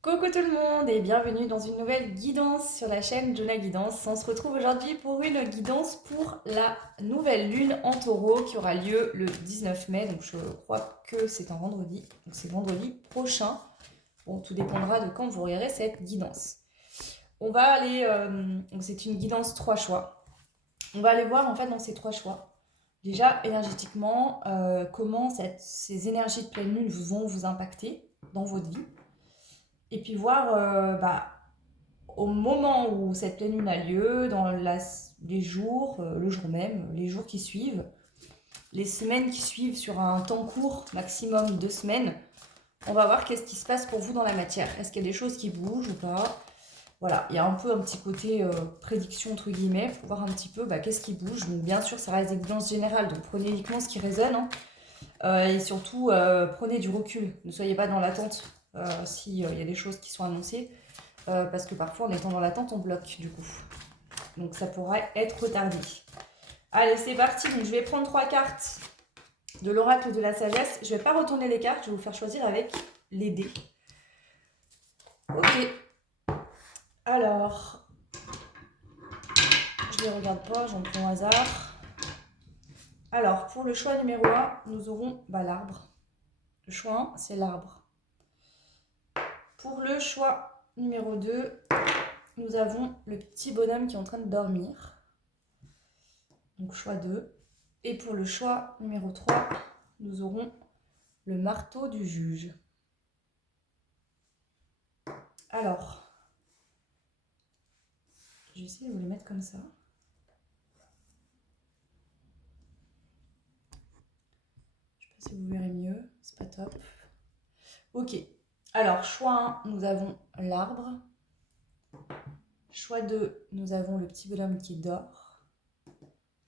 Coucou tout le monde et bienvenue dans une nouvelle guidance sur la chaîne Jona Guidance. On se retrouve aujourd'hui pour une guidance pour la nouvelle lune en taureau qui aura lieu le 19 mai. Donc je crois que c'est un vendredi, donc c'est vendredi prochain. Bon, tout dépendra de quand vous regarderez cette guidance. On va aller, donc c'est une guidance 3 choix. On va aller voir en fait dans ces 3 choix. Déjà énergétiquement, comment ces énergies de pleine lune vont vous impacter dans votre vie. Et puis voir au moment où cette pleine lune a lieu, les jours, le jour même, les jours qui suivent, les semaines qui suivent sur un temps court, maximum 2 semaines, on va voir qu'est-ce qui se passe pour vous dans la matière. Est-ce qu'il y a des choses qui bougent ou pas? Voilà, il y a un peu un petit côté prédiction entre guillemets pour voir un petit peu qu'est-ce qui bouge. Donc bien sûr, ça reste des guidances générales, donc prenez uniquement ce qui résonne. Hein. Et surtout, prenez du recul. Ne soyez pas dans l'attente s'il y a des choses qui sont annoncées. Parce que parfois en étant dans l'attente on bloque du coup. Donc ça pourrait être retardé. Allez c'est parti, donc je vais prendre 3 cartes de l'oracle de la sagesse. Je ne vais pas retourner les cartes, je vais vous faire choisir avec les dés. Ok. Alors, je ne les regarde pas, j'en prends au hasard. Alors pour le choix numéro 1, nous aurons l'arbre. Le choix 1, c'est l'arbre. Pour le choix numéro 2, nous avons le petit bonhomme qui est en train de dormir. Donc choix 2. Et pour le choix numéro 3, nous aurons le marteau du juge. Alors, je vais essayer de vous les mettre comme ça. Je ne sais pas si vous verrez mieux, c'est pas top. Ok, alors choix 1, nous avons l'arbre. Choix 2, nous avons le petit bonhomme qui dort.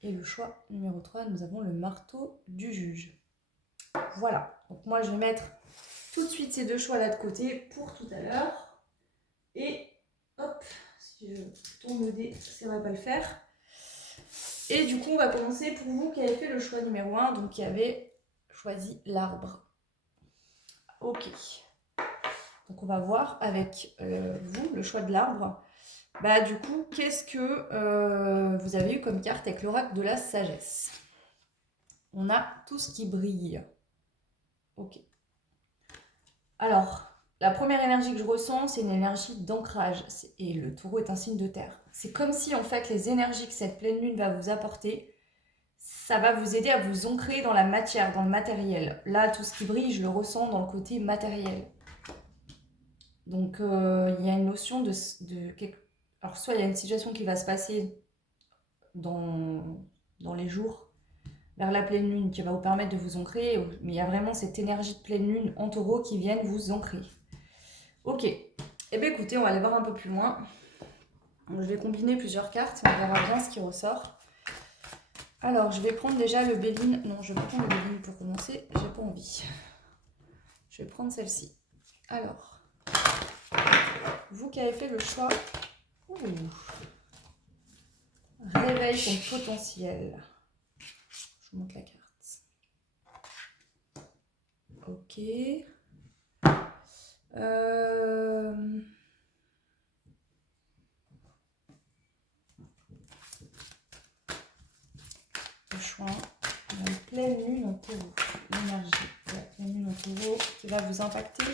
Et le choix numéro 3, nous avons le marteau du juge. Voilà, donc moi je vais mettre tout de suite ces deux choix là de côté pour tout à l'heure. Et hop, si je tourne le dé, ça ne va pas le faire. Et du coup, on va commencer pour vous qui avez fait le choix numéro 1, donc qui avez choisi l'arbre. Ok. Donc on va voir avec vous le choix de l'arbre. Du coup, qu'est-ce que vous avez eu comme carte avec l'oracle de la sagesse? On a tout ce qui brille. Ok. Alors, la première énergie que je ressens, c'est une énergie d'ancrage. Et le taureau est un signe de terre. C'est comme si, en fait, les énergies que cette pleine lune va vous apporter, ça va vous aider à vous ancrer dans la matière, dans le matériel. Là, tout ce qui brille, je le ressens dans le côté matériel. Donc, il y a une notion Alors, soit il y a une situation qui va se passer dans les jours, vers la pleine lune, qui va vous permettre de vous ancrer, mais il y a vraiment cette énergie de pleine lune en taureau qui vient vous ancrer. Ok, eh bien écoutez, on va aller voir un peu plus loin. Donc, je vais combiner plusieurs cartes, on verra bien ce qui ressort. Alors, je vais prendre déjà le Béline. Non, je vais prendre le Béline pour commencer, j'ai pas envie. Je vais prendre celle-ci. Alors, vous qui avez fait le choix, réveille ton potentiel. Je vous montre la carte. Ok. Le choix, on a une pleine lune en taureau. L'énergie de la pleine lune en taureau qui va vous impacter.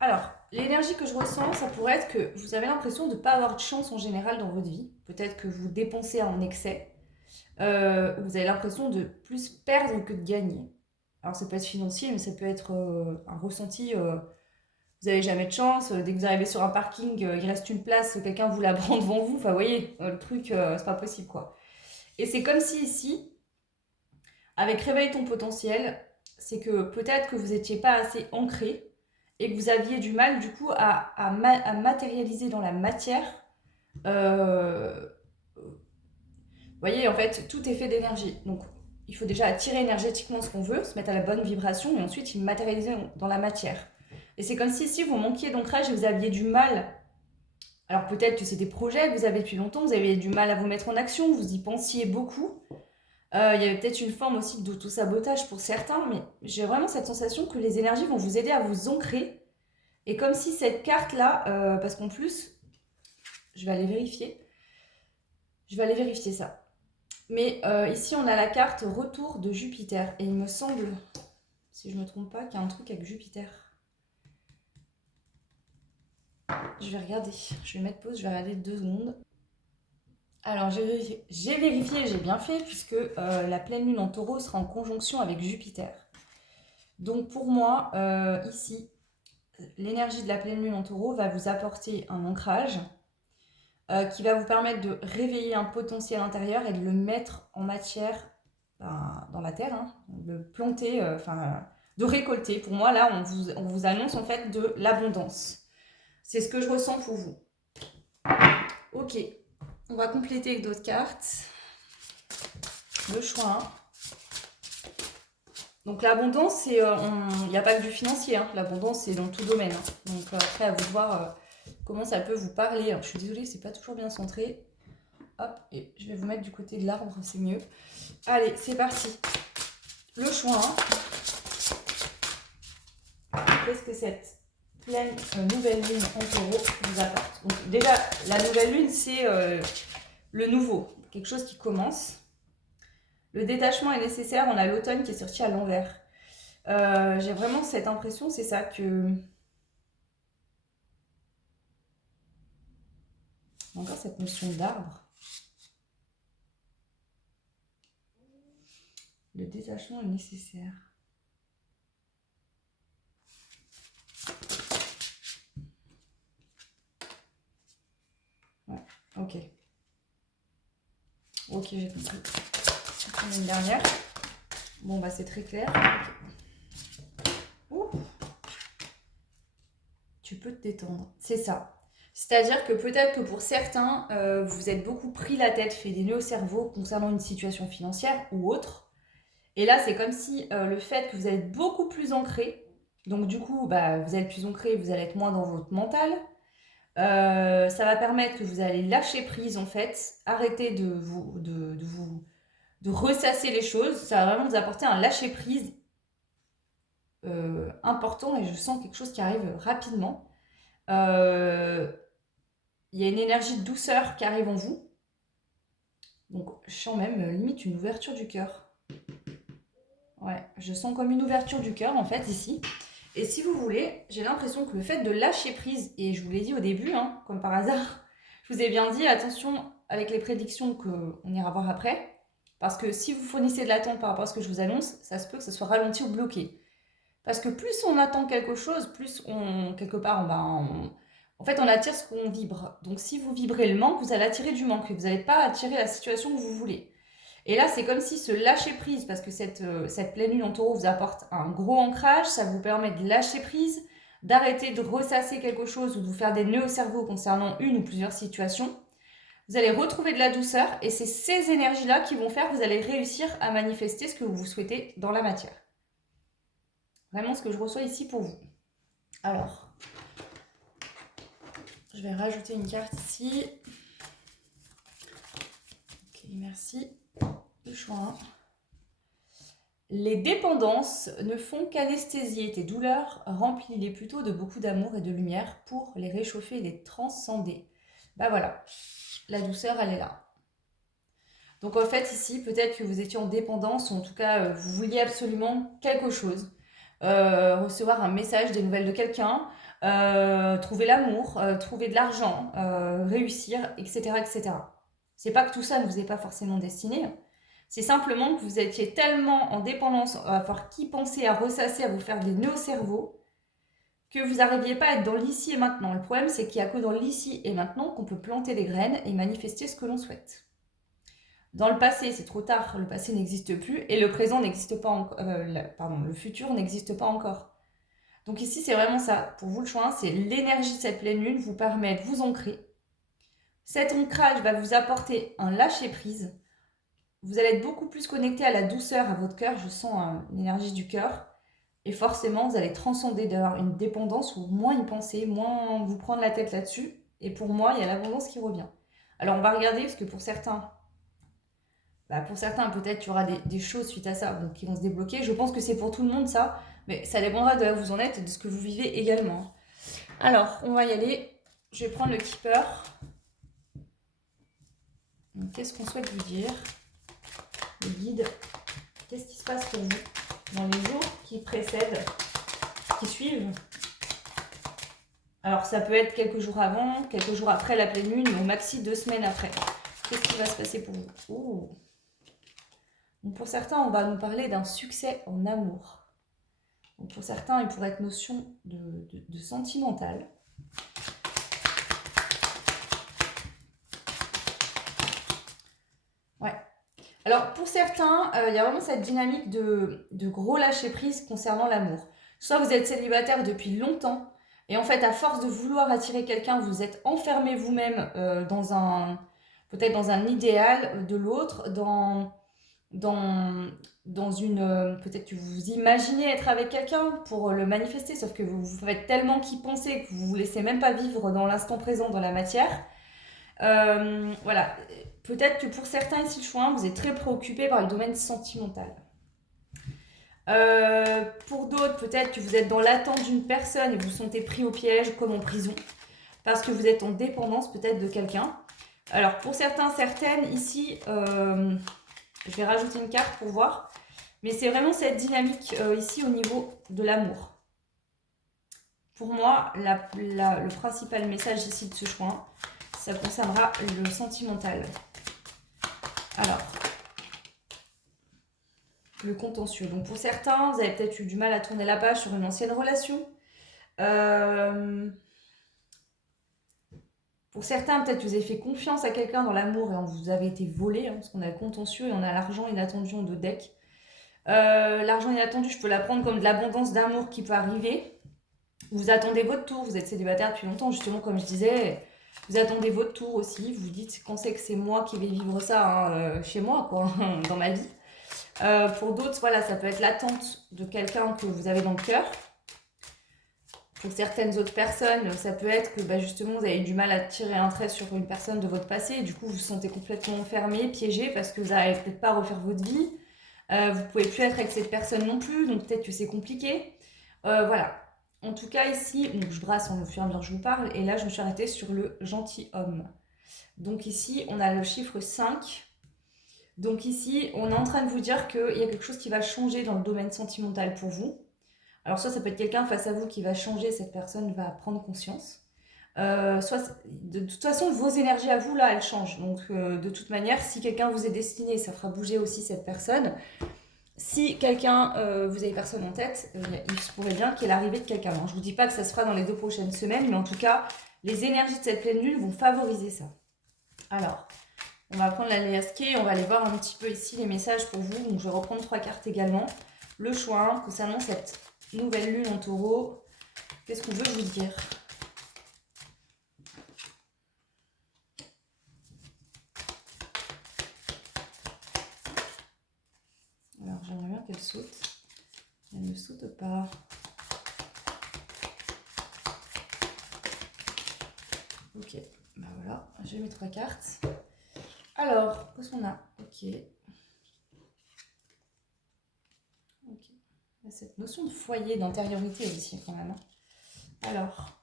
Alors, l'énergie que je ressens, ça pourrait être que vous avez l'impression de ne pas avoir de chance en général dans votre vie. Peut-être que vous dépensez en excès. Vous avez l'impression de plus perdre que de gagner. Alors, ça peut être financier, mais ça peut être un ressenti. Vous n'avez jamais de chance. Dès que vous arrivez sur un parking, il reste une place, quelqu'un vous la prend devant vous. Enfin, vous voyez, le truc, c'est pas possible, quoi. Et c'est comme si ici, avec Réveille ton potentiel, c'est que peut-être que vous n'étiez pas assez ancré et que vous aviez du mal du coup à matérialiser dans la matière. Vous voyez, en fait, tout est fait d'énergie. Donc, il faut déjà attirer énergétiquement ce qu'on veut, se mettre à la bonne vibration et ensuite il matérialiser dans la matière. Et c'est comme si vous manquiez d'ancrage et vous aviez du mal. Alors peut-être que c'est des projets que vous avez depuis longtemps, vous avez du mal à vous mettre en action, vous y pensiez beaucoup. Il y avait peut-être une forme aussi d'auto-sabotage pour certains, mais j'ai vraiment cette sensation que les énergies vont vous aider à vous ancrer. Et comme si cette carte-là, parce qu'en plus, je vais aller vérifier ça. Mais ici, on a la carte retour de Jupiter. Et il me semble, si je ne me trompe pas, qu'il y a un truc avec Jupiter. Je vais regarder. Je vais mettre pause, je vais regarder 2 secondes. Alors, j'ai vérifié, j'ai bien fait, puisque la pleine lune en taureau sera en conjonction avec Jupiter. Donc, pour moi, ici, l'énergie de la pleine lune en taureau va vous apporter un ancrage qui va vous permettre de réveiller un potentiel intérieur et de le mettre en matière dans la terre, hein, de planter, de récolter. Pour moi, là, on vous annonce en fait de l'abondance. C'est ce que je ressens pour vous. Ok, on va compléter avec d'autres cartes. Le choix 1. Donc l'abondance, il n'y a pas que du financier, hein. L'abondance, c'est dans tout domaine. Hein. Donc après, à vous de voir comment ça peut vous parler. Alors, je suis désolée, c'est pas toujours bien centré. Hop, et je vais vous mettre du côté de l'arbre, c'est mieux. Allez, c'est parti. Le choix 1. Qu'est-ce que cette pleine nouvelle lune en taureau vous apporte? Donc déjà, la nouvelle lune, c'est le nouveau, quelque chose qui commence. Le détachement est nécessaire, on a l'automne qui est sorti à l'envers. J'ai vraiment cette impression, c'est ça, que... Encore cette notion d'arbre. Le détachement est nécessaire. Ouais, ok. Ok, j'ai compris. Une dernière. Bon, bah c'est très clair. Ouh. Tu peux te détendre, c'est ça. C'est-à-dire que peut-être que pour certains, vous êtes beaucoup pris la tête, fait des nœuds au cerveau concernant une situation financière ou autre. Et là, c'est comme si le fait que vous êtes beaucoup plus ancré, donc du coup, bah, vous êtes plus ancré, vous allez être moins dans votre mental. Ça va permettre que vous allez lâcher prise en fait, arrêter de ressasser les choses. Ça va vraiment vous apporter un lâcher prise important et je sens quelque chose qui arrive rapidement. Il y a une énergie de douceur qui arrive en vous. Donc, je sens même limite une ouverture du cœur. Ouais, je sens comme une ouverture du cœur en fait ici. Et si vous voulez, j'ai l'impression que le fait de lâcher prise, et je vous l'ai dit au début, hein, comme par hasard, je vous ai bien dit, attention avec les prédictions qu'on ira voir après, parce que si vous fournissez de l'attente par rapport à ce que je vous annonce, ça se peut que ça soit ralenti ou bloqué. Parce que plus on attend quelque chose, plus on, quelque part, en fait, on attire ce qu'on vibre. Donc si vous vibrez le manque, vous allez attirer du manque, et vous n'allez pas attirer la situation que vous voulez. Et là, c'est comme si ce lâcher prise, parce que cette pleine lune en taureau vous apporte un gros ancrage, ça vous permet de lâcher prise, d'arrêter de ressasser quelque chose ou de vous faire des nœuds au cerveau concernant une ou plusieurs situations. Vous allez retrouver de la douceur et c'est ces énergies-là qui vont faire que vous allez réussir à manifester ce que vous souhaitez dans la matière. Vraiment ce que je reçois ici pour vous. Alors, je vais rajouter une carte ici. Ok, merci. Le choix 1. Les dépendances ne font qu'anesthésier tes douleurs, remplis-les plutôt de beaucoup d'amour et de lumière pour les réchauffer et les transcender. Bah voilà, la douceur elle est là. Donc en fait ici, peut-être que vous étiez en dépendance, ou en tout cas vous vouliez absolument quelque chose. Recevoir un message, des nouvelles de quelqu'un, trouver l'amour, trouver de l'argent, réussir, etc., etc. C'est pas que tout ça ne vous est pas forcément destiné. C'est simplement que vous étiez tellement en dépendance à faire qui penser, à ressasser, à vous faire des nœuds au cerveau, que vous n'arriviez pas à être dans l'ici et maintenant. Le problème, c'est qu'il n'y a que dans l'ici et maintenant qu'on peut planter des graines et manifester ce que l'on souhaite. Dans le passé, c'est trop tard, le passé n'existe plus et le présent n'existe pas encore. Le futur n'existe pas encore. Donc ici, c'est vraiment ça. Pour vous, le choix, c'est l'énergie de cette pleine lune vous permet de vous ancrer. Cet ancrage va vous apporter un lâcher-prise. vous allez être beaucoup plus connecté à la douceur, à votre cœur. Je sens l'énergie du cœur. Et forcément, vous allez transcender d'avoir une dépendance ou moins y penser, moins vous prendre la tête là-dessus. Et pour moi, il y a l'abondance qui revient. Alors, on va regarder, parce que pour certains, peut-être, il y aura des choses suite à ça donc, qui vont se débloquer. Je pense que c'est pour tout le monde, ça. Mais ça dépendra de là où vous en êtes et de ce que vous vivez également. Alors, on va y aller. Je vais prendre le keeper. Qu'est-ce qu'on souhaite vous dire? Le guide. Qu'est-ce qui se passe pour vous dans les jours qui précèdent, qui suivent? Alors, ça peut être quelques jours avant, quelques jours après la pleine lune, mais au maxi 2 semaines après. Qu'est-ce qui va se passer pour vous? Donc, pour certains, on va nous parler d'un succès en amour. Donc, pour certains, il pourrait être notion de sentimental. Ouais. Alors, pour certains, il y a vraiment cette dynamique de gros lâcher-prise concernant l'amour. Soit vous êtes célibataire depuis longtemps, et en fait, à force de vouloir attirer quelqu'un, vous êtes enfermé vous-même peut-être dans un idéal de l'autre, dans une... peut-être que vous imaginez être avec quelqu'un pour le manifester, sauf que vous faites tellement qu'y penser que vous ne vous laissez même pas vivre dans l'instant présent, dans la matière. Voilà. Peut-être que pour certains ici, je vois, vous êtes très préoccupé par le domaine sentimental. Pour d'autres, peut-être que vous êtes dans l'attente d'une personne et vous vous sentez pris au piège, comme en prison, parce que vous êtes en dépendance peut-être de quelqu'un. Alors, pour certains, certaines, ici, je vais rajouter une carte pour voir, mais c'est vraiment cette dynamique ici au niveau de l'amour. Pour moi, le principal message ici de ce choix, ça concernera le sentimental. Alors, le contentieux. Donc pour certains, vous avez peut-être eu du mal à tourner la page sur une ancienne relation. Pour certains, peut-être que vous avez fait confiance à quelqu'un dans l'amour et vous avez été volé, parce qu'on a le contentieux et on a l'argent inattendu en 2 decks. L'argent inattendu, je peux la prendre comme de l'abondance d'amour qui peut arriver. Vous attendez votre tour, vous êtes célibataire depuis longtemps, justement, comme je disais. Vous attendez votre tour aussi, vous vous dites quand c'est que c'est moi qui vais vivre ça chez moi, quoi, dans ma vie. Pour d'autres, voilà, ça peut être l'attente de quelqu'un que vous avez dans le cœur. Pour certaines autres personnes, ça peut être que justement vous avez du mal à tirer un trait sur une personne de votre passé et du coup vous vous sentez complètement enfermé, piégé parce que vous n'arrivez peut-être pas à refaire votre vie. Vous ne pouvez plus être avec cette personne non plus, donc peut-être que c'est compliqué. Voilà. En tout cas ici, donc je brasse au fur et à mesure que je vous parle et là je me suis arrêtée sur le gentilhomme. Donc ici on a le chiffre 5. Donc ici, on est en train de vous dire qu'il y a quelque chose qui va changer dans le domaine sentimental pour vous. Alors soit ça peut être quelqu'un face à vous qui va changer, cette personne va prendre conscience. Soit de toute façon, vos énergies à vous, là, elles changent. Donc de toute manière, si quelqu'un vous est destiné, ça fera bouger aussi cette personne. Si quelqu'un, vous avez personne en tête, il se pourrait bien qu'il y ait l'arrivée de quelqu'un. Je ne vous dis pas que ça se fera dans les 2 prochaines semaines, mais en tout cas, les énergies de cette pleine lune vont favoriser ça. Alors... on va prendre la Léasquée et on va aller voir un petit peu ici les messages pour vous. Donc je vais reprendre 3 cartes également. Le choix concernant cette nouvelle lune en taureau. Qu'est-ce qu'on veut vous dire? Alors j'aimerais bien qu'elle saute. Elle ne saute pas. Ok, ben voilà, j'ai mes 3 cartes. Alors, qu'est-ce qu'on a? Ok. Il y a cette notion de foyer, d'intériorité aussi quand même. Alors,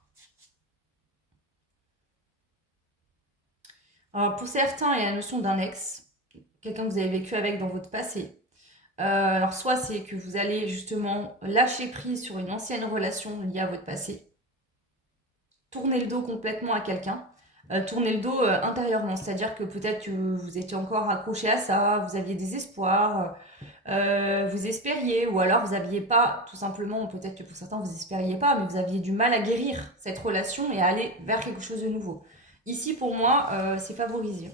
pour certains, il y a la notion d'un ex, quelqu'un que vous avez vécu avec dans votre passé. Alors, soit c'est que vous allez justement lâcher prise sur une ancienne relation liée à votre passé, tourner le dos complètement à quelqu'un. Tourner le dos intérieurement, c'est-à-dire que peut-être que vous étiez encore accroché à ça, vous aviez des espoirs, vous espériez, ou alors vous n'aviez pas, tout simplement, peut-être que pour certains vous espériez pas, mais vous aviez du mal à guérir cette relation et à aller vers quelque chose de nouveau. Ici, pour moi, c'est favorisé.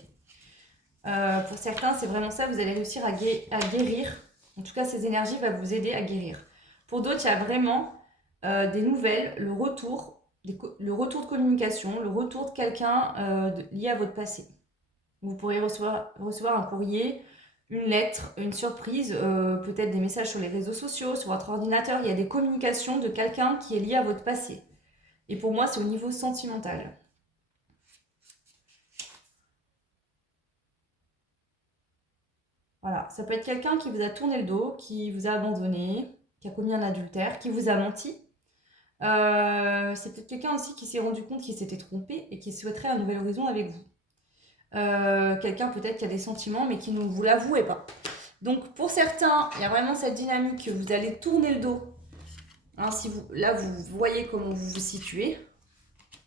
Pour certains, c'est vraiment ça, vous allez réussir à guérir. En tout cas, ces énergies vont vous aider à guérir. Pour d'autres, il y a vraiment des nouvelles, le retour de communication, le retour de quelqu'un lié à votre passé. Vous pourrez recevoir un courrier, une lettre, une surprise, peut-être des messages sur les réseaux sociaux, sur votre ordinateur. Il y a des communications de quelqu'un qui est lié à votre passé. Et pour moi, c'est au niveau sentimental. Voilà, ça peut être quelqu'un qui vous a tourné le dos, qui vous a abandonné, qui a commis un adultère, qui vous a menti. C'est peut-être quelqu'un aussi qui s'est rendu compte qu'il s'était trompé et qui souhaiterait un nouvel horizon avec vous. Quelqu'un peut-être qui a des sentiments mais qui ne vous l'avouait pas. Donc pour certains, il y a vraiment cette dynamique que vous allez tourner le dos. Hein, si vous, là, vous voyez comment vous vous situez.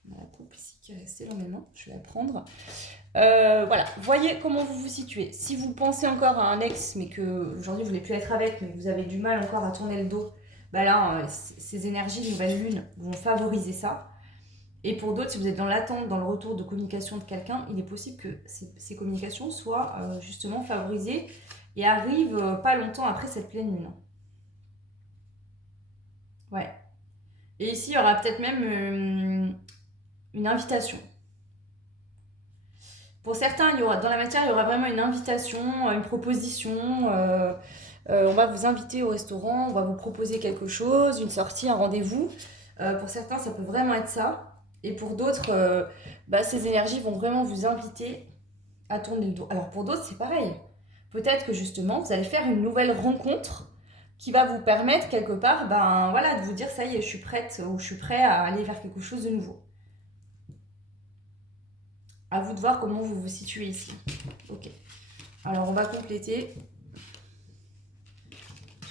On a la coupe ici qui est restée dans mes mains, je vais la prendre. Voilà, voyez comment vous vous situez. Si vous pensez encore à un ex, mais que aujourd'hui vous ne voulez plus être avec, mais que vous avez du mal encore à tourner le dos, bah là, ces énergies de nouvelle lune vont favoriser ça. Et pour d'autres, si vous êtes dans l'attente, dans le retour de communication de quelqu'un, il est possible que ces communications soient justement favorisées et arrivent pas longtemps après cette pleine lune. Ouais. Et ici, il y aura peut-être même une invitation. Pour certains, il y aura, dans la matière, il y aura vraiment une invitation, une proposition. On va vous inviter au restaurant, on va vous proposer quelque chose, une sortie, un rendez-vous. Pour certains, ça peut vraiment être ça. Et pour d'autres, ces énergies vont vraiment vous inviter à tourner le dos. Alors pour d'autres, c'est pareil. Peut-être que justement, vous allez faire une nouvelle rencontre qui va vous permettre quelque part de vous dire ça y est, je suis prête ou je suis prêt à aller vers quelque chose de nouveau. À vous de voir comment vous vous situez ici. Ok. Alors on va compléter.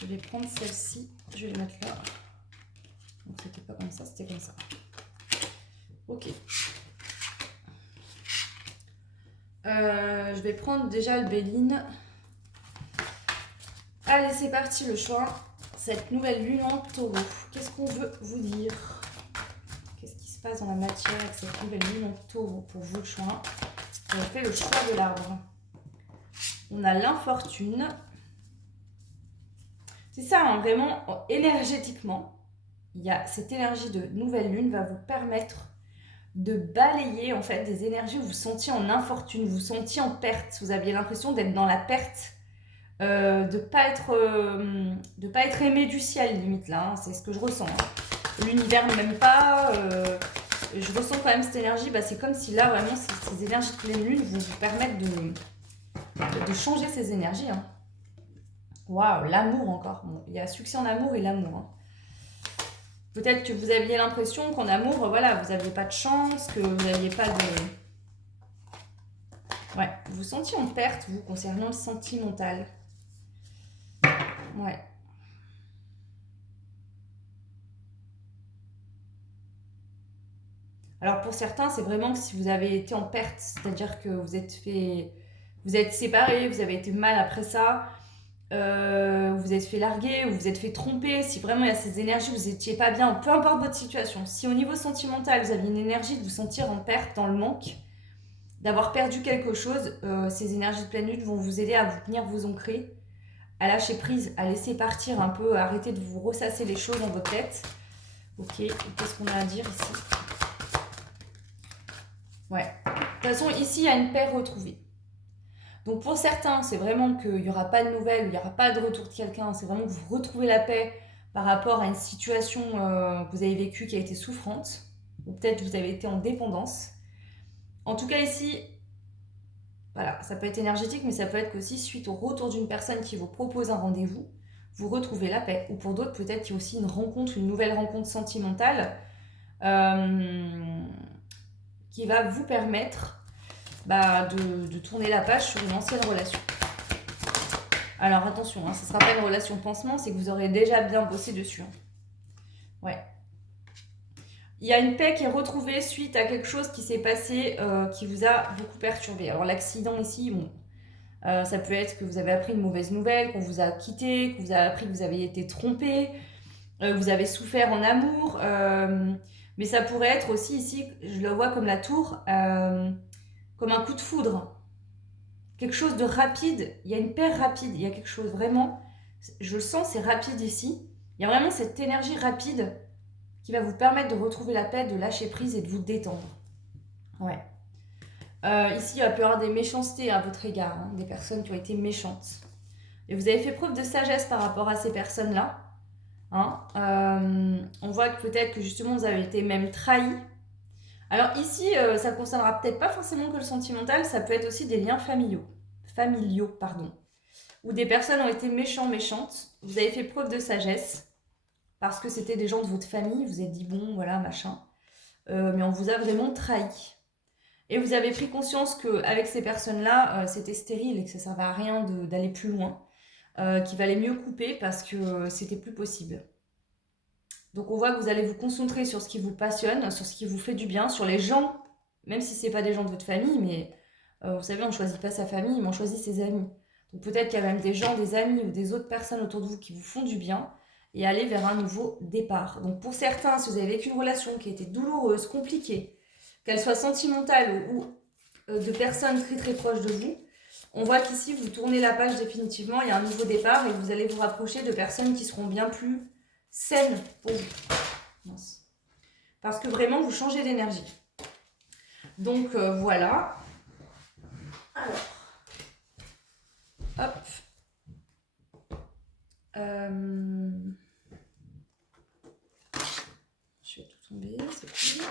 Je vais prendre celle-ci. Je vais les mettre là. Donc c'était pas comme ça, c'était comme ça. Ok. Je vais prendre déjà le Béline. Allez, c'est parti le choix. Cette nouvelle lune en taureau. Qu'est-ce qu'on veut vous dire? Qu'est-ce qui se passe dans la matière avec cette nouvelle lune en taureau pour vous le choix? On fait le choix de l'arbre. On a l'infortune. C'est ça, hein, vraiment, énergétiquement, il y a cette énergie de nouvelle lune va vous permettre de balayer en fait des énergies où vous vous sentiez en infortune, vous vous sentiez en perte, vous aviez l'impression d'être dans la perte, de pas être aimé du ciel limite là, hein, c'est ce que je ressens. Hein. L'univers ne m'aime pas, je ressens quand même cette énergie, c'est comme si là vraiment ces énergies de pleine lune vous permettent de changer ces énergies. Hein. Waouh, l'amour encore. Bon, il y a succès en amour et l'amour. Hein. Peut-être que vous aviez l'impression qu'en amour, voilà, vous n'aviez pas de chance, que vous n'aviez pas de... Ouais, vous vous sentiez en perte, vous, concernant le sentimental. Ouais. Alors pour certains, c'est vraiment que si vous avez été en perte, c'est-à-dire que vous êtes séparés, vous avez été mal après ça, vous êtes fait larguer, ou vous êtes fait tromper, si vraiment il y a ces énergies, vous n'étiez pas bien, peu importe votre situation. Si au niveau sentimental, vous aviez une énergie de vous sentir en perte, dans le manque, d'avoir perdu quelque chose, ces énergies de pleine lune vont vous aider à venir vous ancrer, à lâcher prise, à laisser partir un peu, à arrêter de vous ressasser les choses dans votre tête. Ok, qu'est-ce qu'on a à dire ici? Ouais. De toute façon, ici, il y a une paix retrouvée. Donc pour certains, c'est vraiment qu'il n'y aura pas de nouvelles, il n'y aura pas de retour de quelqu'un, c'est vraiment que vous retrouvez la paix par rapport à une situation que vous avez vécue qui a été souffrante, ou peut-être que vous avez été en dépendance. En tout cas ici, voilà, ça peut être énergétique, mais ça peut être aussi suite au retour d'une personne qui vous propose un rendez-vous, vous retrouvez la paix. Ou pour d'autres, peut-être qu'il y a aussi une rencontre, une nouvelle rencontre sentimentale qui va vous permettre de tourner la page sur une ancienne relation. Alors attention, ce ne sera pas une relation pansement, c'est que vous aurez déjà bien bossé dessus. Hein. Ouais. Il y a une paix qui est retrouvée suite à quelque chose qui s'est passé qui vous a beaucoup perturbé. Alors l'accident ici, bon, ça peut être que vous avez appris une mauvaise nouvelle, qu'on vous a quitté, que vous avez appris que vous avez été trompé, vous avez souffert en amour. Mais ça pourrait être aussi ici, je le vois comme la tour, comme un coup de foudre. Quelque chose de rapide, il y a une paix rapide, il y a quelque chose vraiment, je le sens, c'est rapide ici. Il y a vraiment cette énergie rapide qui va vous permettre de retrouver la paix, de lâcher prise et de vous détendre. Ouais. Ici, il va y avoir des méchancetés à votre égard, hein, des personnes qui ont été méchantes. Et vous avez fait preuve de sagesse par rapport à ces personnes-là. Hein. On voit que peut-être que justement vous avez été même trahi. Alors ici, ça ne concernera peut-être pas forcément que le sentimental, ça peut être aussi des liens familiaux. Pardon. Où des personnes ont été méchants, méchantes. Vous avez fait preuve de sagesse parce que c'était des gens de votre famille. Vous êtes dit bon, voilà, machin. Mais on vous a vraiment trahi. Et vous avez pris conscience qu'avec ces personnes-là, c'était stérile et que ça ne servait à rien d'aller plus loin. Qu'il valait mieux couper parce que c'était plus possible. Donc on voit que vous allez vous concentrer sur ce qui vous passionne, sur ce qui vous fait du bien, sur les gens, même si ce n'est pas des gens de votre famille, mais vous savez, on ne choisit pas sa famille, mais on choisit ses amis. Donc peut-être qu'il y a même des gens, des amis ou des autres personnes autour de vous qui vous font du bien et aller vers un nouveau départ. Donc pour certains, si vous avez vécu une relation qui a été douloureuse, compliquée, qu'elle soit sentimentale ou de personnes très très proches de vous, on voit qu'ici, vous tournez la page définitivement, il y a un nouveau départ et vous allez vous rapprocher de personnes qui seront bien plus saines pour vous. Parce que vraiment, vous changez d'énergie. Donc, voilà. Alors, hop. Je vais tout tomber, c'est cool.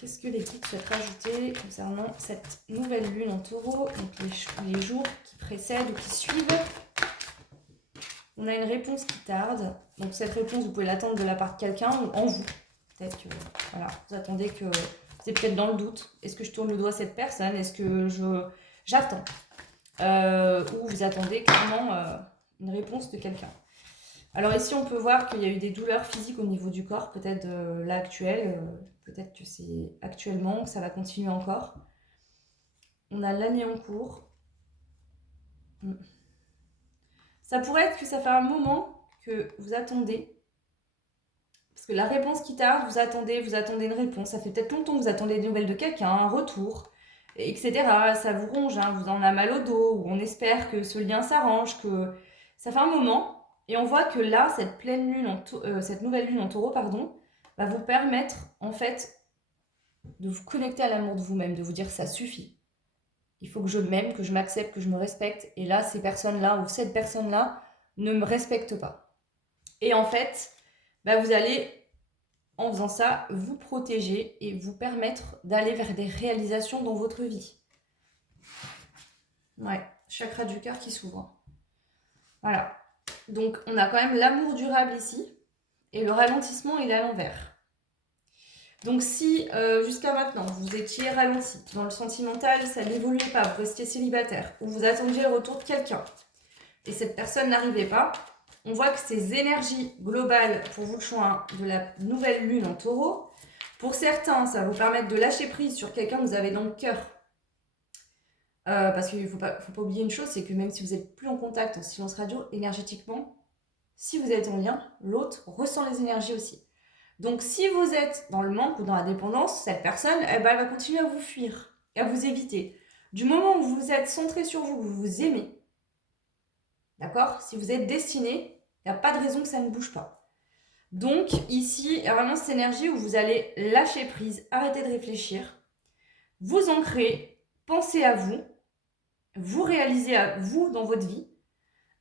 Qu'est-ce que les guides souhaitent rajouter concernant cette nouvelle lune en taureau, donc les jours qui précèdent ou qui suivent? On a une réponse qui tarde. Donc cette réponse, vous pouvez l'attendre de la part de quelqu'un ou en vous. Peut-être que voilà, vous attendez que c'est peut-être dans le doute. Est-ce que je tourne le doigt à cette personne? Est-ce que j'attends ou vous attendez clairement une réponse de quelqu'un. Alors ici, on peut voir qu'il y a eu des douleurs physiques au niveau du corps, peut-être là actuel, peut-être que c'est actuellement, que ça va continuer encore. On a l'année en cours. Ça pourrait être que ça fait un moment que vous attendez. Parce que la réponse qui tarde, vous attendez une réponse. Ça fait peut-être longtemps que vous attendez des nouvelles de quelqu'un, un retour, etc. Ça vous ronge, hein, vous en avez mal au dos, ou on espère que ce lien s'arrange, que ça fait un moment. Et on voit que là, cette nouvelle lune en taureau, va vous permettre, en fait, de vous connecter à l'amour de vous-même, de vous dire ça suffit. Il faut que je m'aime, que je m'accepte, que je me respecte. Et là, ces personnes-là ou cette personne-là ne me respectent pas. Et en fait, vous allez, en faisant ça, vous protéger et vous permettre d'aller vers des réalisations dans votre vie. Ouais, chakra du cœur qui s'ouvre. Voilà. Donc, on a quand même l'amour durable ici. Et le ralentissement, il est à l'envers. Donc si jusqu'à maintenant vous étiez ralenti dans le sentimental, ça n'évoluait pas, vous restiez célibataire ou vous attendiez le retour de quelqu'un et cette personne n'arrivait pas, on voit que ces énergies globales pour vous le choix de la nouvelle lune en taureau, pour certains ça va vous permettre de lâcher prise sur quelqu'un que vous avez dans le cœur. Parce qu'il ne faut pas oublier une chose, c'est que même si vous n'êtes plus en contact en silence radio, énergétiquement, si vous êtes en lien, l'autre ressent les énergies aussi. Donc, si vous êtes dans le manque ou dans la dépendance, cette personne, elle va continuer à vous fuir, à vous éviter. Du moment où vous êtes centré sur vous, que vous vous aimez, d'accord? Si vous êtes destiné, il n'y a pas de raison que ça ne bouge pas. Donc, ici, il y a vraiment cette énergie où vous allez lâcher prise, arrêter de réfléchir, vous ancrer, penser à vous, vous réaliser à vous dans votre vie.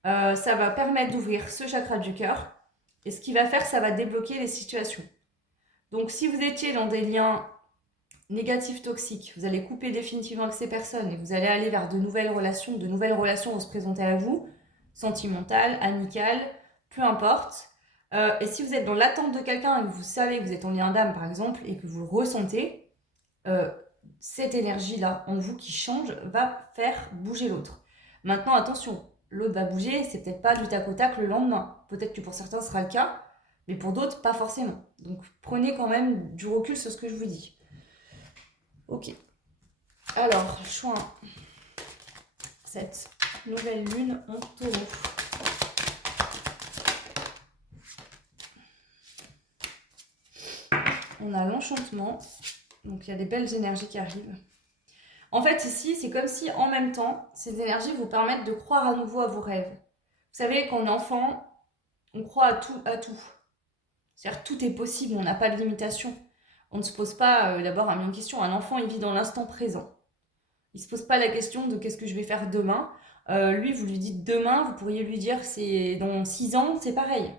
Ça va permettre d'ouvrir ce chakra du cœur. Et ce qui va faire, ça va débloquer les situations. Donc, si vous étiez dans des liens négatifs, toxiques, vous allez couper définitivement avec ces personnes et vous allez aller vers de nouvelles relations vont se présenter à vous, sentimentales, amicales, peu importe. Et si vous êtes dans l'attente de quelqu'un et que vous savez que vous êtes en lien d'âme, par exemple, et que vous le ressentez, cette énergie-là en vous qui change va faire bouger l'autre. Maintenant, attention, l'autre va bouger, c'est peut-être pas du tac au tac le lendemain. Peut-être que pour certains, ce sera le cas, mais pour d'autres, pas forcément. Donc, prenez quand même du recul sur ce que je vous dis. Ok. Alors, choix cette nouvelle lune en taureau. On a l'enchantement. Donc, il y a des belles énergies qui arrivent. En fait, ici, c'est comme si, en même temps, ces énergies vous permettent de croire à nouveau à vos rêves. Vous savez, quand on est enfant, on croit à tout. C'est-à-dire tout est possible, on n'a pas de limitation. on ne se pose pas d'abord une question. Un enfant, il vit dans l'instant présent. Il ne se pose pas la question de qu'est-ce que je vais faire demain. Lui, vous lui dites demain, vous pourriez lui dire c'est dans 6 ans, c'est pareil.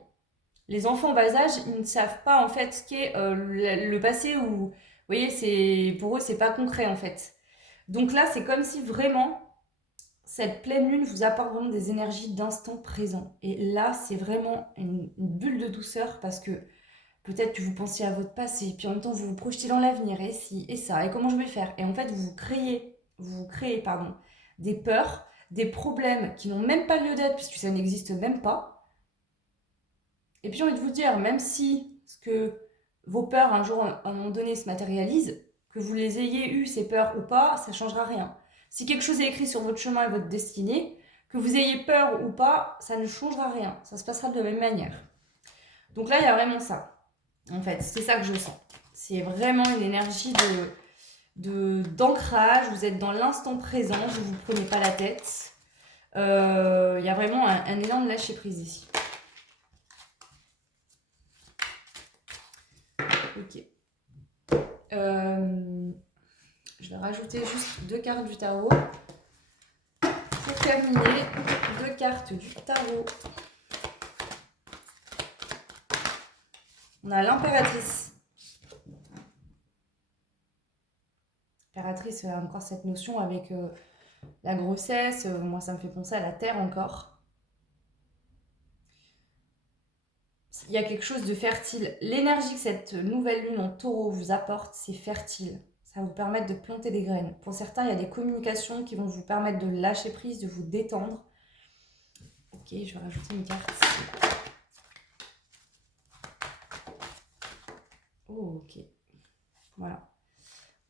Les enfants en bas âge, ils ne savent pas en fait ce qu'est le passé ou, vous voyez, pour eux, c'est pas concret en fait. Donc là, c'est comme si vraiment cette pleine lune vous apporte vraiment des énergies d'instant présent. Et là, c'est vraiment une bulle de douceur parce que peut-être que vous pensiez à votre passé, puis en même temps vous vous projetez dans l'avenir, et ci, et ça, et comment je vais faire. Et en fait, vous créez des peurs, des problèmes qui n'ont même pas lieu d'être, puisque ça n'existe même pas. Et puis j'ai envie de vous dire, même si ce que vos peurs un jour, à un moment donné, se matérialisent, que vous les ayez eues, ces peurs ou pas, ça ne changera rien. Si quelque chose est écrit sur votre chemin et votre destinée, que vous ayez peur ou pas, ça ne changera rien. Ça se passera de la même manière. Donc là, il y a vraiment ça. En fait, c'est ça que je sens. C'est vraiment une énergie d'ancrage. Vous êtes dans l'instant présent, vous ne vous prenez pas la tête. Il y a vraiment un élan de lâcher prise ici. Ok. Je vais rajouter juste 2 cartes du tarot. Pour terminer, 2 cartes du tarot. On a l'impératrice. L'impératrice a encore cette notion avec la grossesse. Moi, ça me fait penser à la terre encore. Il y a quelque chose de fertile. L'énergie que cette nouvelle lune en taureau vous apporte, c'est fertile. Ça va vous permettre de planter des graines. Pour certains, il y a des communications qui vont vous permettre de lâcher prise, de vous détendre. Ok, je vais rajouter une carte. Oh, ok. Voilà.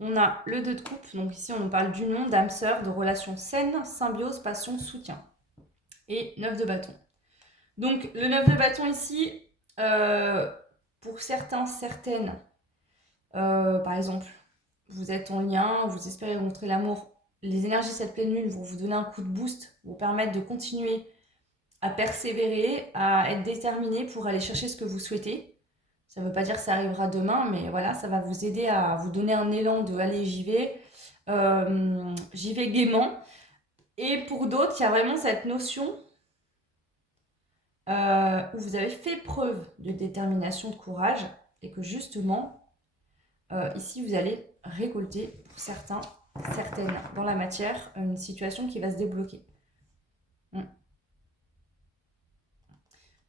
On a le 2 de coupe. Donc ici, on nous parle d'union, d'âme sœur, de relations saines, symbiose, passion, soutien. Et 9 de bâton. Donc le 9 de bâton ici, pour certains, certaines, par exemple, vous êtes en lien, vous espérez montrer l'amour, les énergies de cette pleine lune vont vous donner un coup de boost, vous permettre de continuer à persévérer, à être déterminé pour aller chercher ce que vous souhaitez. Ça ne veut pas dire que ça arrivera demain, mais voilà, ça va vous aider à vous donner un élan de allez, j'y vais gaiement. Et pour d'autres, il y a vraiment cette notion où vous avez fait preuve de détermination, de courage, et que justement, ici, vous allez récolter pour certains, certaines dans la matière, une situation qui va se débloquer.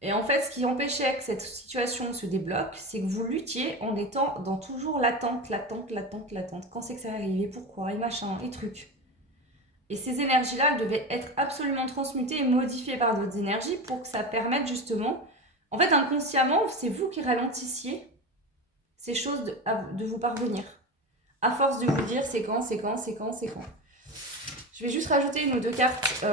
Et en fait, ce qui empêchait que cette situation se débloque, c'est que vous luttiez en étant dans toujours l'attente. Quand c'est que ça va arriver, pourquoi, et machin, et trucs. Et ces énergies-là, elles devaient être absolument transmutées et modifiées par d'autres énergies pour que ça permette justement... En fait, inconsciemment, c'est vous qui ralentissiez ces choses de vous parvenir. À force de vous dire c'est quand. Je vais juste rajouter une ou 2 cartes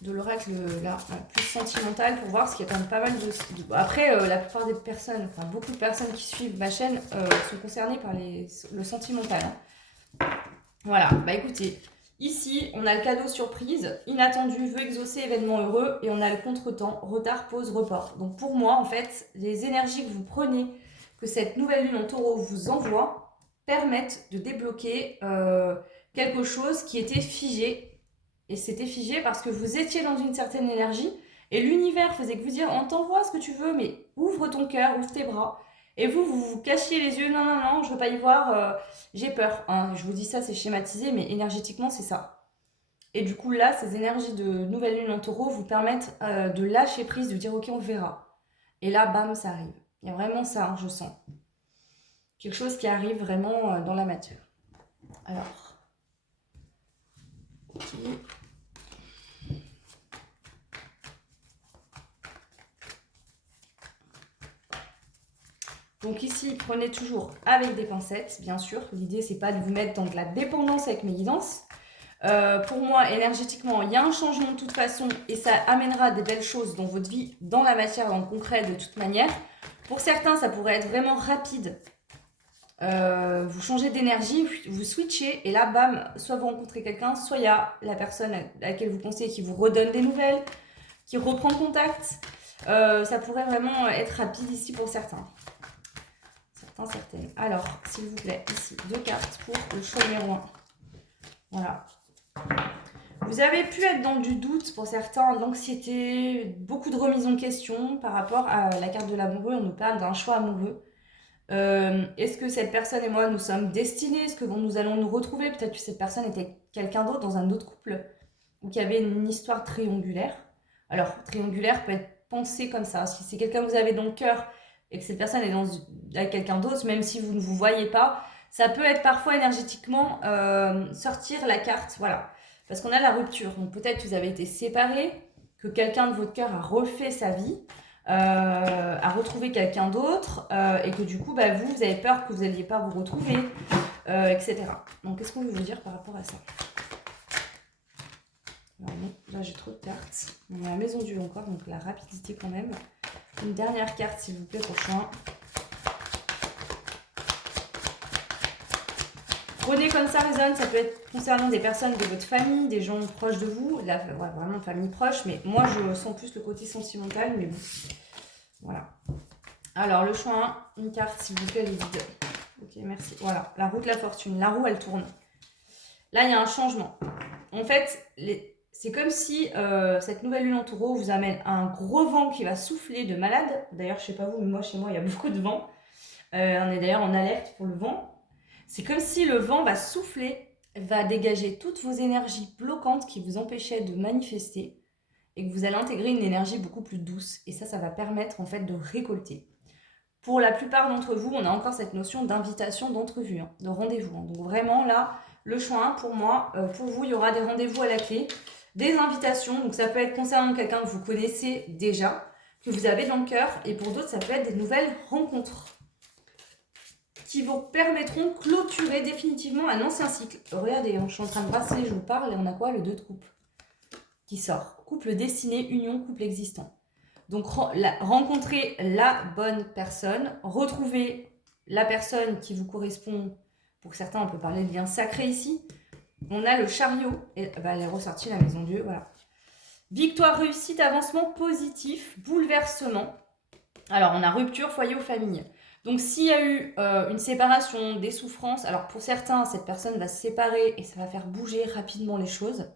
de l'oracle là, plus sentimentale pour voir, parce qu'il y a quand même pas mal de... Après, la plupart des personnes, enfin beaucoup de personnes qui suivent ma chaîne sont concernées par le sentimental. Hein. Voilà, bah écoutez, ici on a le cadeau surprise, inattendu, vœu exaucé, événement heureux, et on a le contretemps, retard, pause, report. Donc pour moi, en fait, les énergies que vous prenez, que cette nouvelle lune en taureau vous envoie, permettent de débloquer quelque chose qui était figé. Et c'était figé parce que vous étiez dans une certaine énergie et l'univers faisait que vous dire on t'envoie ce que tu veux, mais ouvre ton cœur, ouvre tes bras. Et vous vous cachiez les yeux, non, je veux pas y voir, j'ai peur. Hein. Je vous dis ça, c'est schématisé, mais énergétiquement, c'est ça. Et du coup, là, ces énergies de nouvelle lune en taureau vous permettent de lâcher prise, de dire ok, on verra. Et là, bam, ça arrive. Il y a vraiment ça, hein, je sens. Quelque chose qui arrive vraiment dans la matière. Alors, ok. Donc ici, prenez toujours avec des pincettes, bien sûr. L'idée, c'est pas de vous mettre dans de la dépendance avec mes guidances. Pour moi, énergétiquement, il y a un changement de toute façon et ça amènera des belles choses dans votre vie, dans la matière, dans le concret, de toute manière. Pour certains, ça pourrait être vraiment rapide. Vous changez d'énergie, vous switchez et là, bam, soit vous rencontrez quelqu'un, soit il y a la personne à laquelle vous pensez qui vous redonne des nouvelles, qui reprend contact. Ça pourrait vraiment être rapide ici pour certains. certains, certaines. Alors, s'il vous plaît, ici, 2 cartes pour le choix numéro 1. Voilà. Vous avez pu être dans du doute pour certains, de l'anxiété, beaucoup de remise en question par rapport à la carte de l'amoureux. On nous parle d'un choix amoureux. Est-ce que cette personne et moi, nous sommes destinés? Est-ce que nous allons nous retrouver? Peut-être que cette personne était quelqu'un d'autre dans un autre couple ou qu'il y avait une histoire triangulaire. Alors, triangulaire peut être pensé comme ça. Si c'est quelqu'un que vous avez dans le cœur et que cette personne est avec quelqu'un d'autre, même si vous ne vous voyez pas, ça peut être parfois énergétiquement sortir la carte. Voilà. Parce qu'on a la rupture. Donc peut-être que vous avez été séparés, que quelqu'un de votre cœur a refait sa vie. À retrouver quelqu'un d'autre et que du coup vous avez peur que vous n'alliez pas vous retrouver, etc. Donc qu'est-ce qu'on veut vous dire par rapport à ça? Alors non, là j'ai trop de cartes. On a la maison du encore, donc la rapidité quand même. Une dernière carte s'il vous plaît pour choix. Prenez comme ça résonne, ça peut être concernant des personnes de votre famille, des gens proches de vous, là ouais, vraiment famille proche, mais moi je sens plus le côté sentimental, mais bon. Voilà. Alors, le choix 1, une carte, s'il vous plaît, elle est vide. Ok, merci. Voilà, la roue de la fortune. La roue, elle tourne. Là, il y a un changement. En fait, c'est comme si cette nouvelle lune en taureau vous amène un gros vent qui va souffler de malade. D'ailleurs, je sais pas vous, mais moi, chez moi, il y a beaucoup de vent. On est d'ailleurs en alerte pour le vent. C'est comme si le vent va souffler, va dégager toutes vos énergies bloquantes qui vous empêchaient de manifester et que vous allez intégrer une énergie beaucoup plus douce. Et ça va permettre en fait de récolter. Pour la plupart d'entre vous, on a encore cette notion d'invitation, d'entrevue, hein, de rendez-vous. Hein. Donc vraiment là, le choix 1 pour moi, pour vous, il y aura des rendez-vous à la clé, des invitations. Donc ça peut être concernant quelqu'un que vous connaissez déjà, que vous avez dans le cœur. Et pour d'autres, ça peut être des nouvelles rencontres qui vous permettront de clôturer définitivement un ancien cycle. Regardez, je suis en train de brasser, je vous parle, et on a quoi? Le 2 de coupe qui sort. Couple destiné, union, couple existant. Donc, rencontrer la bonne personne, retrouver la personne qui vous correspond. Pour certains, on peut parler de lien sacré ici. On a le chariot, et elle est ressortie la maison Dieu, voilà. Victoire, réussite, avancement positif, bouleversement. Alors, on a rupture, foyer ou famille. Donc, s'il y a eu une séparation, des souffrances, alors pour certains, cette personne va se séparer et ça va faire bouger rapidement les choses.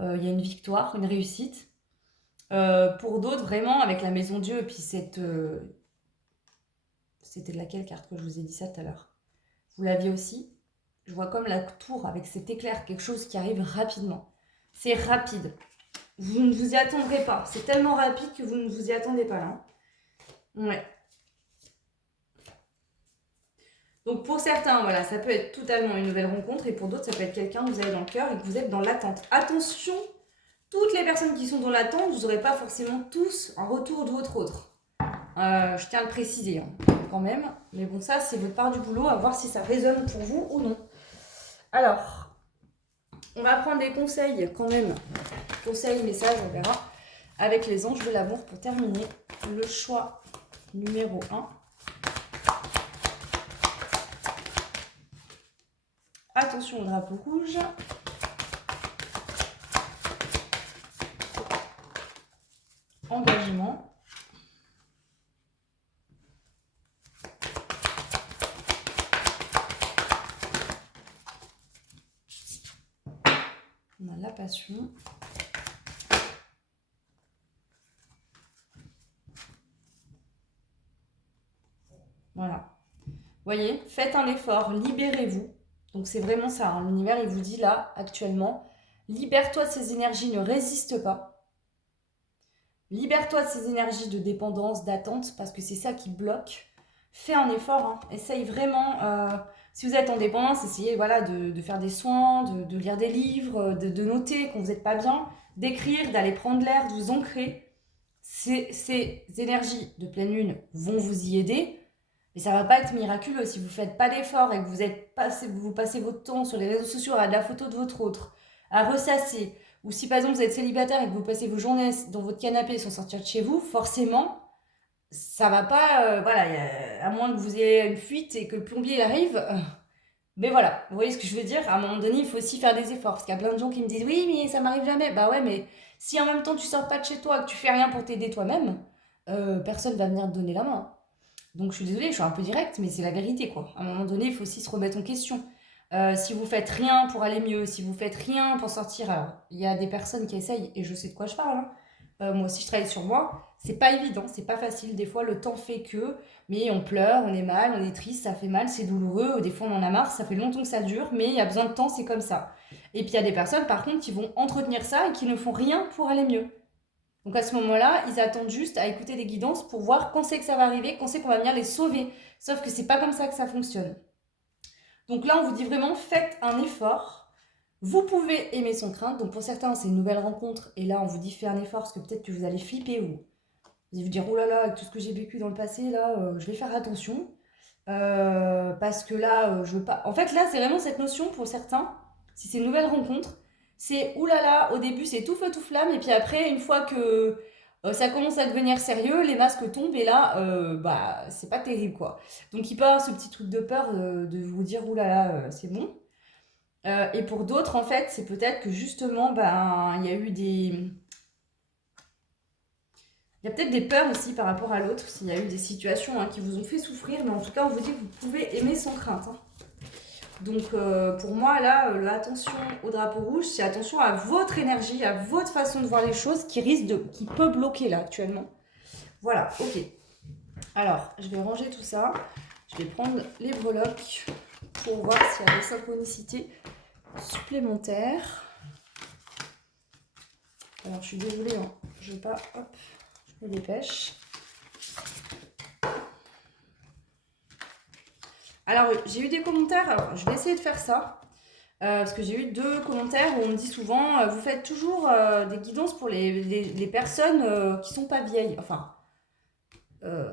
Il y a une victoire, une réussite. Pour d'autres, vraiment, avec la maison Dieu, et puis c'était de laquelle carte que je vous ai dit ça tout à l'heure? Vous l'aviez aussi? Je vois comme la tour avec cet éclair, quelque chose qui arrive rapidement. C'est rapide. Vous ne vous y attendrez pas. C'est tellement rapide que vous ne vous y attendez pas là. Ouais. Donc pour certains, voilà, ça peut être totalement une nouvelle rencontre, et pour d'autres, ça peut être quelqu'un que vous avez dans le cœur et que vous êtes dans l'attente. Attention! Toutes les personnes qui sont dans l'attente, vous n'aurez pas forcément tous un retour de votre autre. Je tiens à le préciser hein, quand même. Mais bon, ça, c'est votre part du boulot, à voir si ça résonne pour vous ou non. Alors, on va prendre des conseils quand même. Conseils, messages, on verra. Avec les anges de l'amour pour terminer. Le choix numéro 1. Attention au drapeau rouge. Engagement. On a la passion. Voilà. Voyez, faites un effort, libérez-vous. Donc c'est vraiment ça, hein. L'univers il vous dit là, actuellement, libère-toi de ces énergies, ne résiste pas. Libère-toi de ces énergies de dépendance, d'attente, parce que c'est ça qui bloque. Fais un effort, hein. Essaye vraiment, si vous êtes en dépendance, essayez voilà, de faire des soins, de lire des livres, de noter quand vous n'êtes pas bien, d'écrire, d'aller prendre l'air, de vous ancrer. Ces énergies de pleine lune vont vous y aider, mais ça ne va pas être miraculeux. Si vous ne faites pas d'effort et que vous passez votre temps sur les réseaux sociaux à la photo de votre autre, à ressasser, ou si par exemple vous êtes célibataire et que vous passez vos journées dans votre canapé sans sortir de chez vous, forcément, ça va pas, voilà, à moins que vous ayez une fuite et que le plombier arrive. Mais voilà, vous voyez ce que je veux dire? À un moment donné, il faut aussi faire des efforts. Parce qu'il y a plein de gens qui me disent oui, mais ça m'arrive jamais. Bah ouais, mais si en même temps tu sors pas de chez toi, que tu fais rien pour t'aider toi-même, personne va venir te donner la main. Donc je suis désolée, je suis un peu directe, mais c'est la vérité, quoi. À un moment donné, il faut aussi se remettre en question. Si vous faites rien pour aller mieux, si vous faites rien pour sortir, alors il y a des personnes qui essayent, et je sais de quoi je parle, hein. Moi aussi je travaille sur moi, c'est pas évident, c'est pas facile, des fois le temps fait que, mais on pleure, on est mal, on est triste, ça fait mal, c'est douloureux, des fois on en a marre, ça fait longtemps que ça dure, mais il y a besoin de temps, c'est comme ça. Et puis il y a des personnes par contre qui vont entretenir ça et qui ne font rien pour aller mieux. Donc à ce moment-là, ils attendent juste à écouter des guidances pour voir quand c'est que ça va arriver, quand c'est qu'on va venir les sauver. Sauf que c'est pas comme ça que ça fonctionne. Donc là, on vous dit vraiment, faites un effort. Vous pouvez aimer son crainte. Donc pour certains, c'est une nouvelle rencontre. Et là, on vous dit, faites un effort parce que peut-être que vous allez flipper ou vous allez vous dire, oh là là, avec tout ce que j'ai vécu dans le passé, là, je vais faire attention. Parce que là, je veux pas. En fait, là, c'est vraiment cette notion pour certains, si c'est une nouvelle rencontre, c'est oulala, au début, c'est tout feu, tout flamme. Et puis après, une fois que ça commence à devenir sérieux, les masques tombent et là, bah, c'est pas terrible, quoi. Donc, il peut y avoir ce petit truc de peur de vous dire oulala, c'est bon. Et pour d'autres, en fait, c'est peut-être que justement, ben, il y a eu des. Il y a peut-être des peurs aussi par rapport à l'autre, s'il y a eu des situations qui vous ont fait souffrir, mais en tout cas, on vous dit que vous pouvez aimer sans crainte, hein. Donc, pour moi, là, l'attention au drapeau rouge, c'est attention à votre énergie, à votre façon de voir les choses qui peut bloquer là actuellement. Voilà, ok. Alors, je vais ranger tout ça. Je vais prendre les breloques pour voir s'il y a des synchronicités supplémentaires. Alors, je suis désolée, hein. Je ne veux pas. Hop, je me dépêche. Alors, j'ai eu des commentaires. Alors, je vais essayer de faire ça. Parce que j'ai eu 2 commentaires où on me dit souvent vous faites toujours des guidances pour les personnes qui sont pas vieilles. Enfin, euh,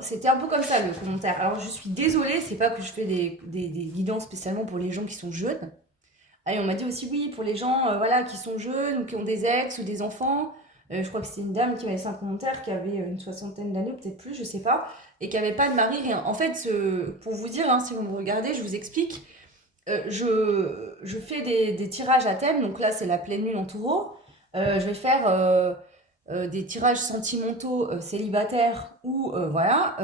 c'était un peu comme ça le commentaire. Alors, je suis désolée, c'est pas que je fais des guidances spécialement pour les gens qui sont jeunes. Ah, et on m'a dit aussi oui, pour les gens voilà, qui sont jeunes ou qui ont des ex ou des enfants. Je crois que c'était une dame qui m'a laissé un commentaire qui avait une soixantaine d'années, peut-être plus, je sais pas, et qui avait pas de mari, rien. En fait, pour vous dire, hein, si vous me regardez, je vous explique. Je fais des tirages à thème, donc là c'est la pleine lune en taureau. Je vais faire des tirages sentimentaux célibataires ou voilà.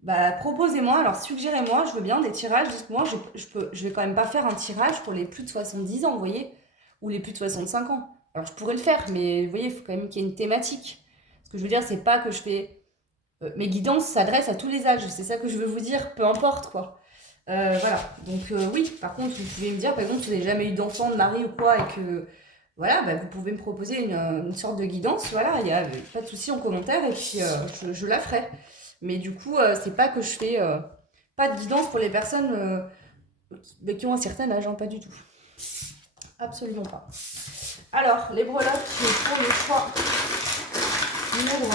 Bah, proposez-moi, alors suggérez-moi, je veux bien des tirages, dites-moi, je vais quand même pas faire un tirage pour les plus de 70 ans, vous voyez, ou les plus de 65 ans. Alors je pourrais le faire, mais vous voyez, il faut quand même qu'il y ait une thématique. Ce que je veux dire, c'est pas que je fais. Mes guidances s'adressent à tous les âges, c'est ça que je veux vous dire, peu importe quoi. Voilà, donc oui, par contre, vous pouvez me dire, par exemple, si vous n'avez jamais eu d'enfant, de mari ou quoi, et que, voilà, bah, vous pouvez me proposer une sorte de guidance, voilà, il n'y a pas de souci en commentaire, et puis je la ferai. Mais du coup, c'est pas que je fais pas de guidance pour les personnes qui ont un certain âge, hein, pas du tout. Absolument pas. Alors, les breloques, pour le choix numéro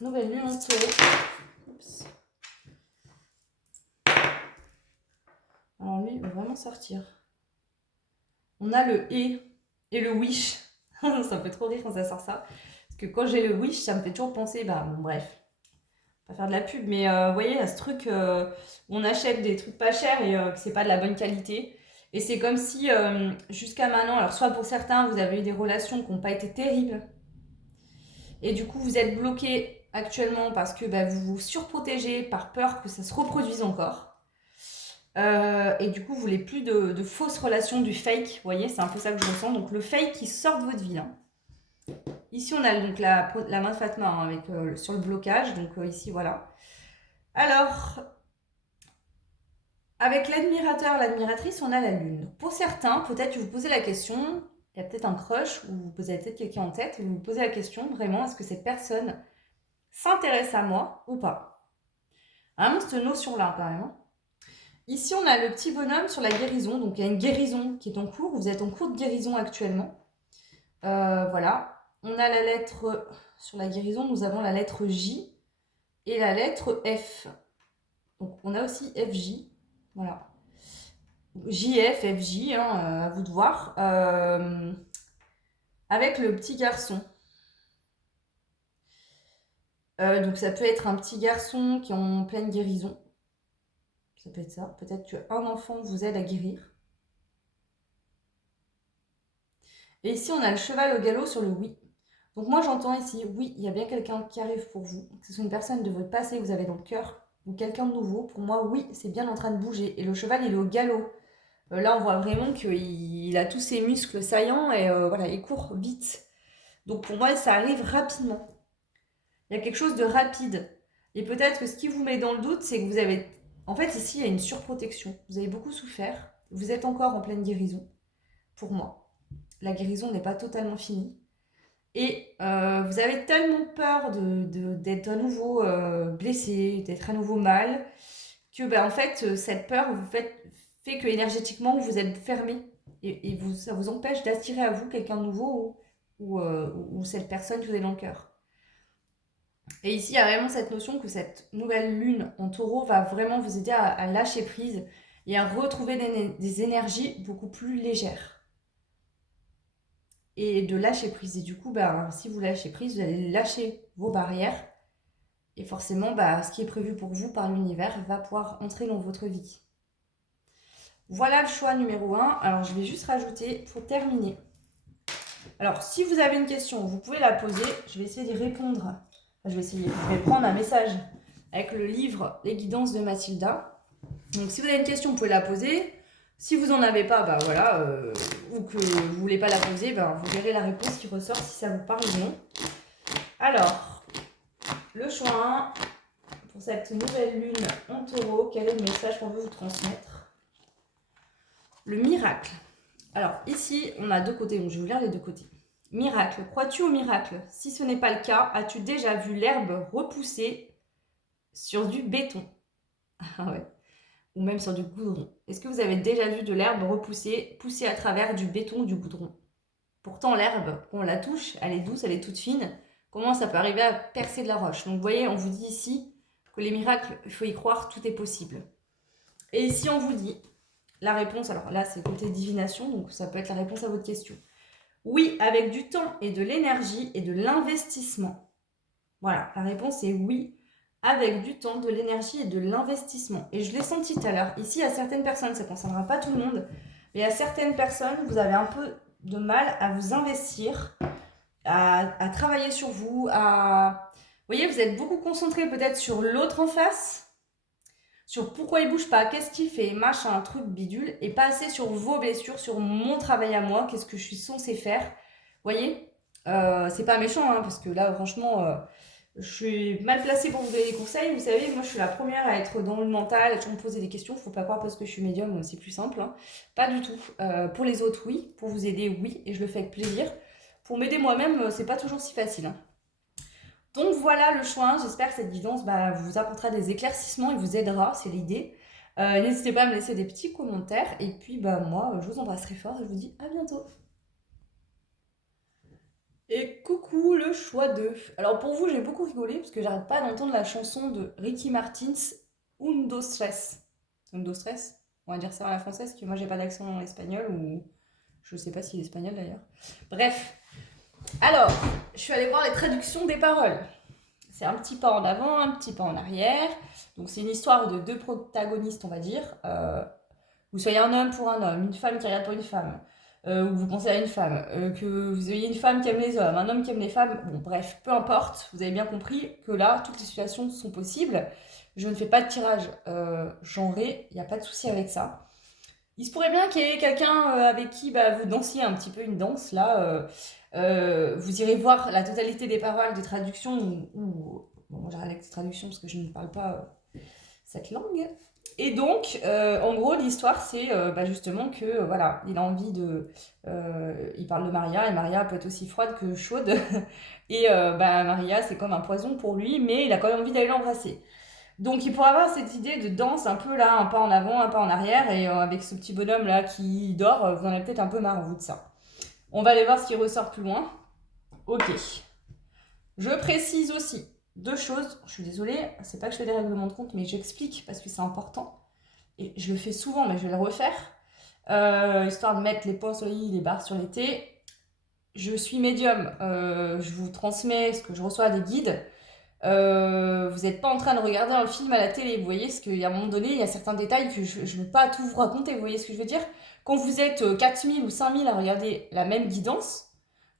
1. Nouvelle lune en taureau. Oups. Alors lui, il va vraiment sortir. On a le et le wish. Ça me fait trop rire quand ça sort ça. Parce que quand j'ai le wish, ça me fait toujours penser, bah bon, bref, pas faire de la pub, mais vous voyez, il y a ce truc où on achète des trucs pas chers et que c'est pas de la bonne qualité. Et c'est comme si jusqu'à maintenant, alors soit pour certains, vous avez eu des relations qui n'ont pas été terribles. Et du coup, vous êtes bloqué actuellement parce que bah, vous vous surprotégez par peur que ça se reproduise encore. Et du coup, vous voulez plus de fausses relations, du fake, vous voyez, c'est un peu ça que je ressens. Donc le fake qui sort de votre vie, hein. Ici, on a donc la main de Fatma hein, avec, sur le blocage, donc ici, voilà. Alors, avec l'admirateur, l'admiratrice, on a la lune. Pour certains, peut-être que vous posez la question, il y a peut-être un crush, ou vous avez peut-être quelqu'un en tête, et vous vous posez la question, vraiment, est-ce que cette personne s'intéresse à moi ou pas? Vraiment, cette notion-là, quand même, hein. Ici, on a le petit bonhomme sur la guérison. Donc, il y a une guérison qui est en cours. Vous êtes en cours de guérison actuellement. Voilà. On a la lettre sur la guérison. Nous avons la lettre J et la lettre F. Donc, on a aussi FJ. Voilà. JF, FJ, hein, à vous de voir. Avec le petit garçon. Donc, ça peut être un petit garçon qui est en pleine guérison. Ça peut être ça. Peut-être qu'un enfant vous aide à guérir. Et ici, on a le cheval au galop sur le oui. Donc moi j'entends ici, oui, il y a bien quelqu'un qui arrive pour vous, que ce soit une personne de votre passé que vous avez dans le cœur, ou quelqu'un de nouveau. Pour moi, oui, c'est bien en train de bouger. Et le cheval, il est au galop. Là, on voit vraiment qu'il a tous ses muscles saillants et voilà, il court vite. Donc pour moi, ça arrive rapidement. Il y a quelque chose de rapide. Et peut-être que ce qui vous met dans le doute, c'est que vous avez... En fait, ici, il y a une surprotection. Vous avez beaucoup souffert. Vous êtes encore en pleine guérison, pour moi. La guérison n'est pas totalement finie. Et vous avez tellement peur d'être à nouveau blessé, d'être à nouveau mal, que ben, en fait, cette peur fait que énergétiquement, vous êtes fermé. Et ça vous empêche d'attirer à vous quelqu'un de nouveau ou cette personne que vous avez dans le cœur. Et ici, il y a vraiment cette notion que cette nouvelle lune en taureau va vraiment vous aider à lâcher prise et à retrouver des énergies beaucoup plus légères. Et de lâcher prise. Et du coup, bah, si vous lâchez prise, vous allez lâcher vos barrières. Et forcément, bah, ce qui est prévu pour vous par l'univers va pouvoir entrer dans votre vie. Voilà le choix numéro 1. Alors, je vais juste rajouter pour terminer. Alors, si vous avez une question, vous pouvez la poser. Je vais essayer d'y répondre. Enfin, je vais prendre un message avec le livre Les guidances de Mathilda. Donc, si vous avez une question, vous pouvez la poser. Si vous n'en avez pas, bah voilà, ou que vous ne voulez pas la poser, bah, vous verrez la réponse qui ressort si ça vous parle ou non. Alors, le choix 1, pour cette nouvelle lune en taureau, quel est le message qu'on veut vous transmettre? Le miracle. Alors ici, on a deux côtés, donc je vais vous lire les deux côtés. Miracle. Crois-tu au miracle? Si ce n'est pas le cas, as-tu déjà vu l'herbe repousser sur du béton? Ah ouais. Ou même sur du goudron. Est-ce que vous avez déjà vu de l'herbe pousser à travers du béton ou du goudron? Pourtant, l'herbe, quand on la touche, elle est douce, elle est toute fine. Comment ça peut arriver à percer de la roche? Donc vous voyez, on vous dit ici que les miracles, il faut y croire, tout est possible. Et ici, on vous dit la réponse, alors là, c'est côté divination, donc ça peut être la réponse à votre question. Oui, avec du temps et de l'énergie et de l'investissement. Voilà, la réponse est oui, avec du temps, de l'énergie et de l'investissement. Et je l'ai senti tout à l'heure. Ici, à certaines personnes, ça ne concernera pas tout le monde, mais à certaines personnes, vous avez un peu de mal à vous investir, à travailler sur vous, Vous voyez, vous êtes beaucoup concentré peut-être sur l'autre en face, sur pourquoi il bouge pas, qu'est-ce qu'il fait, machin, un truc bidule, et pas assez sur vos blessures, sur mon travail à moi, qu'est-ce que je suis censée faire. Vous voyez, c'est pas méchant, hein, parce que là, franchement, je suis mal placée pour vous donner des conseils. Vous savez, moi, je suis la première à être dans le mental, à toujours me poser des questions. Faut pas croire parce que je suis médium, c'est plus simple. Hein. Pas du tout. Pour les autres, oui. Pour vous aider, oui. Et je le fais avec plaisir. Pour m'aider moi-même, c'est pas toujours si facile. Hein. Donc voilà le choix. J'espère que cette guidance vous apportera des éclaircissements et vous aidera, c'est l'idée. N'hésitez pas à me laisser des petits commentaires. Et puis moi, je vous embrasse très fort et je vous dis à bientôt. Et coucou le choix 2. Alors pour vous, j'ai beaucoup rigolé parce que j'arrête pas d'entendre la chanson de Ricky Martin, Un, dos, tres. Un, dos, tres. On va dire ça à la française, parce que moi j'ai pas d'accent espagnol ou je sais pas s'il est espagnol d'ailleurs. Bref. Alors, je suis allée voir les traductions des paroles. C'est un petit pas en avant, un petit pas en arrière. Donc c'est une histoire de deux protagonistes, on va dire. Vous soyez un homme pour un homme, une femme qui regarde pour une femme, ou vous pensez à une femme, que vous ayez une femme qui aime les hommes, un homme qui aime les femmes. Bon, bref, peu importe. Vous avez bien compris que là, toutes les situations sont possibles. Je ne fais pas de tirage genré, il n'y a pas de souci avec ça. Il se pourrait bien qu'il y ait quelqu'un avec qui vous dansiez un petit peu une danse, là. Vous irez voir la totalité des paroles des traductions, bon, j'arrête avec les traductions parce que je ne parle pas cette langue. Et donc, en gros, l'histoire, c'est justement que, voilà, il a envie de... il parle de Maria, et Maria peut être aussi froide que chaude. Et Maria, c'est comme un poison pour lui, mais il a quand même envie d'aller l'embrasser. Donc il pourrait avoir cette idée de danse un peu là, un pas en avant, un pas en arrière, et avec ce petit bonhomme là qui dort, vous en avez peut-être un peu marre vous de ça. On va aller voir ce qui ressort plus loin. Ok. Je précise aussi deux choses. Je suis désolée, c'est pas que je fais des règlements de compte, mais j'explique parce que c'est important. Et je le fais souvent, mais je vais le refaire. Histoire de mettre les points sur les i, les barres sur les t. Je suis médium. Je vous transmets ce que je reçois des guides. Vous n'êtes pas en train de regarder un film à la télé, vous voyez, parce qu'à un moment donné, il y a certains détails que je ne veux pas tout vous raconter, vous voyez ce que je veux dire? Quand vous êtes 4000 ou 5000 à regarder la même guidance,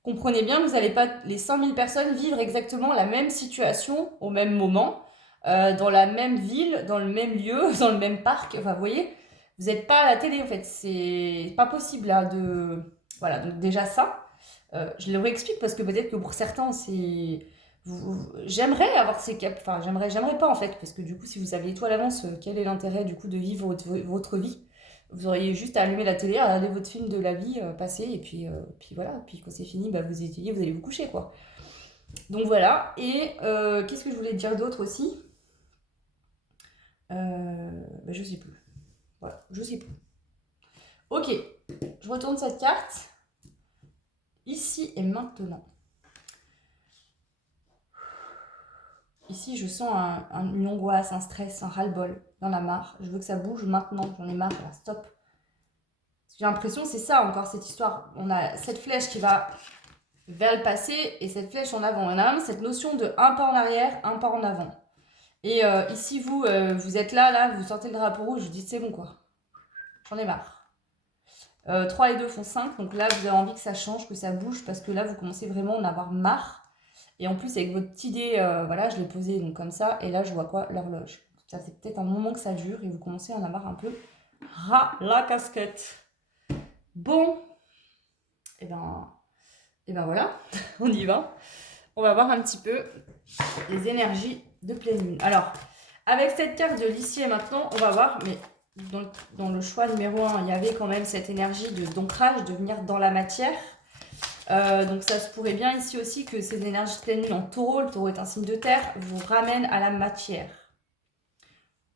comprenez bien que vous n'allez pas, les 5000 personnes, vivre exactement la même situation au même moment, dans la même ville, dans le même lieu, dans le même parc. Enfin, vous voyez, vous n'êtes pas à la télé en fait. C'est pas possible là de. Voilà, donc déjà ça. Je le réexplique parce que peut-être que pour certains, c'est. J'aimerais avoir ces caps. Enfin, j'aimerais pas en fait, parce que du coup, si vous saviez tout à l'avance, quel est l'intérêt du coup de vivre votre vie, vous auriez juste à allumer la télé, à regarder votre film de la vie passer, et puis voilà. Puis quand c'est fini, bah, vous étayez, vous allez vous coucher quoi. Donc voilà. Et qu'est-ce que je voulais dire d'autre aussi bah, je sais plus. Voilà, je sais plus. Ok, je retourne cette carte. Ici et maintenant. Ici, je sens une angoisse, un stress, un ras-le-bol. J'en ai marre. Je veux que ça bouge maintenant. J'en ai marre. Là, stop. J'ai l'impression, c'est ça encore cette histoire. On a cette flèche qui va vers le passé et cette flèche en avant. On a même cette notion de un pas en arrière, un pas en avant. Et ici, vous êtes là, vous sortez le drapeau rouge. Vous dites c'est bon quoi. J'en ai marre. 3 et 2 font 5. Donc là, vous avez envie que ça change, que ça bouge parce que là, vous commencez vraiment à en avoir marre. Et en plus, avec votre petite idée, voilà, je l'ai posée donc comme ça. Et là, je vois quoi? L'horloge. Ça fait peut-être un moment que ça dure et vous commencez à en avoir un peu ras la casquette. Bon, et ben voilà, on y va. On va voir un petit peu les énergies de pleine lune. Alors, avec cette carte de l'ici et maintenant, on va voir, mais dans le choix numéro 1, il y avait quand même cette énergie d'ancrage, de venir dans la matière. Donc ça se pourrait bien ici aussi que ces énergies de pleine lune en taureau, le taureau est un signe de terre, vous ramènent à la matière.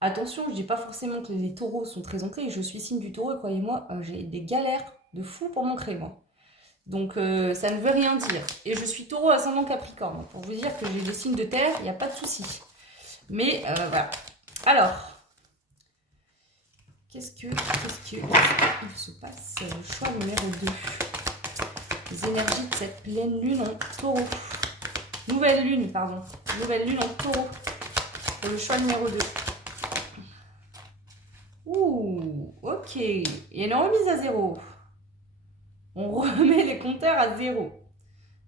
Attention, je ne dis pas forcément que les taureaux sont très ancrés, je suis signe du taureau et croyez-moi, j'ai des galères de fou pour m'ancrer moi. Donc ça ne veut rien dire. Et je suis taureau ascendant capricorne, pour vous dire que j'ai des signes de terre, il n'y a pas de souci. Mais voilà. Alors, qu'est-ce qu'il se passe? Le choix numéro 2. Les énergies de cette pleine lune en taureau. Nouvelle lune en taureau. Pour le choix numéro 2. Ouh, ok. Il y a une remise à zéro. On remet les compteurs à zéro.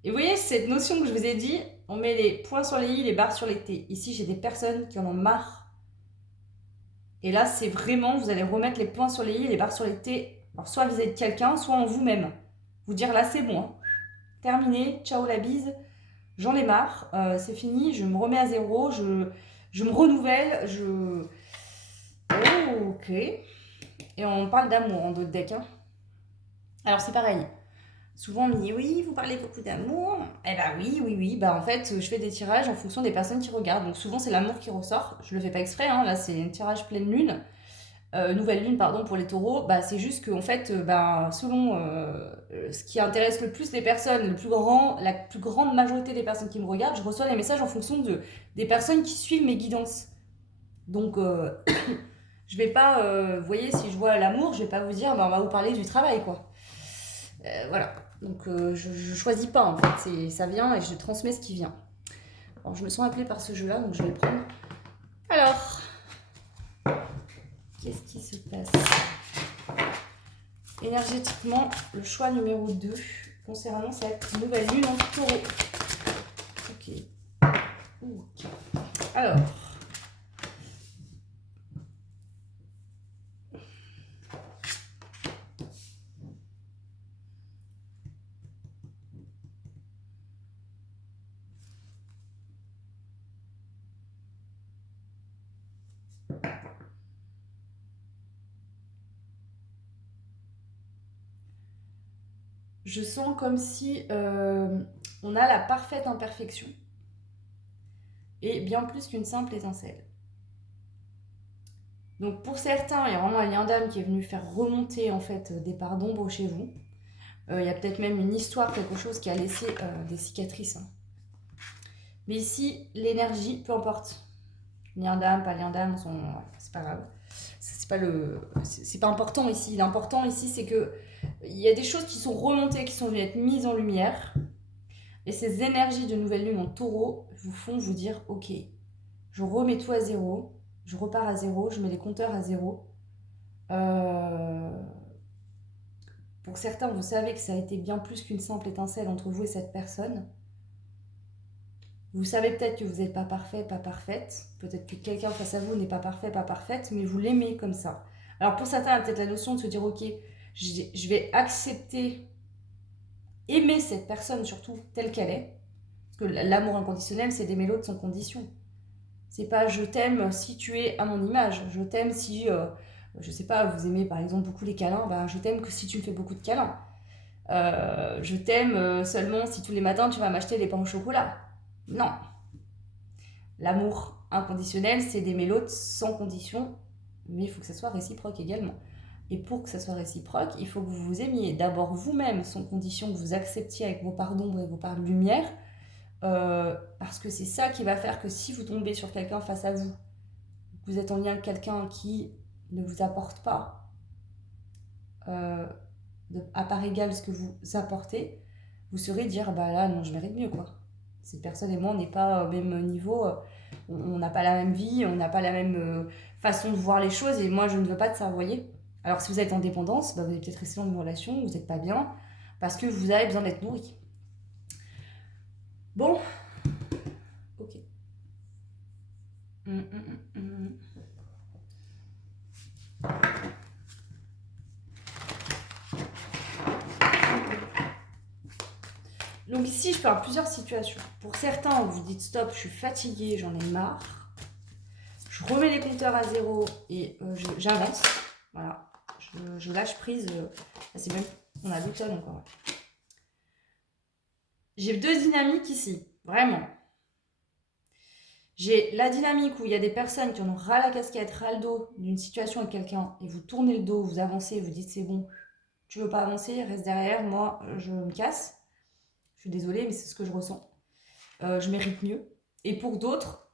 Et vous voyez, cette notion que je vous ai dit, on met les points sur les i, les barres sur les t. Ici, j'ai des personnes qui en ont marre. Et là, c'est vraiment, vous allez remettre les points sur les i, les barres sur les t. Alors, soit vis-à-vis de quelqu'un, soit en vous-même. Vous dire, là, c'est bon. Hein. Terminé, ciao la bise. J'en ai marre, c'est fini, je me remets à zéro, je me renouvelle, Oh, ok. Et on parle d'amour en d'autres decks. Hein. Alors, c'est pareil. Souvent, on me dit oui, vous parlez beaucoup d'amour. Eh ben oui. Bah en fait, je fais des tirages en fonction des personnes qui regardent. Donc souvent, c'est l'amour qui ressort. Je le fais pas exprès. Hein. Là, c'est un tirage pleine lune, nouvelle lune, pardon, pour les taureaux. Bah c'est juste que en fait, selon ce qui intéresse le plus les personnes, la plus grande majorité des personnes qui me regardent, je reçois des messages en fonction des personnes qui suivent mes guidances. Donc je vais pas, vous voyez, si je vois l'amour, je vais pas vous dire, bah, on va vous parler du travail, quoi. Voilà. Donc je choisis pas en fait, ça vient et je transmets ce qui vient. Alors je me sens appelée par ce jeu-là, donc je vais le prendre. Alors, qu'est-ce qui se passe? Énergétiquement, le choix numéro 2 concernant cette nouvelle lune en taureau. Ok. Alors, je sens comme si on a la parfaite imperfection et bien plus qu'une simple étincelle. Donc pour certains, il y a vraiment un lien d'âme qui est venu faire remonter en fait des parts d'ombre chez vous. Il y a peut-être même une histoire, quelque chose qui a laissé des cicatrices. Hein. Mais ici, l'énergie, peu importe. Lien d'âme, pas lien d'âme, c'est pas grave. C'est pas important ici. L'important ici, c'est que il y a des choses qui sont remontées, qui sont venues être mises en lumière. Et ces énergies de nouvelle lune en taureau vous font vous dire, ok, je remets tout à zéro, je repars à zéro, je mets les compteurs à zéro. Pour certains, vous savez que ça a été bien plus qu'une simple étincelle entre vous et cette personne. Vous savez peut-être que vous n'êtes pas parfait, pas parfaite. Peut-être que quelqu'un face à vous n'est pas parfait, pas parfaite, mais vous l'aimez comme ça. Alors pour certains, il y a peut-être la notion de se dire, ok, je vais accepter, aimer cette personne surtout telle qu'elle est. Parce que l'amour inconditionnel, c'est d'aimer l'autre sans condition. C'est pas je t'aime si tu es à mon image. Je t'aime si, je sais pas, vous aimez par exemple beaucoup les câlins, bah, je t'aime que si tu me fais beaucoup de câlins. Je t'aime seulement si tous les matins tu vas m'acheter des pains au chocolat. Non. L'amour inconditionnel, c'est d'aimer l'autre sans condition, mais il faut que ça soit réciproque également. Et pour que ça soit réciproque, il faut que vous vous aimiez d'abord vous-même sans condition, que vous acceptiez avec vos parts d'ombre et vos parts de lumière, parce que c'est ça qui va faire que si vous tombez sur quelqu'un face à vous, vous êtes en lien avec quelqu'un qui ne vous apporte pas à part égale ce que vous apportez, vous saurez dire bah là non je mérite mieux quoi. Cette personne et moi on n'est pas au même niveau, on n'a pas la même vie, on n'a pas la même façon de voir les choses et moi je ne veux pas de ça, vous voyez. Alors si vous êtes en dépendance, bah, vous allez peut-être rester dans une relation, vous n'êtes pas bien parce que vous avez besoin d'être nourri. Bon, ok. Donc ici, je parle de plusieurs situations. Pour certains, vous dites stop, je suis fatiguée, j'en ai marre. Je remets les compteurs à zéro et j'avance. Voilà, je lâche prise. C'est même, on a l'automne encore. J'ai deux dynamiques ici, vraiment. J'ai la dynamique où il y a des personnes qui en ont ras la casquette, ras le dos d'une situation avec quelqu'un et vous tournez le dos, vous avancez, vous dites c'est bon, tu veux pas avancer, reste derrière, moi je me casse. Je suis désolée, mais c'est ce que je ressens. Je mérite mieux. Et pour d'autres,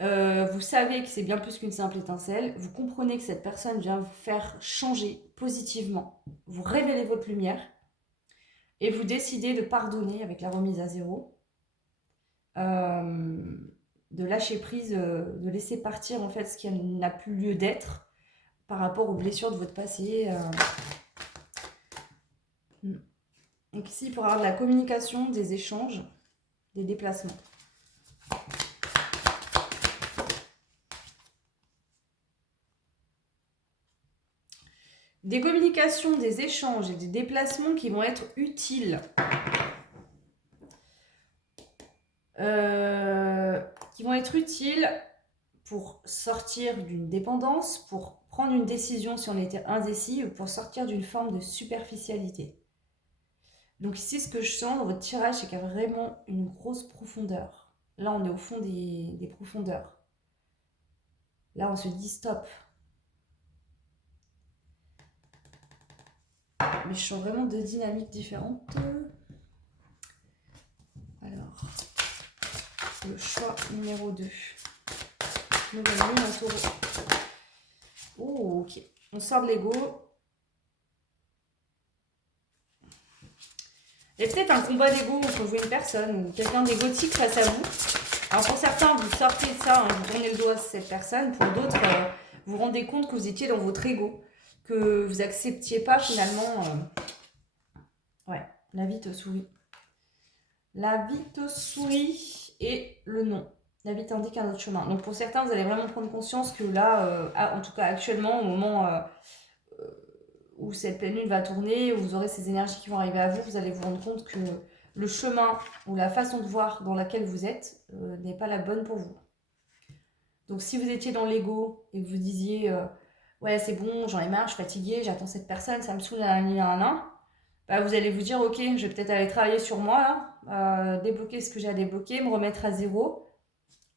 vous savez que c'est bien plus qu'une simple étincelle. Vous comprenez que cette personne vient vous faire changer positivement. Vous révélez votre lumière. Et vous décidez de pardonner avec la remise à zéro. De lâcher prise, de laisser partir en fait ce qui n'a plus lieu d'être par rapport aux blessures de votre passé. Donc ici, il pourra y avoir de la communication, des échanges, des déplacements. Des communications, des échanges et des déplacements qui vont être utiles. Qui vont être utiles pour sortir d'une dépendance, pour prendre une décision si on était indécis ou pour sortir d'une forme de superficialité. Donc ici, ce que je sens dans votre tirage, c'est qu'il y a vraiment une grosse profondeur. Là, on est au fond des profondeurs. Là, on se dit stop. Mais je sens vraiment deux dynamiques différentes. Alors, le choix numéro 2. Nouvelle lune en taureau. Oh, ok. On sort de l'ego. Il y a peut-être un combat d'ego entre vous et une personne, ou quelqu'un d'égotique face à vous. Alors pour certains, vous sortez de ça, hein, vous tournez le dos à cette personne. Pour d'autres, vous vous rendez compte que vous étiez dans votre ego, que vous acceptiez pas finalement... Ouais, la vie te sourit. La vie te sourit et le non. La vie t'indique un autre chemin. Donc pour certains, vous allez vraiment prendre conscience que là, en tout cas actuellement, au moment où cette pleine lune va tourner, où vous aurez ces énergies qui vont arriver à vous, vous allez vous rendre compte que le chemin ou la façon de voir dans laquelle vous êtes n'est pas la bonne pour vous. Donc si vous étiez dans l'ego et que vous disiez ouais c'est bon, j'en ai marre, je suis fatiguée, j'attends cette personne, ça me saoule, bah, vous allez vous dire ok, je vais peut-être aller travailler sur moi là, débloquer ce que j'ai à débloquer, me remettre à zéro,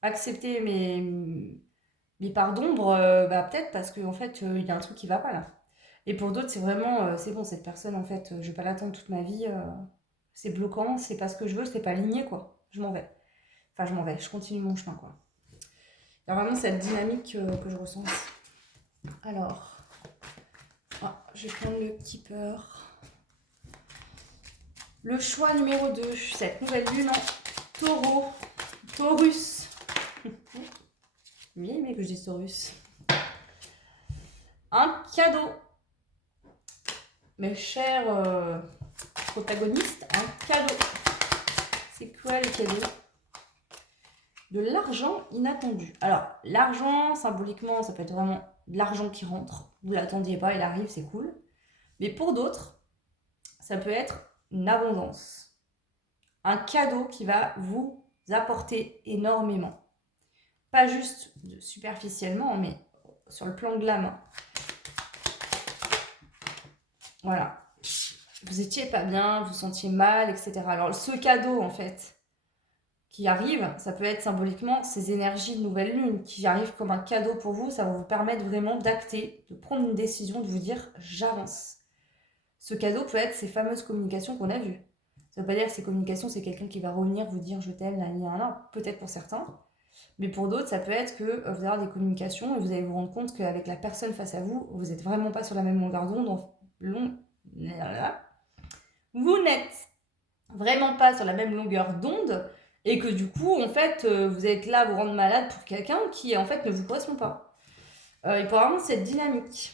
accepter mes parts d'ombre, bah, peut-être parce qu'en fait il y a un truc qui va pas là. Et pour d'autres c'est vraiment c'est bon, cette personne en fait je vais pas l'attendre toute ma vie, c'est bloquant, c'est pas ce que je veux, c'est pas aligné quoi, je m'en vais. Enfin je m'en vais, je continue mon chemin quoi. Il y a vraiment cette dynamique que je ressens ici. Alors, je vais prendre le keeper. Le choix numéro 2, cette nouvelle lune en taureau. Taurus. Oui, mais que je dis Taurus. Un cadeau. mes chers protagonistes, un cadeau. C'est quoi le cadeau? De l'argent inattendu. Alors, l'argent, symboliquement, ça peut être vraiment de l'argent qui rentre. Vous ne l'attendiez pas, il arrive, c'est cool. Mais pour d'autres, ça peut être une abondance. Un cadeau qui va vous apporter énormément. Pas juste superficiellement, mais sur le plan de la main. Voilà. Vous étiez pas bien, vous sentiez mal, etc. Alors, ce cadeau, en fait, qui arrive, ça peut être symboliquement ces énergies de nouvelle lune qui arrivent comme un cadeau pour vous. Ça va vous permettre vraiment d'acter, de prendre une décision, de vous dire « j'avance ». Ce cadeau peut être ces fameuses communications qu'on a vues. Ça ne veut pas dire que ces communications, c'est quelqu'un qui va revenir vous dire « je t'aime », peut-être pour certains. Mais pour d'autres, ça peut être que vous allez avoir des communications et vous allez vous rendre compte qu'avec la personne face à vous, vous n'êtes vraiment pas sur la même longueur d'onde. Vous n'êtes vraiment pas sur la même longueur d'onde et que du coup, en fait, vous êtes là à vous rendre malade pour quelqu'un qui, en fait, ne vous correspond pas. Il peut y avoir vraiment cette dynamique.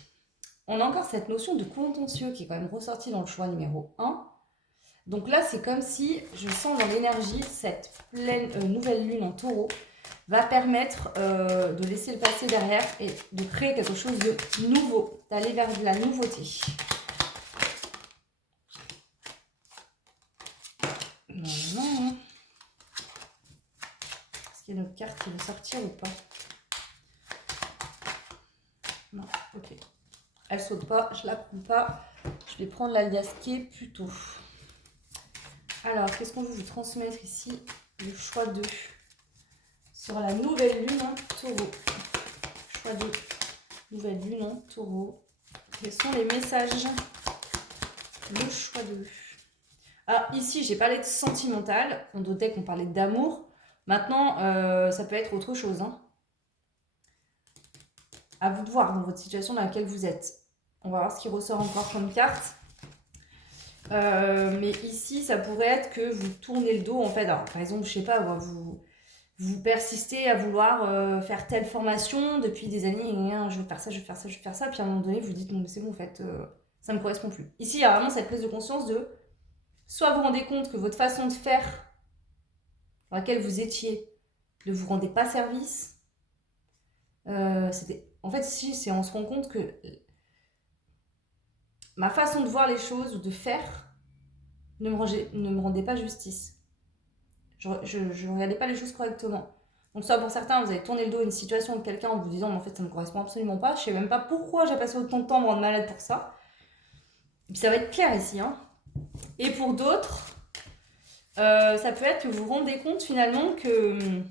On a encore cette notion de contentieux qui est quand même ressortie dans le choix numéro 1. Donc là, c'est comme si, je sens dans l'énergie, cette pleine nouvelle lune en taureau va permettre de laisser le passé derrière et de créer quelque chose de nouveau, d'aller vers de la nouveauté. Non. Est-ce qu'il y a notre carte qui veut sortir ou pas? Non, ok. Elle saute pas, je la prends pas. Je vais prendre l'alias qui est plutôt. Alors, qu'est-ce qu'on veut vous transmettre ici? Le choix 2. Sur la nouvelle lune en taureau. Choix 2. Nouvelle lune en taureau. Quels sont les messages? Le choix 2. Alors, ici, j'ai parlé de sentimental. On doutait qu'on parlait d'amour. Maintenant, ça peut être autre chose. Hein. À vous de voir dans votre situation dans laquelle vous êtes. On va voir ce qui ressort encore comme carte. Mais ici, ça pourrait être que vous tournez le dos, en fait. Alors, par exemple, je sais pas, vous persistez à vouloir faire telle formation depuis des années. Je veux faire ça, je veux faire ça, je veux faire ça. Puis à un moment donné, vous dites, non, mais c'est bon, en fait, ça ne me correspond plus. Ici, il y a vraiment cette prise de conscience de, soit vous vous rendez compte que votre façon de faire dans laquelle vous étiez ne vous rendait pas service. En fait, ici, on se rend compte que ma façon de voir les choses ou de faire ne me rendait pas justice. Je ne regardais pas les choses correctement. Donc soit pour certains, vous avez tourné le dos à une situation de quelqu'un en vous disant « mais en fait, ça ne me correspond absolument pas. Je ne sais même pas pourquoi j'ai passé autant de temps à me rendre malade pour ça. » Et puis ça va être clair ici. Hein. Et pour d'autres, ça peut être que vous vous rendez compte finalement que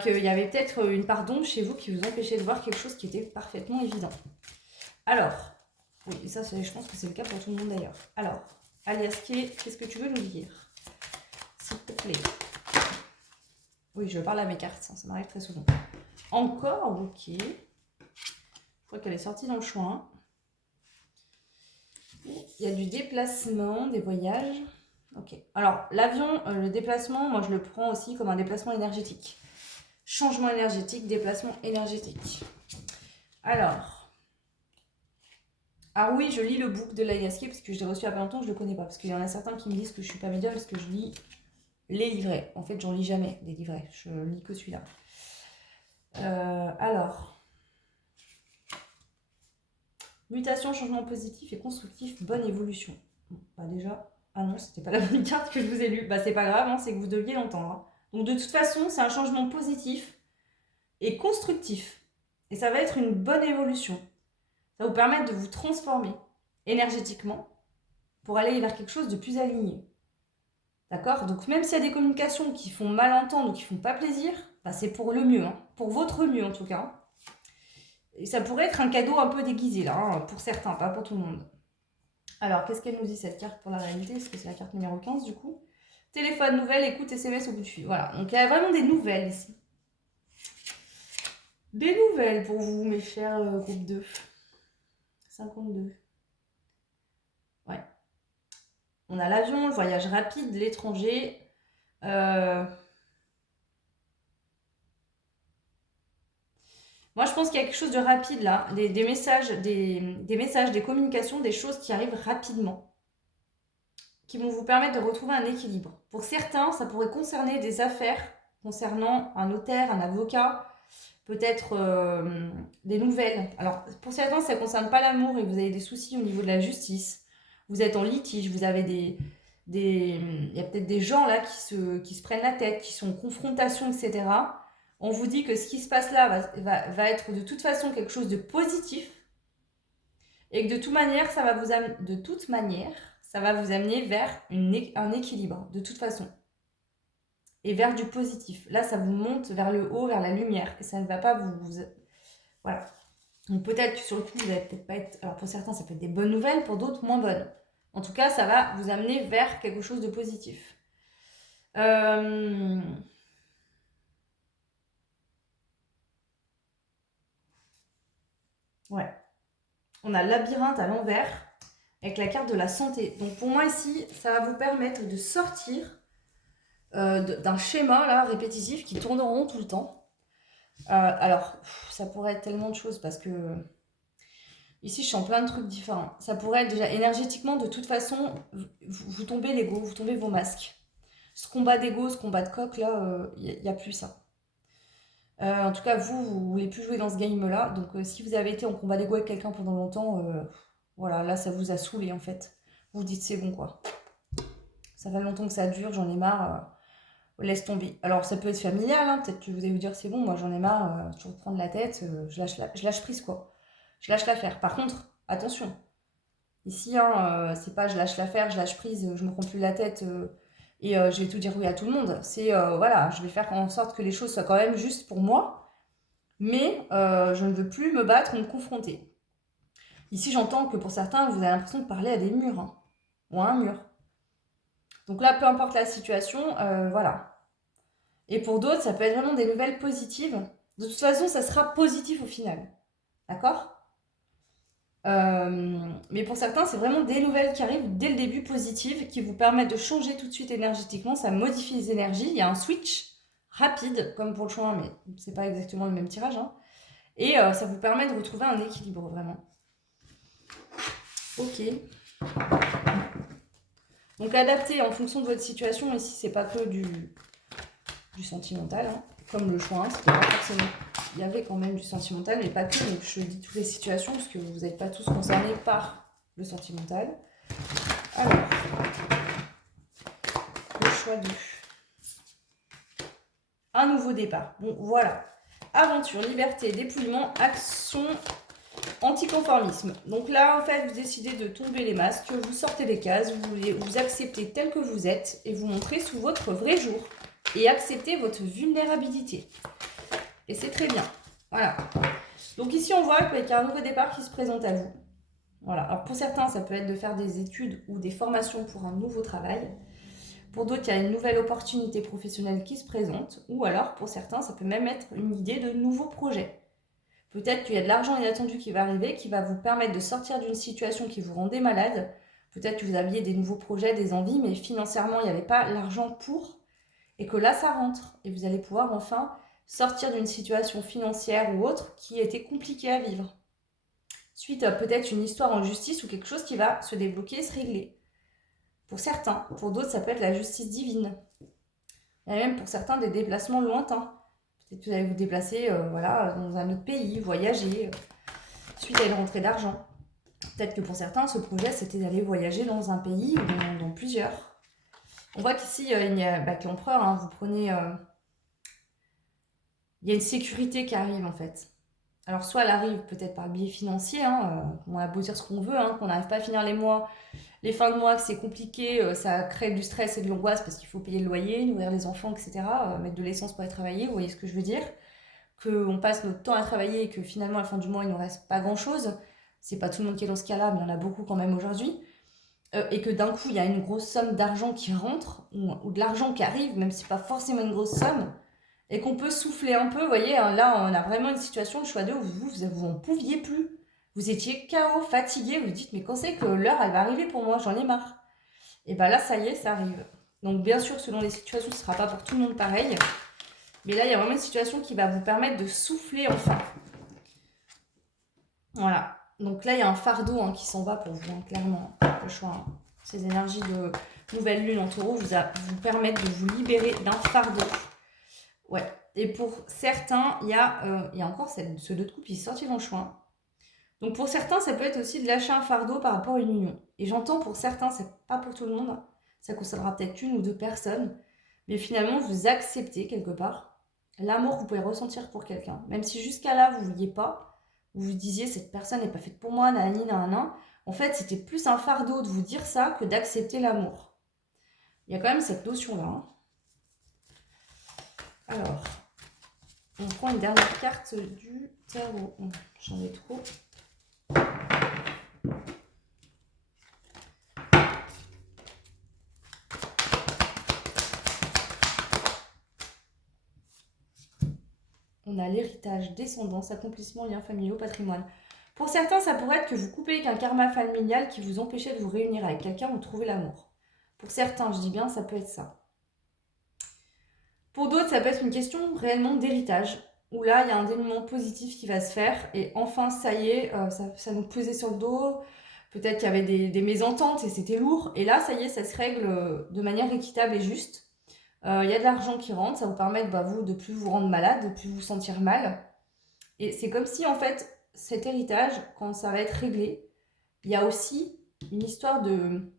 qu'il y avait peut-être une part d'ombre chez vous qui vous empêchait de voir quelque chose qui était parfaitement évident. Alors, oui, et ça, je pense que c'est le cas pour tout le monde d'ailleurs. Alors, alias, qu'est-ce que tu veux nous dire? S'il te plaît. Oui, je parle à mes cartes, ça m'arrive très souvent. Encore, ok. Je crois qu'elle est sortie dans le choix. Il y a du déplacement, des voyages. Ok. Alors, l'avion, le déplacement, moi je le prends aussi comme un déplacement énergétique. Changement énergétique, déplacement énergétique. Alors. Ah oui, je lis le book de l'Ayaski parce que je l'ai reçu il y a pas longtemps, je ne le connais pas. Parce qu'il y en a certains qui me disent que je ne suis pas médium parce que je lis les livrets. En fait, j'en lis jamais des livrets. Je lis que celui-là. Alors. Mutation, changement positif et constructif, bonne évolution. Bon, bah déjà. Ah non, c'était pas la bonne carte que je vous ai lue. Bah c'est pas grave, hein, c'est que vous deviez l'entendre. Hein. Donc de toute façon, c'est un changement positif et constructif. Et ça va être une bonne évolution. Ça va vous permettre de vous transformer énergétiquement pour aller vers quelque chose de plus aligné. D'accord? Donc même s'il y a des communications qui font mal entendre ou qui font pas plaisir, bah, c'est pour le mieux, hein. Pour votre mieux en tout cas. Et ça pourrait être un cadeau un peu déguisé là, hein, pour certains, pas pour tout le monde. Alors, qu'est-ce qu'elle nous dit cette carte pour la réalité? Est-ce que c'est la carte numéro 15 du coup? Téléphone, nouvelles, écoute, SMS au bout du fil. Voilà, donc il y a vraiment des nouvelles ici. Des nouvelles pour vous, mes chers groupe 2. 52. Ouais. On a l'avion, le voyage rapide, l'étranger. Moi, je pense qu'il y a quelque chose de rapide là, des messages, des messages, des communications, des choses qui arrivent rapidement, qui vont vous permettre de retrouver un équilibre. Pour certains, ça pourrait concerner des affaires concernant un notaire, un avocat, peut-être des nouvelles. Alors, pour certains, ça ne concerne pas l'amour et vous avez des soucis au niveau de la justice. Vous êtes en litige, vous avez il y a peut-être des gens là qui se prennent la tête, qui sont en confrontation, etc. On vous dit que ce qui se passe là va être de toute façon quelque chose de positif et que de toute manière, ça va vous amener vers un équilibre, de toute façon. Et vers du positif. Là, ça vous monte vers le haut, vers la lumière. Et ça ne va pas Voilà. Donc peut-être que sur le coup, vous n'allez peut-être pas être... Alors pour certains, ça peut être des bonnes nouvelles, pour d'autres, moins bonnes. En tout cas, ça va vous amener vers quelque chose de positif. Ouais. On a le labyrinthe à l'envers avec la carte de la santé. Donc pour moi ici, ça va vous permettre de sortir d'un schéma là répétitif qui tourne en rond tout le temps. Alors, ça pourrait être tellement de choses parce que ici je sens plein de trucs différents. Ça pourrait être déjà énergétiquement, de toute façon, vous tombez l'ego, vous tombez vos masques. Ce combat d'ego, ce combat de coq là, il n'y a plus ça. En tout cas, vous voulez plus jouer dans ce game-là. Donc, si vous avez été en combat d'ego avec quelqu'un pendant longtemps, voilà, là, ça vous a saoulé en fait. Vous vous dites, c'est bon quoi. Ça fait longtemps que ça dure, j'en ai marre. Laisse tomber. Alors, ça peut être familial, hein, peut-être que vous allez vous dire, c'est bon, moi j'en ai marre, toujours prendre la tête, je lâche prise quoi. Je lâche l'affaire. Par contre, attention. Ici, hein, c'est pas je lâche l'affaire, je lâche prise, je me prends plus la tête et je vais tout dire oui à tout le monde. C'est voilà, je vais faire en sorte que les choses soient quand même justes pour moi, mais je ne veux plus me battre ou me confronter. Ici, j'entends que pour certains, vous avez l'impression de parler à des murs, hein, ou à un mur. Donc là, peu importe la situation, voilà. Et pour d'autres, ça peut être vraiment des nouvelles positives. De toute façon, ça sera positif au final. D'accord mais pour certains, c'est vraiment des nouvelles qui arrivent dès le début positives qui vous permettent de changer tout de suite énergétiquement. Ça modifie les énergies. Il y a un switch rapide, comme pour le choix, mais c'est pas exactement le même tirage. Hein. Et ça vous permet de retrouver un équilibre vraiment. Ok. Donc adapter en fonction de votre situation. Ici, c'est pas que du sentimental, hein, comme le choix. C'était pas forcément. Il y avait quand même du sentimental, mais pas que. Donc je dis toutes les situations, parce que vous n'êtes pas tous concernés par le sentimental. Alors, le choix de un nouveau départ. Bon, voilà. Aventure, liberté, dépouillement, action, anticonformisme. Donc là, en fait, vous décidez de tomber les masques, vous sortez des cases, vous acceptez tel que vous êtes et vous montrez sous votre vrai jour. Et acceptez votre vulnérabilité. Et c'est très bien. Voilà. Donc ici, on voit qu'il y a un nouveau départ qui se présente à vous. Voilà. Alors pour certains, ça peut être de faire des études ou des formations pour un nouveau travail. Pour d'autres, il y a une nouvelle opportunité professionnelle qui se présente. Ou alors, pour certains, ça peut même être une idée de nouveaux projets. Peut-être qu'il y a de l'argent inattendu qui va arriver, qui va vous permettre de sortir d'une situation qui vous rendait malade. Peut-être que vous aviez des nouveaux projets, des envies, mais financièrement, il n'y avait pas l'argent pour. Et que là, ça rentre. Et vous allez pouvoir enfin sortir d'une situation financière ou autre qui était compliquée à vivre. Suite à peut-être une histoire en justice ou quelque chose qui va se débloquer et se régler. Pour certains, pour d'autres, ça peut être la justice divine. Il y a même pour certains des déplacements lointains. Peut-être que vous allez vous déplacer voilà, dans un autre pays, voyager, suite à une rentrée d'argent. Peut-être que pour certains, ce projet, c'était d'aller voyager dans un pays ou dans plusieurs. On voit qu'ici, il y a que l'empereur, hein, vous prenez... il y a une sécurité qui arrive en fait. Alors soit elle arrive peut-être par le biais financier, hein, on a beau dire ce qu'on veut, hein, qu'on n'arrive pas à finir les mois, les fins de mois, que c'est compliqué, ça crée du stress et de l'angoisse parce qu'il faut payer le loyer, nourrir les enfants, etc., mettre de l'essence pour aller travailler, vous voyez ce que je veux dire, qu'on passe notre temps à travailler et que finalement à la fin du mois il ne nous reste pas grand-chose, c'est pas tout le monde qui est dans ce cas-là, mais il y en a beaucoup quand même aujourd'hui, et que d'un coup il y a une grosse somme d'argent qui rentre, ou de l'argent qui arrive, même si c'est pas forcément une grosse somme, et qu'on peut souffler un peu, vous voyez, là on a vraiment une situation de choix d'eux où vous en pouviez plus. Vous étiez KO, fatigué, vous vous dites mais quand c'est que l'heure elle va arriver pour moi, j'en ai marre. Et bien là ça y est, ça arrive. Donc bien sûr selon les situations ce ne sera pas pour tout le monde pareil, mais là il y a vraiment une situation qui va vous permettre de souffler enfin. Voilà. Donc là, il y a un fardeau hein, qui s'en va pour vous, hein, clairement. Le choix. Hein. Ces énergies de nouvelle lune en taureau vous permettent de vous libérer d'un fardeau. Ouais. Et pour certains, il y a encore ce 2 de coupe qui est sorti dans le choix. Donc pour certains, ça peut être aussi de lâcher un fardeau par rapport à une union. Et j'entends pour certains, c'est pas pour tout le monde. Ça concernera peut-être 1 ou 2 personnes. Mais finalement, vous acceptez quelque part l'amour que vous pouvez ressentir pour quelqu'un. Même si jusqu'à là, vous ne vouliez pas, vous vous disiez cette personne n'est pas faite pour moi, nanani, nanana. En fait, c'était plus un fardeau de vous dire ça que d'accepter l'amour. Il y a quand même cette notion-là. Hein. Alors, on prend une dernière carte du tarot. J'en ai trop. On a l'héritage, descendance, accomplissement, liens familiaux, patrimoine. Pour certains, ça pourrait être que vous coupez avec un karma familial qui vous empêchait de vous réunir avec quelqu'un ou de trouver l'amour. Pour certains, je dis bien, ça peut être ça. Pour d'autres, ça peut être une question réellement d'héritage, où là, il y a un dénouement positif qui va se faire, et enfin, ça y est, ça nous pesait sur le dos, peut-être qu'il y avait des mésententes et c'était lourd, et là, ça y est, ça se règle de manière équitable et juste. Il y a de l'argent qui rentre, ça vous permet vous, de plus vous rendre malade, de plus vous sentir mal. Et c'est comme si, en fait, cet héritage, quand ça va être réglé, il y a aussi une histoire de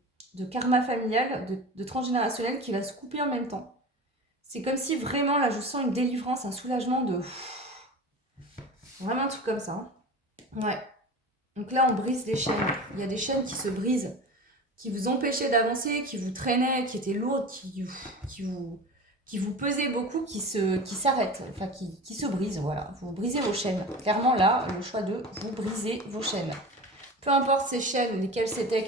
karma familial, de transgénérationnel qui va se couper en même temps. C'est comme si vraiment, là, je sens une délivrance, un soulagement de... Vraiment un truc comme ça. Hein. Ouais. Donc là, on brise des chaînes. Il y a des chaînes qui se brisent, qui vous empêchaient d'avancer, qui vous traînaient, qui étaient lourdes, qui vous pesaient beaucoup, qui s'arrêtent, enfin qui se brisent, voilà. Vous brisez vos chaînes. Clairement, là, le choix de vous briser vos chaînes. Peu importe ces chaînes, lesquelles c'était,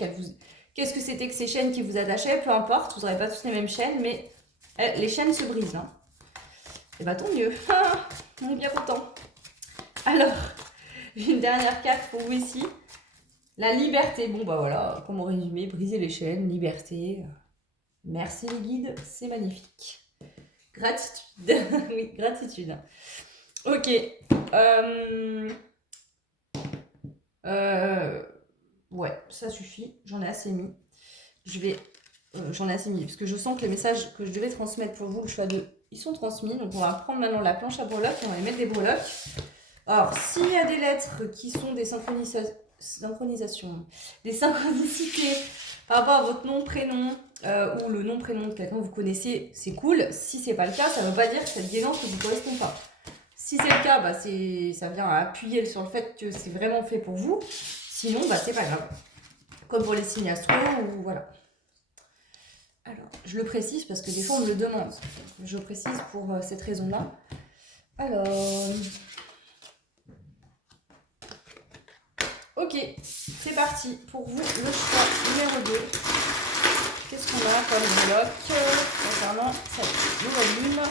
qu'est-ce que c'était que ces chaînes qui vous attachaient, peu importe, vous n'aurez pas tous les mêmes chaînes, mais les chaînes se brisent. Hein. Et bah tant mieux, on est bien content. Alors, une dernière carte pour vous ici. La liberté. Bon bah voilà, comment résumer, briser les chaînes, liberté. Merci les guides, c'est magnifique. Gratitude. Oui, gratitude. Ok. Ouais, ça suffit. J'en ai assez mis. J'en ai assez mis. Parce que je sens que les messages que je devais transmettre pour vous, le choix de... Ils sont transmis. Donc on va prendre maintenant la planche à breloques et on va y mettre des breloques. Alors, s'il y a des lettres qui sont des synchronisations, des synchronicités par rapport à votre nom, prénom, ou le nom, prénom de quelqu'un que vous connaissez, c'est cool. Si c'est pas le cas, ça ne veut pas dire que cette guidance ne vous correspond pas. Si c'est le cas, bah ça vient à appuyer sur le fait que c'est vraiment fait pour vous. Sinon, bah c'est pas grave. Comme pour les signes astro, ou voilà. Alors, je le précise parce que des fois on me le demande. Je précise pour cette raison-là. Alors... Ok, c'est parti pour vous, le choix numéro 2. Qu'est-ce qu'on a comme bloc concernant cette nouvelle lune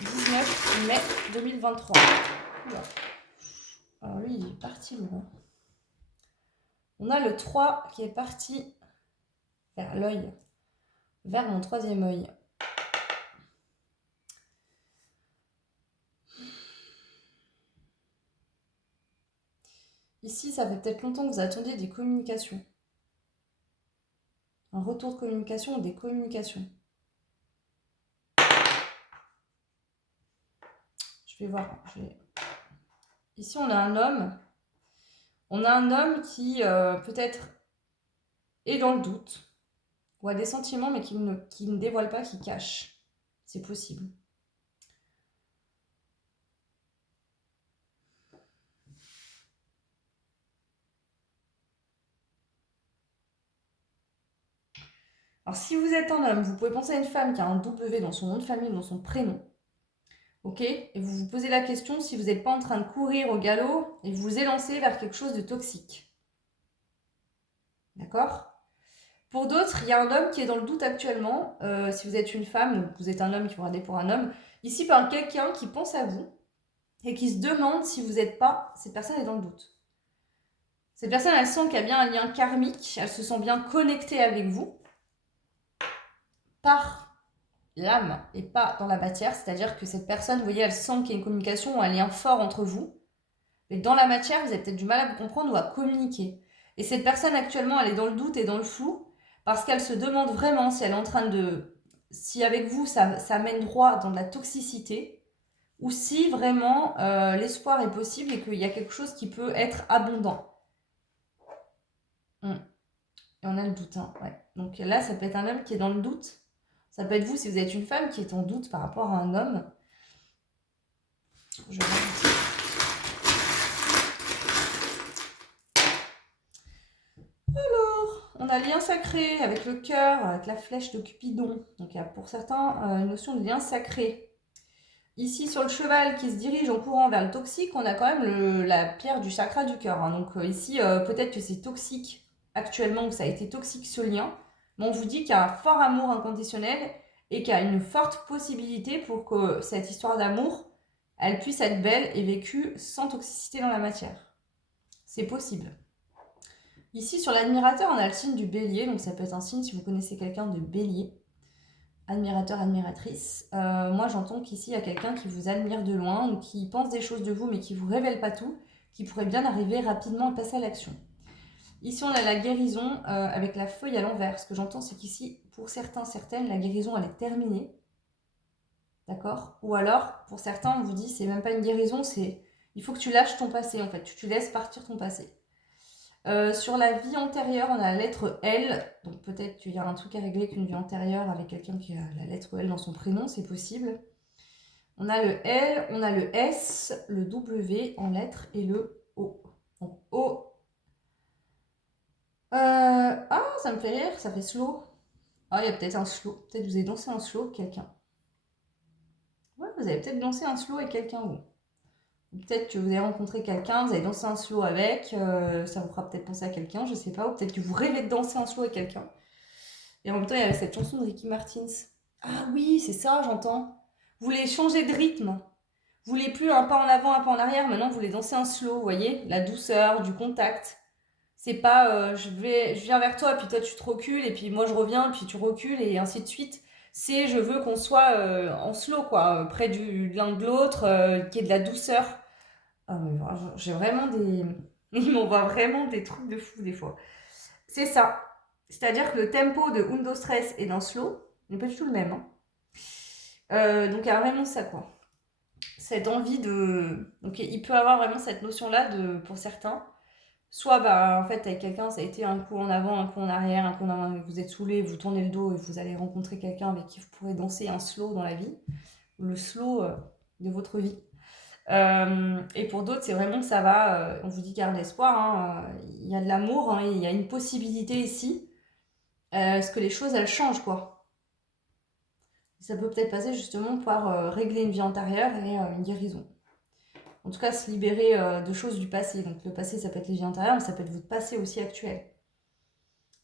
du 19 mai 2023. Alors lui, il est parti loin. On a le 3 qui est parti vers l'œil, vers mon 3e œil. Ici, ça fait peut-être longtemps que vous attendiez des communications. Un retour de communication ou des communications. Je vais voir. Ici, on a un homme. On a un homme qui peut-être est dans le doute ou a des sentiments mais qui ne dévoile pas, qui cache. C'est possible. Alors, si vous êtes un homme, vous pouvez penser à une femme qui a un W dans son nom de famille, dans son prénom. Ok? Et vous vous posez la question si vous n'êtes pas en train de courir au galop et vous élancez vers quelque chose de toxique. D'accord? Pour d'autres, il y a un homme qui est dans le doute actuellement. Si vous êtes une femme ou vous êtes un homme qui vous regardez pour un homme, ici par quelqu'un qui pense à vous et qui se demande si vous n'êtes pas, cette personne est dans le doute. Cette personne, elle sent qu'il y a bien un lien karmique, elle se sent bien connectée avec vous par l'âme et pas dans la matière, c'est-à-dire que cette personne, vous voyez, elle sent qu'il y a une communication ou un lien fort entre vous, Et dans la matière, vous avez peut-être du mal à vous comprendre ou à communiquer. Et cette personne actuellement, elle est dans le doute et dans le flou parce qu'elle se demande vraiment si elle est en train de... Si avec vous, ça mène droit dans de la toxicité ou si vraiment l'espoir est possible et qu'il y a quelque chose qui peut être abondant. Et on a le doute, hein, ouais. Donc là, ça peut être un homme qui est dans le doute. Ça peut être vous si vous êtes une femme qui est en doute par rapport à un homme. Je vais... On a lien sacré avec le cœur, avec la flèche de Cupidon. Donc il y a pour certains une notion de lien sacré. Ici sur le cheval qui se dirige en courant vers le toxique, on a quand même la pierre du chakra du cœur. Hein. Donc ici peut-être que c'est toxique actuellement ou ça a été toxique ce lien. Mais on vous dit qu'il y a un fort amour inconditionnel et qu'il y a une forte possibilité pour que cette histoire d'amour, elle puisse être belle et vécue sans toxicité dans la matière. C'est possible. Ici, sur l'admirateur, on a le signe du bélier. Donc, ça peut être un signe si vous connaissez quelqu'un de bélier. Admirateur, admiratrice. Moi, j'entends qu'ici, il y a quelqu'un qui vous admire de loin ou qui pense des choses de vous, mais qui ne vous révèle pas tout, qui pourrait bien arriver rapidement et passer à l'action. Ici, on a la guérison avec la feuille à l'envers. Ce que j'entends, c'est qu'ici, pour certains, certaines, la guérison, elle est terminée. D'accord? Ou alors, pour certains, on vous dit, c'est même pas une guérison, c'est... Il faut que tu lâches ton passé, en fait. Tu laisses partir ton passé. Sur la vie antérieure, on a la lettre L. Donc peut-être qu'il y a un truc à régler avec une vie antérieure avec quelqu'un qui a la lettre L dans son prénom, c'est possible. On a le L, on a le S, le W en lettres et le O. Donc O. Ah, ça me fait rire, ça fait slow. Ah, il y a peut-être un slow. Peut-être que vous avez dansé un slow avec quelqu'un. Ouais, vous avez peut-être dansé un slow avec quelqu'un, vous. Peut-être que vous avez rencontré quelqu'un, vous avez dansé un slow avec, ça vous fera peut-être penser à quelqu'un, je sais pas, ou peut-être que vous rêvez de danser un slow avec quelqu'un. Et en même temps, il y avait cette chanson de Ricky Martin. Ah oui, c'est ça, j'entends. Vous voulez changer de rythme. Vous voulez plus un pas en avant, un pas en arrière, maintenant vous voulez danser un slow, vous voyez? La douceur, du contact. C'est pas je viens vers toi, puis toi tu te recules, et puis moi je reviens, puis tu recules, et ainsi de suite. C'est je veux qu'on soit en slow, quoi, près de l'un de l'autre, qu'il y ait de la douceur. Ah, mais j'ai vraiment des... Il m'envoie vraiment des trucs de fou des fois. C'est ça. C'est-à-dire que le tempo de Undo Stress et d'un slow n'est pas du tout le même. Hein. Donc il y a vraiment ça, quoi. Cette envie de... Donc il peut avoir vraiment cette notion-là pour certains. Soit, bah, en fait, avec quelqu'un, ça a été un coup en avant, un coup en arrière, un coup en avant, vous êtes saoulé, vous tournez le dos et vous allez rencontrer quelqu'un avec qui vous pourrez danser un slow dans la vie. Le slow de votre vie. Et pour d'autres, c'est vraiment que ça va, on vous dit garde espoir, hein, il y a de l'amour, hein, il y a une possibilité ici, est-ce que les choses elles changent quoi. Ça peut peut-être passer justement par régler une vie antérieure et une guérison. En tout cas, se libérer de choses du passé. Donc le passé, ça peut être les vies antérieures, mais ça peut être votre passé aussi actuel.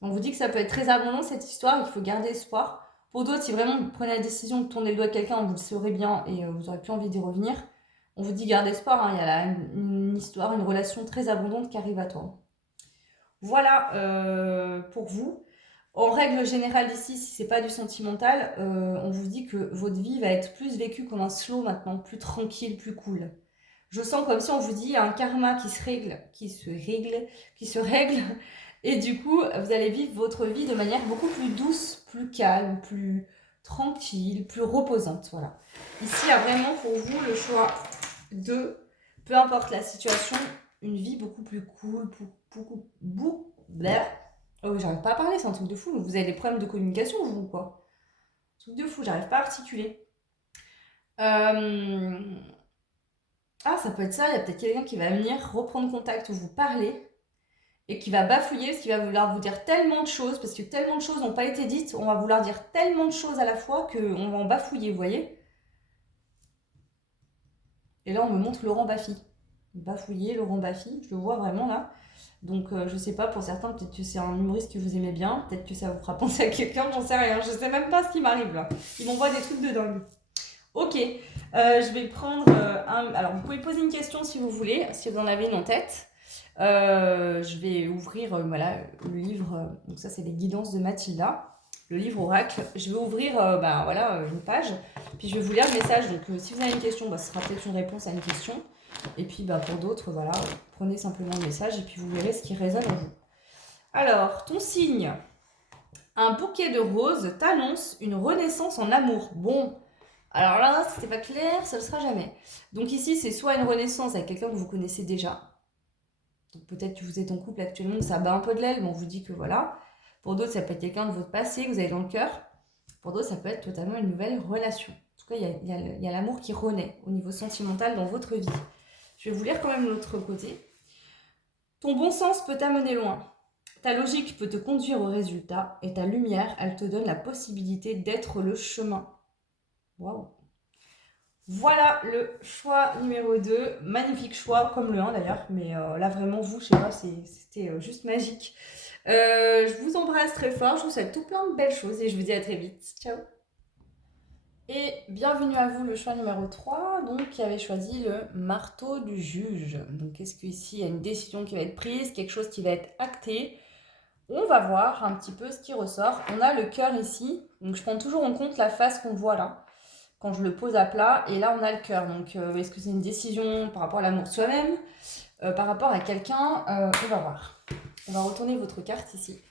On vous dit que ça peut être très abondant cette histoire, il faut garder espoir. Pour d'autres, si vraiment vous prenez la décision de tourner le doigt à quelqu'un, vous le saurez bien et vous n'aurez plus envie d'y revenir. On vous dit garde espoir, hein, il y a là une histoire, une relation très abondante qui arrive à toi. Voilà pour vous. En règle générale ici, si c'est pas du sentimental, on vous dit que votre vie va être plus vécue comme un slow maintenant, plus tranquille, plus cool. Je sens comme si on vous dit un karma qui se règle, et du coup, vous allez vivre votre vie de manière beaucoup plus douce, plus calme, plus tranquille, plus reposante. Voilà. Ici, il y a vraiment pour vous le choix de, peu importe la situation, une vie beaucoup plus cool, Oh, j'arrive pas à parler, c'est un truc de fou. Vous avez des problèmes de communication, vous, ou quoi? Truc de fou, j'arrive pas à articuler. Ah, ça peut être ça, il y a peut-être quelqu'un qui va venir reprendre contact ou vous parler et qui va bafouiller parce qu'il va vouloir vous dire tellement de choses, parce que tellement de choses n'ont pas été dites, on va vouloir dire tellement de choses à la fois qu'on va en bafouiller, vous voyez? Et là, on me montre Laurent Baffy. Bafouiller, Laurent Baffy, je le vois vraiment là. Donc je sais pas, pour certains, peut-être que c'est un humoriste que vous aimez bien, peut-être que ça vous fera penser à quelqu'un, j'en sais rien, je sais même pas ce qui m'arrive là. Ils m'envoient des trucs de dingue. Ok, je vais prendre un... Alors vous pouvez poser une question si vous voulez, si vous en avez une en tête. Je vais ouvrir voilà, le livre, donc ça c'est les guidances de Mathilda, le livre oracle. Je vais ouvrir voilà, une page, puis je vais vous lire le message. Donc si vous avez une question, ce sera peut-être une réponse à une question. Et puis pour d'autres, voilà, prenez simplement le message et puis vous verrez ce qui résonne en vous. Alors, ton signe. Un bouquet de roses t'annonce une renaissance en amour. Bon, alors là, si c'est pas clair, ça ne le sera jamais. Donc ici, c'est soit une renaissance avec quelqu'un que vous connaissez déjà. Donc peut-être que vous êtes en couple actuellement, ça bat un peu de l'aile, mais on vous dit que voilà. Pour d'autres, ça peut être quelqu'un de votre passé que vous avez dans le cœur. Pour d'autres, ça peut être totalement une nouvelle relation. En tout cas, il y a l'amour qui renaît au niveau sentimental dans votre vie. Je vais vous lire quand même l'autre côté. Ton bon sens peut t'amener loin. Ta logique peut te conduire au résultat et ta lumière, elle te donne la possibilité d'être le chemin. Waouh! Voilà le choix numéro 2. Magnifique choix, comme le 1 d'ailleurs. Mais là, vraiment, vous, je sais pas, c'était juste magique. Je vous embrasse très fort. Je vous souhaite tout plein de belles choses et je vous dis à très vite. Ciao! Et bienvenue à vous, le choix numéro 3, donc qui avait choisi le marteau du juge. Donc est-ce qu'ici il y a une décision qui va être prise, quelque chose qui va être acté? On va voir un petit peu ce qui ressort. On a le cœur ici, donc je prends toujours en compte la face qu'on voit là, quand je le pose à plat, et là on a le cœur. Donc est-ce que c'est une décision par rapport à l'amour de soi-même, par rapport à quelqu'un? On va voir. On va retourner votre carte ici.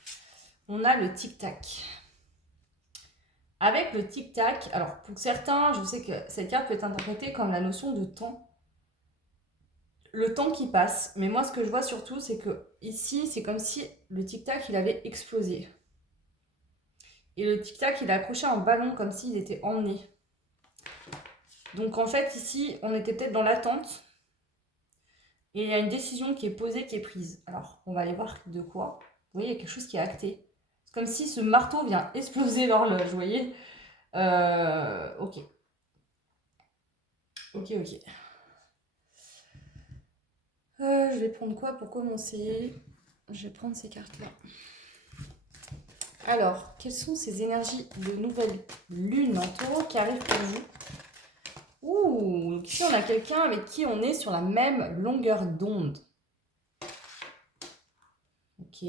On a le tic-tac. Avec le tic-tac, alors pour certains, je sais que cette carte peut être interprétée comme la notion de temps. Le temps qui passe. Mais moi, ce que je vois surtout, c'est que ici, c'est comme si le tic-tac, il avait explosé. Et le tic-tac, il a accroché un ballon comme s'il était emmené. Donc en fait, ici, on était peut-être dans l'attente. Et il y a une décision qui est posée, qui est prise. Alors, on va aller voir de quoi. Vous voyez, il y a quelque chose qui est acté. C'est comme si ce marteau vient exploser l'horloge, vous voyez. Ok. Ok. Je vais prendre quoi pour commencer? Je vais prendre ces cartes-là. Alors, quelles sont ces énergies de nouvelle lune en taureau qui arrivent pour vous? Ouh, donc ici on a quelqu'un avec qui on est sur la même longueur d'onde. Ok.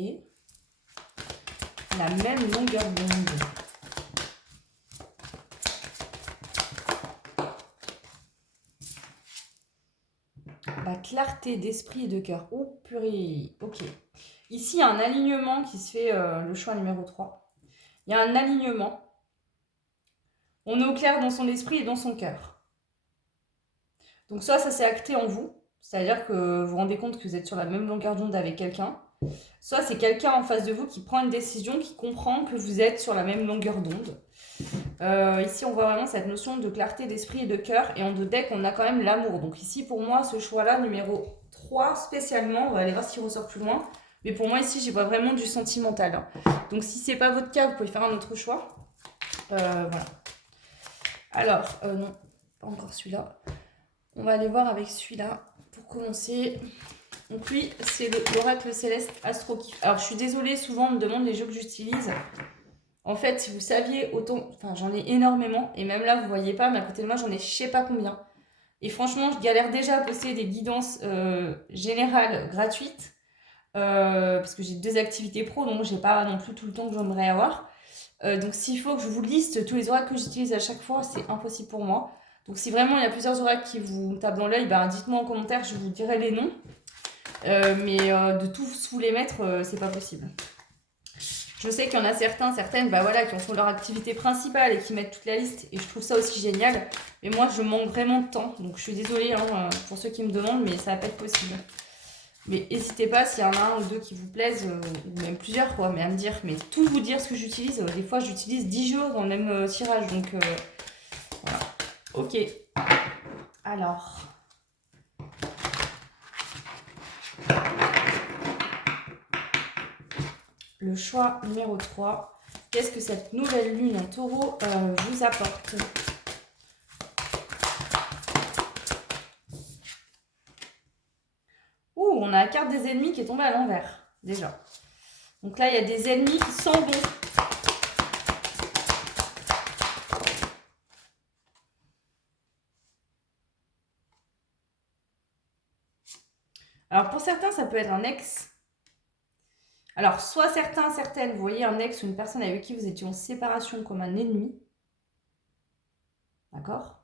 La même longueur d'onde. La clarté d'esprit et de cœur. Oh purée. Ok. Ici, il y a un alignement qui se fait, le choix numéro 3. Il y a un alignement. On est au clair dans son esprit et dans son cœur. Donc ça s'est acté en vous. C'est-à-dire que vous vous rendez compte que vous êtes sur la même longueur d'onde avec quelqu'un. Soit c'est quelqu'un en face de vous qui prend une décision, qui comprend que vous êtes sur la même longueur d'onde. Ici, on voit vraiment cette notion de clarté d'esprit et de cœur. Et en deux decks, on a quand même l'amour. Donc ici, pour moi, ce choix-là, numéro 3 spécialement, on va aller voir s'il ressort plus loin. Mais pour moi, ici, j'y vois vraiment du sentimental. Donc si c'est pas votre cas, vous pouvez faire un autre choix. Voilà. Alors, non, pas encore celui-là. On va aller voir avec celui-là pour commencer. Donc lui, c'est l'oracle céleste Astro. Alors je suis désolée, souvent on me demande les jeux que j'utilise. En fait, si vous saviez autant, enfin j'en ai énormément. Et même là, vous voyez pas, mais à côté de moi, j'en ai je sais pas combien. Et franchement, je galère déjà à poster des guidances générales gratuites. Parce que j'ai 2 activités pro, donc j'ai pas non plus tout le temps que j'aimerais avoir. Donc s'il faut que je vous liste tous les oracles que j'utilise à chaque fois, c'est impossible pour moi. Donc si vraiment il y a plusieurs oracles qui vous tapent dans l'œil, dites-moi en commentaire, je vous dirai les noms. Mais de tous vous les mettre, c'est pas possible. Je sais qu'il y en a certaines, qui en font leur activité principale et qui mettent toute la liste. Et je trouve ça aussi génial. Mais moi, je manque vraiment de temps. Donc je suis désolée pour ceux qui me demandent, mais ça va pas être possible. Mais n'hésitez pas, s'il y en a un ou deux qui vous plaisent, ou même plusieurs, quoi, mais à me dire. Mais tout vous dire ce que j'utilise. Des fois, j'utilise 10 jours dans le même tirage. Donc voilà. Ok. Alors. Le choix numéro 3. Qu'est-ce que cette nouvelle lune en taureau vous apporte? Ouh, on a la carte des ennemis qui est tombée à l'envers, déjà. Donc là, il y a des ennemis qui s'en vont. Alors pour certains, ça peut être un ex. Alors soit certaines, vous voyez un ex ou une personne avec qui vous étiez en séparation comme un ennemi. D'accord?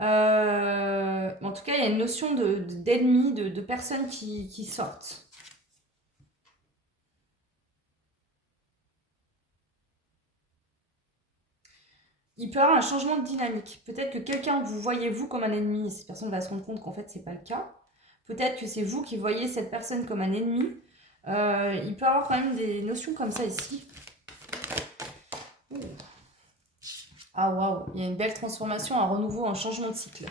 En tout cas, il y a une notion d'ennemis, de personnes qui sortent. Il peut y avoir un changement de dynamique. Peut-être que quelqu'un, vous voyez vous comme un ennemi, et cette personne va se rendre compte qu'en fait, c'est pas le cas. Peut-être que c'est vous qui voyez cette personne comme un ennemi. Il peut y avoir quand même des notions comme ça ici. Ouh. Ah waouh, il y a une belle transformation, un renouveau, un changement de cycle.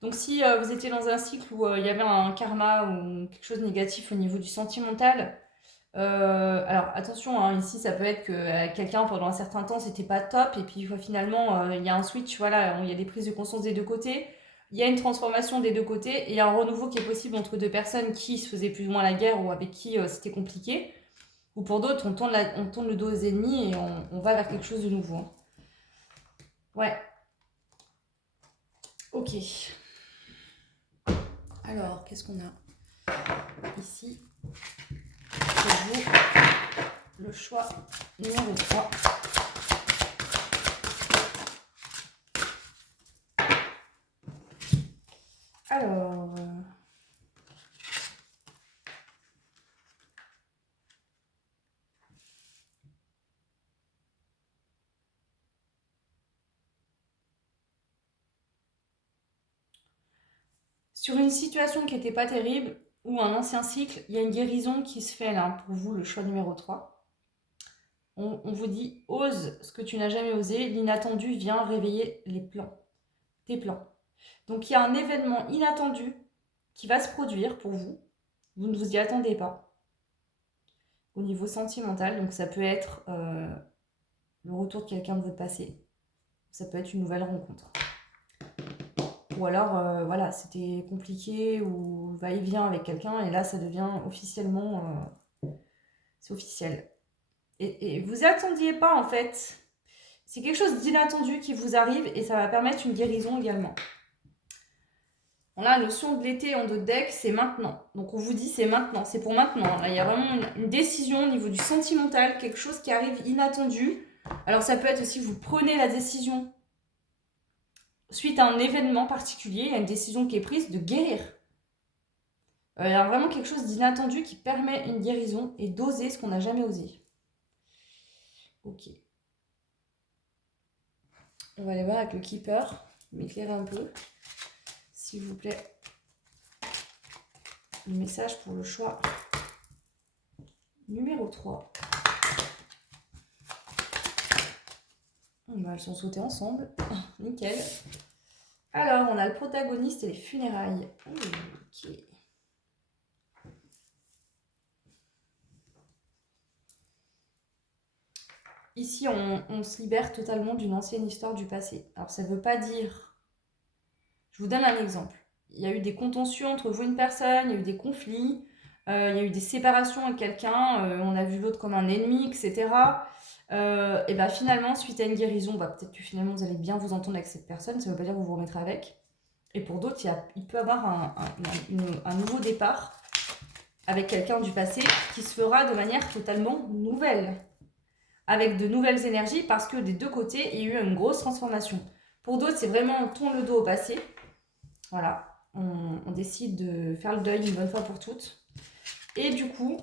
Donc si vous étiez dans un cycle où il y avait un karma ou quelque chose de négatif au niveau du sentimental, alors attention, hein, ici ça peut être que quelqu'un pendant un certain temps c'était pas top et puis finalement il y a un switch, voilà, il y a des prises de conscience des deux côtés, il y a une transformation des deux côtés et il y a un renouveau qui est possible entre deux personnes qui se faisaient plus ou moins la guerre ou avec qui c'était compliqué. Ou pour d'autres, on tourne le dos aux ennemis et on va vers quelque chose de nouveau, hein. Ouais. Ok. Alors, qu'est-ce qu'on a ici pour vous? Le choix numéro 3. Alors, sur une situation qui n'était pas terrible ou un ancien cycle, il y a une guérison qui se fait là pour vous, le choix numéro 3. On vous dit, ose ce que tu n'as jamais osé, l'inattendu vient réveiller tes plans. Donc il y a un événement inattendu qui va se produire pour vous, vous ne vous y attendez pas, au niveau sentimental, donc ça peut être le retour de quelqu'un de votre passé, ça peut être une nouvelle rencontre. Ou alors, voilà, c'était compliqué ou va-et-vient avec quelqu'un et là, ça devient officiellement, c'est officiel. Et vous attendiez pas en fait. C'est quelque chose d'inattendu qui vous arrive et ça va permettre une guérison également. On a la notion de l'été en deux decks, c'est maintenant. Donc on vous dit c'est maintenant, c'est pour maintenant. Là, il y a vraiment une décision au niveau du sentimental, quelque chose qui arrive inattendu. Alors ça peut être aussi vous prenez la décision suite à un événement particulier, il y a une décision qui est prise de guérir. Il y a vraiment quelque chose d'inattendu qui permet une guérison et d'oser ce qu'on n'a jamais osé. Ok. On va aller voir avec le keeper, m'éclairer un peu, s'il vous plaît. Le message pour le choix numéro 3. Elles sont sautées ensemble. Nickel. Alors, on a le protagoniste et les funérailles. Ok. Ici, on se libère totalement d'une ancienne histoire du passé. Alors, ça ne veut pas dire... Je vous donne un exemple. Il y a eu des contentieux entre vous et une personne, il y a eu des conflits, il y a eu des séparations avec quelqu'un, on a vu l'autre comme un ennemi, etc. Et bien finalement, suite à une guérison, peut-être que finalement vous allez bien vous entendre avec cette personne, ça ne veut pas dire que vous vous remettrez avec. Et pour d'autres, il peut y avoir un nouveau départ avec quelqu'un du passé qui se fera de manière totalement nouvelle, avec de nouvelles énergies, parce que des deux côtés, il y a eu une grosse transformation. Pour d'autres, c'est vraiment on tourne le dos au passé. Voilà, on décide de faire le deuil une bonne fois pour toutes. Et du coup,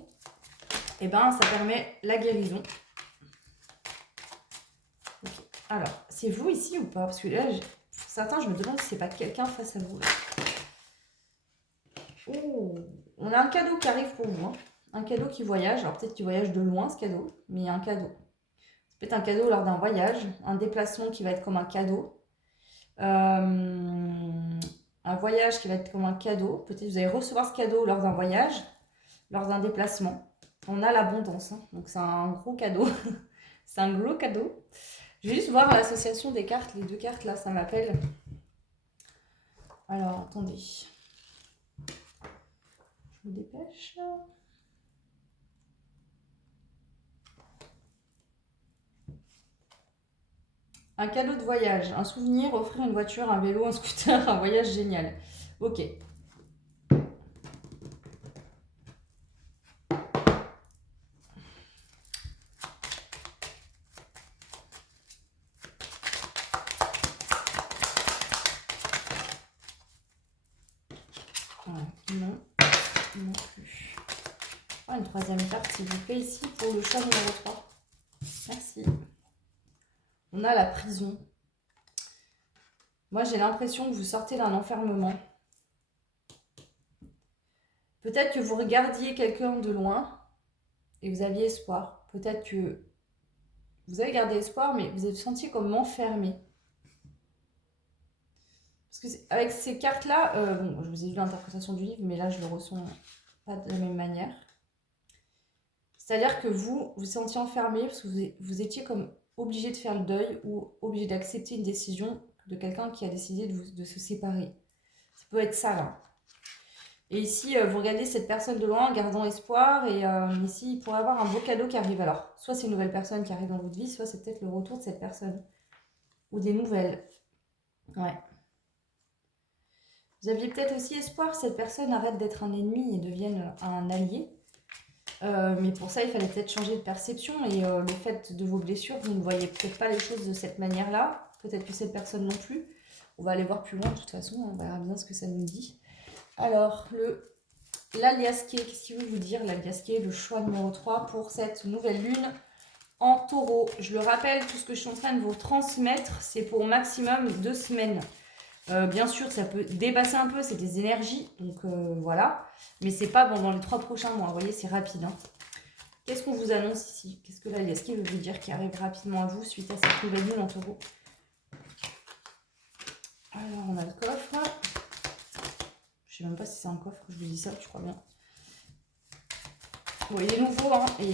ça permet la guérison. Okay. Alors, c'est vous ici ou pas? Parce que là, pour certains, je me demande si c'est pas quelqu'un face à vous. Oh, on a un cadeau qui arrive pour vous, hein. Un cadeau qui voyage. Alors peut-être qu'il voyage de loin ce cadeau, mais il y a un cadeau. Ça peut être un cadeau lors d'un voyage, un déplacement qui va être comme un cadeau. Un voyage qui va être comme un cadeau. Peut-être que vous allez recevoir ce cadeau lors d'un voyage, lors d'un déplacement. On a l'abondance, hein. Donc c'est un gros cadeau. C'est un gros cadeau. Je vais juste voir l'association des cartes. Les deux cartes là, ça m'appelle. Alors, attendez. Je me dépêche. Un cadeau de voyage, un souvenir, offrir une voiture, un vélo, un scooter, un voyage génial. Ok. troisième carte, s'il vous plaît, ici, pour le choix numéro 3. Merci. On a la prison. Moi, j'ai l'impression que vous sortez d'un enfermement. Peut-être que vous regardiez quelqu'un de loin et vous aviez espoir. Peut-être que vous avez gardé espoir, mais vous êtes senti comme enfermé. Parce que avec ces cartes-là, bon, je vous ai lu l'interprétation du livre, mais là, je le ressens pas de la même manière. C'est-à-dire que vous vous sentiez enfermé parce que vous étiez comme obligé de faire le deuil ou obligé d'accepter une décision de quelqu'un qui a décidé de se séparer. Ça peut être ça, là. Et ici, vous regardez cette personne de loin en gardant espoir. Et ici, il pourrait y avoir un beau cadeau qui arrive. Alors, soit c'est une nouvelle personne qui arrive dans votre vie, soit c'est peut-être le retour de cette personne. Ou des nouvelles. Ouais. Vous aviez peut-être aussi espoir que cette personne arrête d'être un ennemi et devienne un allié. Mais pour ça, il fallait peut-être changer de perception. Et le fait de vos blessures, vous ne voyez peut-être pas les choses de cette manière-là. Peut-être que cette personne non plus. On va aller voir plus loin de toute façon. On verra bien ce que ça nous dit. Alors, l'aliasqué, qu'est-ce qu'il veut vous dire l'aliasqué, le choix numéro 3 pour cette nouvelle lune en taureau. Je le rappelle, tout ce que je suis en train de vous transmettre, c'est pour maximum 2 semaines. Bien sûr, ça peut dépasser un peu, c'est des énergies, donc voilà. Mais c'est pas bon, dans les 3 prochains mois, vous voyez, c'est rapide. Hein. Qu'est-ce qu'on vous annonce ici? Qu'est-ce que l'aliasqué veut vous dire qui arrive rapidement à vous suite à cette nouvelle lune en taureau? Alors, on a le coffre. Je sais même pas si c'est un coffre, je vous dis ça, je crois bien. Bon, il est nouveau, hein, et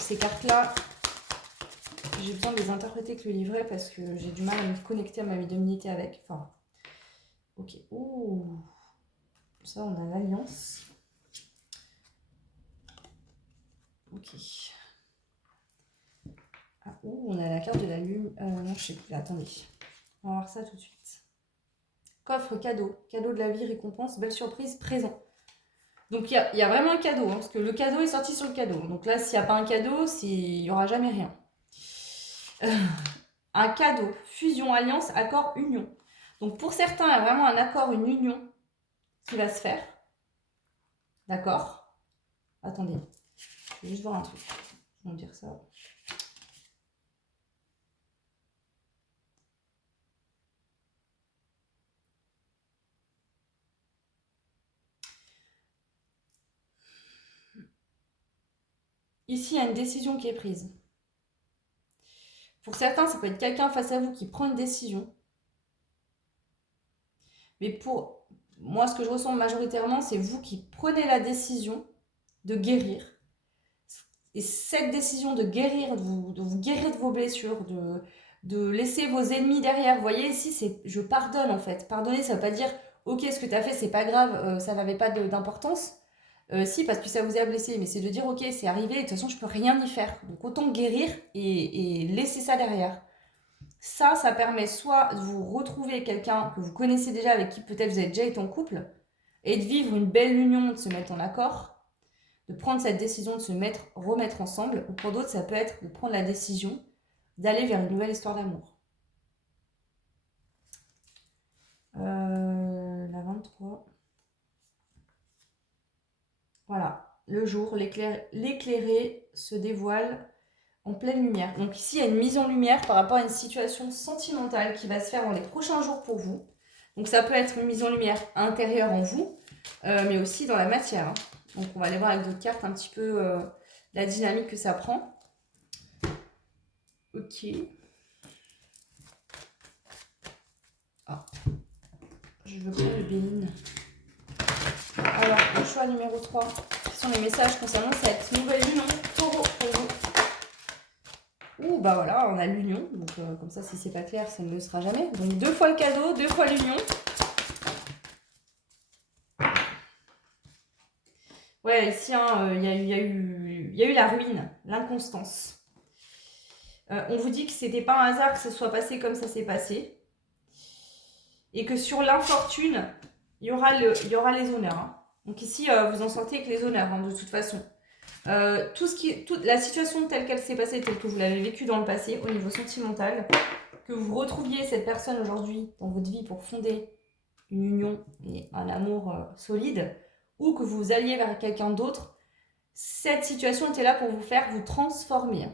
ces cartes-là, j'ai besoin de les interpréter avec le livret parce que j'ai du mal à me connecter à ma médiumnité avec. Enfin, ok. Ouh, ça, on a l'alliance. Ok. Ah, ouh, on a la carte de la lune. Non, je sais plus. Attendez. On va voir ça tout de suite. Coffre cadeau. Cadeau de la vie, récompense, belle surprise, présent. Donc il y a vraiment un cadeau, hein, parce que le cadeau est sorti sur le cadeau. Donc là, s'il n'y a pas un cadeau, il n'y aura jamais rien. Un cadeau, fusion, alliance, accord, union. Donc pour certains, il y a vraiment un accord, une union qui va se faire. D'accord? Attendez, je vais juste voir un truc. Je vais vous dire ça. Ici, il y a une décision qui est prise. Pour certains, ça peut être quelqu'un face à vous qui prend une décision. Mais pour moi, ce que je ressens majoritairement, c'est vous qui prenez la décision de guérir. Et cette décision de guérir, de vous guérir de vos blessures, de laisser vos ennemis derrière. Vous voyez, ici, c'est je pardonne en fait. Pardonner, ça ne veut pas dire ok, ce que tu as fait, c'est pas grave, ça n'avait pas d'importance. Si, parce que ça vous a blessé, mais c'est de dire ok, c'est arrivé, de toute façon, je peux rien y faire. Donc autant guérir et laisser ça derrière. Ça permet soit de vous retrouver quelqu'un que vous connaissez déjà, avec qui peut-être vous avez déjà été en couple, et de vivre une belle union, de se mettre en accord, de prendre cette décision de se remettre ensemble, ou pour d'autres, ça peut être de prendre la décision d'aller vers une nouvelle histoire d'amour. La 23. Voilà, le jour, l'éclairé se dévoile en pleine lumière. Donc ici, il y a une mise en lumière par rapport à une situation sentimentale qui va se faire dans les prochains jours pour vous. Donc ça peut être une mise en lumière intérieure en vous, mais aussi dans la matière. Hein. Donc on va aller voir avec d'autres cartes un petit peu la dynamique que ça prend. Ok. Ah. Je veux prendre le Béline. Alors, le choix numéro 3. Quels sont les messages concernant cette nouvelle union taureau pour vous? Ouh, bah voilà, on a l'union. Donc, comme ça, si c'est pas clair, ça ne le sera jamais. Donc, 2 fois le cadeau, 2 fois l'union. Ouais, ici, hein, y a eu la ruine, l'inconstance. On vous dit que c'était pas un hasard que ce soit passé comme ça s'est passé. Et que sur l'infortune, il y aura les honneurs. Hein. Donc ici, vous en sortez avec les honneurs, hein, de toute façon. La situation telle qu'elle s'est passée, telle que vous l'avez vécue dans le passé, au niveau sentimental, que vous retrouviez cette personne aujourd'hui dans votre vie pour fonder une union et un amour solide, ou que vous alliez vers quelqu'un d'autre, Cette situation était là pour vous faire vous transformer.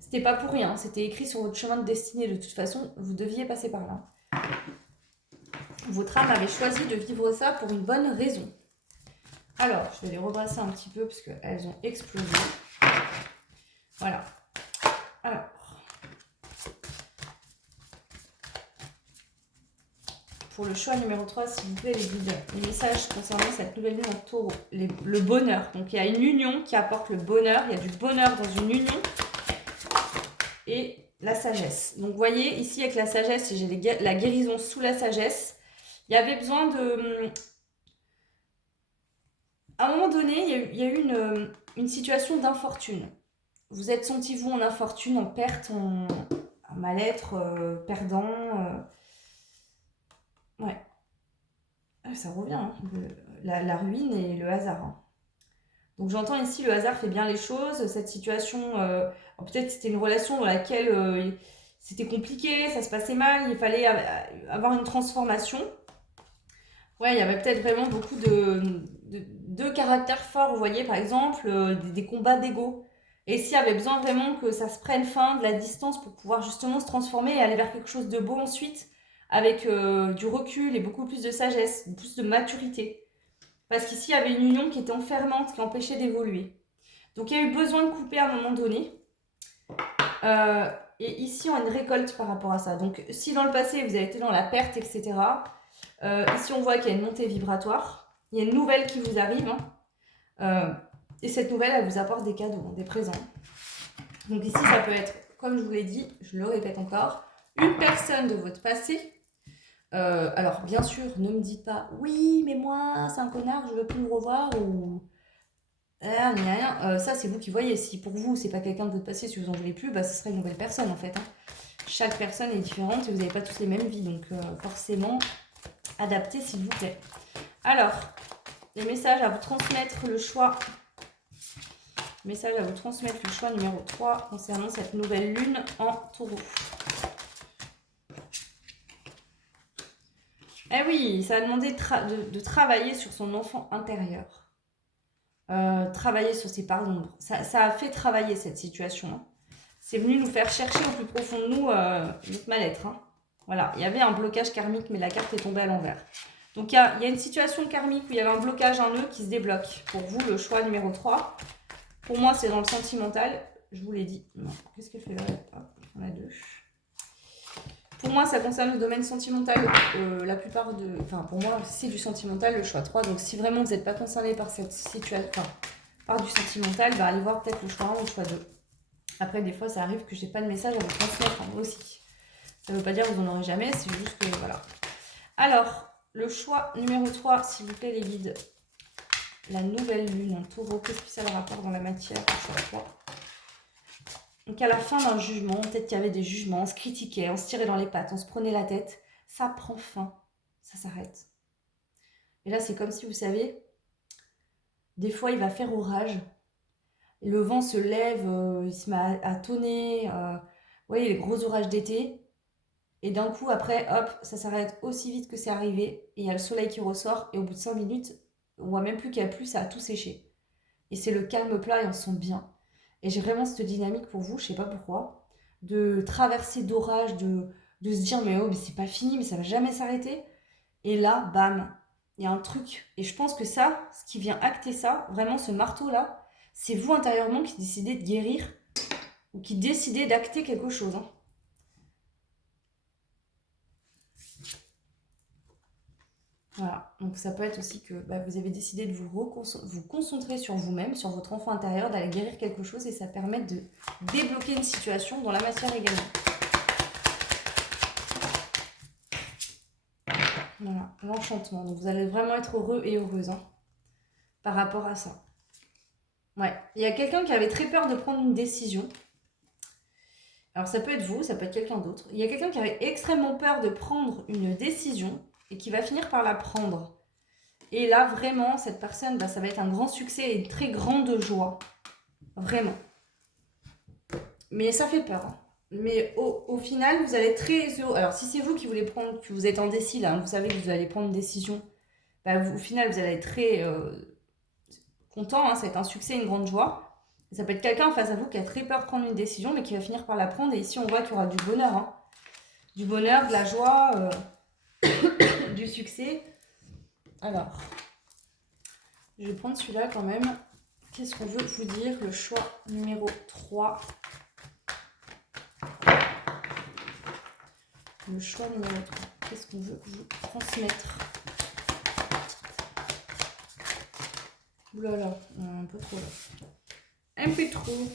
C'était pas pour rien, c'était écrit sur votre chemin de destinée. De toute façon, vous deviez passer par là. Votre âme avait choisi de vivre ça pour une bonne raison. Alors, je vais les rebrasser un petit peu parce qu'elles ont explosé. Voilà. Alors. Pour le choix numéro 3, s'il vous plaît, les guides, les messages concernant cette nouvelle lune en taureau. Le bonheur. Donc, il y a une union qui apporte le bonheur. Il y a du bonheur dans une union. Et la sagesse. Donc, vous voyez, ici, avec la sagesse, j'ai la guérison sous la sagesse. Il y avait besoin de... À un moment donné, il y a eu une situation d'infortune. Vous êtes senti, vous, en infortune, en perte, en mal-être, perdant. Ouais. Ça revient, hein, la ruine et le hasard. Hein. Donc j'entends ici, le hasard fait bien les choses. Cette situation, peut-être c'était une relation dans laquelle c'était compliqué, ça se passait mal, il fallait avoir une transformation. Ouais, il y avait peut-être vraiment beaucoup de caractères forts, vous voyez, par exemple, des combats d'ego. Et s'il y avait besoin vraiment que ça se prenne fin, de la distance pour pouvoir justement se transformer et aller vers quelque chose de beau ensuite, avec du recul et beaucoup plus de sagesse, plus de maturité. Parce qu'ici, il y avait une union qui était enfermante, qui empêchait d'évoluer. Donc, il y a eu besoin de couper à un moment donné. Et ici, on a une récolte par rapport à ça. Donc, si dans le passé, vous avez été dans la perte, etc., ici, on voit qu'il y a une montée vibratoire. Il y a une nouvelle qui vous arrive. Et cette nouvelle, elle vous apporte des cadeaux, des présents. Donc ici, ça peut être, comme je vous l'ai dit, je le répète encore, une personne de votre passé. Alors, bien sûr, ne me dites pas « Oui, mais moi, c'est un connard, je veux plus le revoir » ou « rien. Ça, c'est vous qui voyez. Si pour vous, c'est pas quelqu'un de votre passé, si vous en voulez plus, bah, ce serait une nouvelle personne, en fait. Hein. Chaque personne est différente et vous n'avez pas tous les mêmes vies. Donc, forcément, adaptez, s'il vous plaît. Alors, les messages à vous transmettre, le choix... Message à vous transmettre, le choix numéro 3 concernant cette nouvelle lune en taureau. Eh oui, ça a demandé de travailler sur son enfant intérieur. Travailler sur ses parts d'ombre. Ça a fait travailler cette situation. Hein. C'est venu nous faire chercher au plus profond de nous notre mal-être. Hein. Voilà, il y avait un blocage karmique, mais la carte est tombée à l'envers. Donc il y a une situation karmique où il y avait un blocage, un nœud qui se débloque. Pour vous, le choix numéro 3. Pour moi, c'est dans le sentimental. Je vous l'ai dit. Non, qu'est-ce qu'elle fait là? On a deux. Pour moi, ça concerne le domaine sentimental. La plupart de... Enfin, pour moi, c'est du sentimental, le choix 3. Donc, si vraiment vous n'êtes pas concerné par cette situation, enfin, par du sentimental, bah, allez voir peut-être le choix 1 ou le choix 2. Après, des fois, ça arrive que je n'ai pas de message à vous transmettre, hein, moi aussi. Ça ne veut pas dire que vous n'en aurez jamais, c'est juste que, voilà. Alors, le choix numéro 3, s'il vous plaît, les guides. La nouvelle lune en taureau, qu'est-ce que ça le rapport dans la matière, le choix 3. Donc à la fin d'un jugement, peut-être qu'il y avait des jugements, on se critiquait, on se tirait dans les pattes, on se prenait la tête. Ça prend fin, ça s'arrête. Et là, c'est comme si, vous savez, des fois, il va faire orage. Et le vent se lève, il se met à tonner. Vous voyez, les gros orages d'été. Et d'un coup, après, hop, ça s'arrête aussi vite que c'est arrivé. Et il y a le soleil qui ressort. Et au bout de 5 minutes, on voit même plus qu'il n'y a plus, ça a tout séché. Et c'est le calme plat et on se sent bien. Et j'ai vraiment cette dynamique pour vous, je sais pas pourquoi, de traverser d'orage, de se dire mais oh mais c'est pas fini, mais ça va jamais s'arrêter. Et là, bam, il y a un truc. Et je pense que ça, ce qui vient acter ça, vraiment ce marteau-là, c'est vous intérieurement qui décidez de guérir ou qui décidez d'acter quelque chose. Hein. Voilà, donc ça peut être aussi que vous avez décidé de vous concentrer sur vous-même, sur votre enfant intérieur, d'aller guérir quelque chose et ça permet de débloquer une situation dans la matière également. Voilà, l'enchantement. Donc vous allez vraiment être heureux et heureuse hein, par rapport à ça. Ouais, il y a quelqu'un qui avait très peur de prendre une décision. Alors ça peut être vous, ça peut être quelqu'un d'autre. Il y a quelqu'un qui avait extrêmement peur de prendre une décision et qui va finir par la prendre. Et là, vraiment, cette personne, ça va être un grand succès et une très grande joie. Vraiment. Mais ça fait peur. Hein. Mais au final, vous allez être très heureux. Alors, si c'est vous qui voulez prendre, que vous êtes indécis, là, vous savez que vous allez prendre une décision, au final, vous allez être très content, hein, ça va être un succès, une grande joie. Et ça peut être quelqu'un face à vous qui a très peur de prendre une décision, mais qui va finir par la prendre. Et ici, on voit qu'il y aura du bonheur, hein. Du bonheur, de la joie, du succès. Alors, je vais prendre celui-là quand même. Qu'est-ce qu'on veut vous dire? Le choix numéro 3. Le choix numéro 3. Qu'est-ce qu'on veut vous transmettre? Ouh là là, un peu trop là. Un peu trop.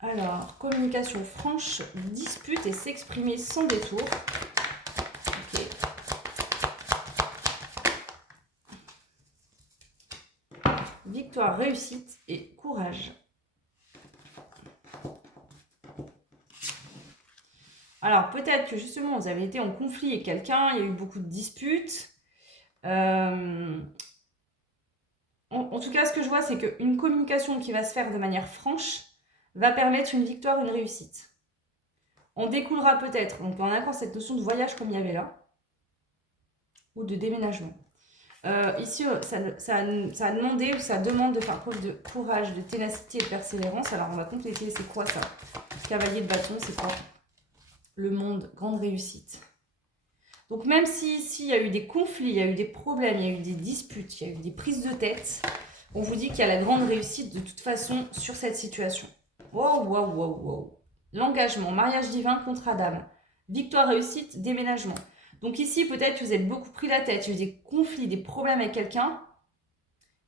Alors, communication franche, dispute et s'exprimer sans détour. Ok. Victoire, réussite et courage. Alors, peut-être que justement, vous avez été en conflit avec quelqu'un, il y a eu beaucoup de disputes. En tout cas, ce que je vois, c'est qu'une communication qui va se faire de manière franche va permettre une victoire, une réussite. On découlera peut-être, donc en incluant cette notion de voyage comme il y avait là, ou de déménagement. Ici, ça a demandé ou ça demande de faire preuve de courage, de ténacité et de persévérance. Alors, on va compléter, c'est quoi ça? Cavalier de bâton, c'est quoi? Le monde, grande réussite. Donc même si ici, il y a eu des conflits, il y a eu des problèmes, il y a eu des disputes, il y a eu des prises de tête, on vous dit qu'il y a la grande réussite de toute façon sur cette situation. Wow, wow, wow, wow. L'engagement, mariage divin, contrat d'âme. Victoire, réussite, déménagement. Donc ici, peut-être que vous êtes beaucoup pris la tête, il y a eu des conflits, des problèmes avec quelqu'un.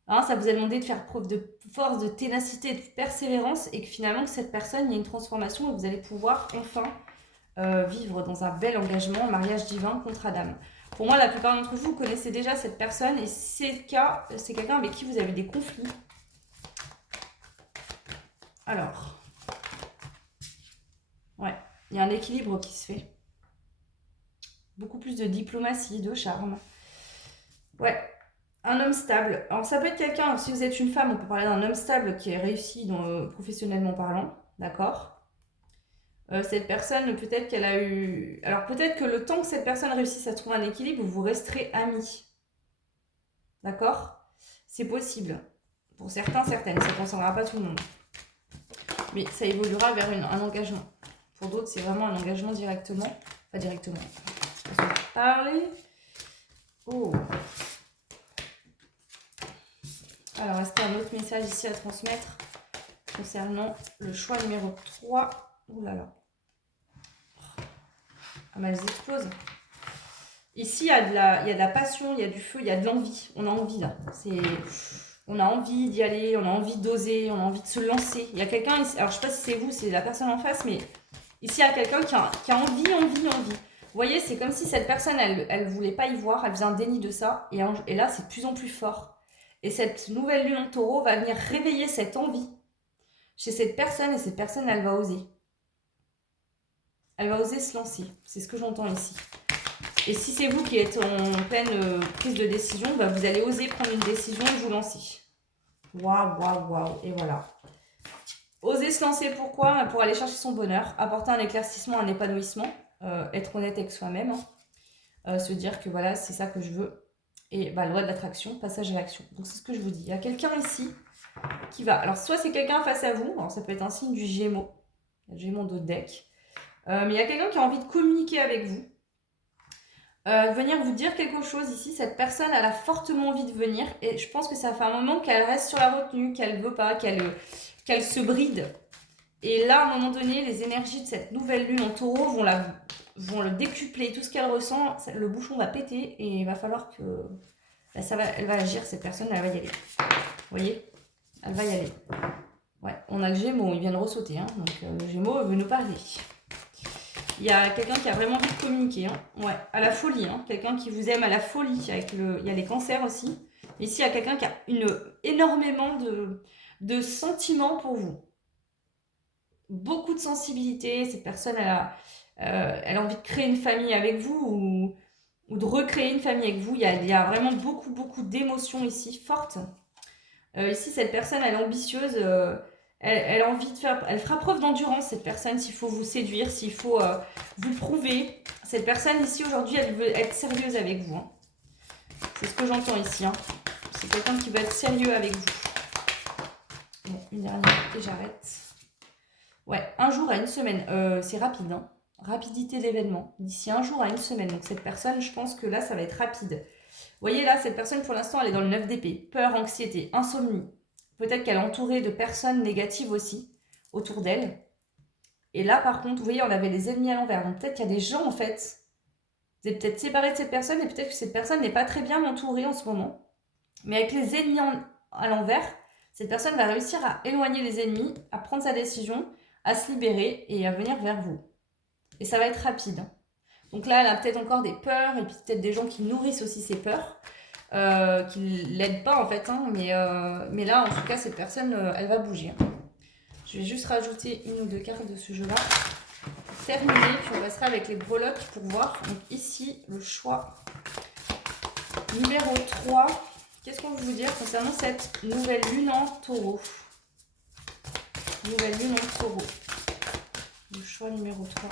Hein, ça vous a demandé de faire preuve de force, de ténacité et de persévérance et que finalement, cette personne, il y a une transformation et vous allez pouvoir enfin vivre dans un bel engagement, mariage divin, contrat d'âme. Pour moi, la plupart d'entre vous connaissez déjà cette personne et si c'est le cas, c'est quelqu'un avec qui vous avez des conflits. Alors, ouais, il y a un équilibre qui se fait. Beaucoup plus de diplomatie, de charme. Ouais, un homme stable. Alors, ça peut être quelqu'un, si vous êtes une femme, on peut parler d'un homme stable qui est réussi professionnellement parlant, d'accord? Cette personne, peut-être qu'elle a eu... Alors, peut-être que le temps que cette personne réussisse à trouver un équilibre, vous resterez amis. D'accord? C'est possible. Pour certains, certaines. Ça ne concernera pas tout le monde. Mais ça évoluera vers un engagement. Pour d'autres, c'est vraiment un engagement directement. Pas directement. Je vais parler. Oh. Alors, est-ce qu'il y a un autre message ici à transmettre concernant le choix numéro 3? Ouh là là. Ah, mais elles explosent. Ici, il y a de la passion, il y a du feu, il y a de l'envie. On a envie, là. On a envie d'y aller, on a envie d'oser, on a envie de se lancer. Il y a quelqu'un, alors je ne sais pas si c'est vous, c'est la personne en face, mais ici, il y a quelqu'un qui a envie. Vous voyez, c'est comme si cette personne, elle ne voulait pas y voir, elle faisait un déni de ça. Et là, c'est de plus en plus fort. Et cette nouvelle lune en taureau va venir réveiller cette envie chez cette personne. Et cette personne, elle va oser. Elle va oser se lancer. C'est ce que j'entends ici. Et si c'est vous qui êtes en pleine prise de décision, bah vous allez oser prendre une décision et vous lancer. Waouh, waouh, waouh. Et voilà. Oser se lancer, pourquoi? Pour aller chercher son bonheur, apporter un éclaircissement, un épanouissement, être honnête avec soi-même, se dire que voilà, c'est ça que je veux. Et bah, loi de l'attraction, passage à l'action. Donc c'est ce que je vous dis. Il y a quelqu'un ici qui va... Alors soit c'est quelqu'un face à vous, alors ça peut être un signe du Gémeaux, le Gémeaux de deck. Mais il y a quelqu'un qui a envie de communiquer avec vous. Venir vous dire quelque chose ici, cette personne elle a fortement envie de venir et je pense que ça fait un moment qu'elle reste sur la retenue, qu'elle veut pas, qu'elle se bride. Et là, à un moment donné, les énergies de cette nouvelle lune en taureau vont le décupler, tout ce qu'elle ressent, le bouchon va péter et il va falloir que... Bah, elle va agir, cette personne, elle va y aller. Vous voyez? Elle va y aller. Ouais, on a le Gémeaux, il vient de ressauter, hein, donc le Gémeaux veut nous parler. Il y a quelqu'un qui a vraiment envie de communiquer, hein. Ouais, à la folie, hein. Quelqu'un qui vous aime à la folie. Il y a les cancers aussi. Ici, il y a quelqu'un qui a énormément de sentiments pour vous. Beaucoup de sensibilité. Cette personne, elle a envie de créer une famille avec vous ou de recréer une famille avec vous. Il y a vraiment beaucoup d'émotions ici, fortes. Ici, cette personne, elle est ambitieuse. Elle a envie de faire... Elle fera preuve d'endurance, cette personne, s'il faut vous séduire, s'il faut vous prouver. Cette personne ici, aujourd'hui, elle veut être sérieuse avec vous. Hein. C'est ce que j'entends ici. Hein. C'est quelqu'un qui veut être sérieux avec vous. Bon, une dernière et j'arrête. Ouais, un jour à une semaine. C'est rapide, hein. Rapidité d'événement. D'ici un jour à une semaine. Donc cette personne, je pense que là, ça va être rapide. Vous voyez là, cette personne, pour l'instant, elle est dans le 9 d'épée. Peur, anxiété, insomnie. Peut-être qu'elle est entourée de personnes négatives aussi autour d'elle. Et là, par contre, vous voyez, on avait les ennemis à l'envers. Donc peut-être qu'il y a des gens, en fait, vous êtes peut-être séparés de cette personne et peut-être que cette personne n'est pas très bien entourée en ce moment. Mais avec les ennemis à l'envers, cette personne va réussir à éloigner les ennemis, à prendre sa décision, à se libérer et à venir vers vous. Et ça va être rapide. Donc là, elle a peut-être encore des peurs et puis peut-être des gens qui nourrissent aussi ces peurs, qui ne l'aident pas en fait. Hein, mais là, en tout cas, cette personne, elle va bouger. Je vais juste rajouter une ou deux cartes de ce jeu-là pour terminer. Puis on passera avec les breloques pour voir. Donc ici, le choix numéro 3. Qu'est-ce qu'on veut vous dire concernant cette nouvelle lune en taureau? Nouvelle lune en taureau. Le choix numéro 3.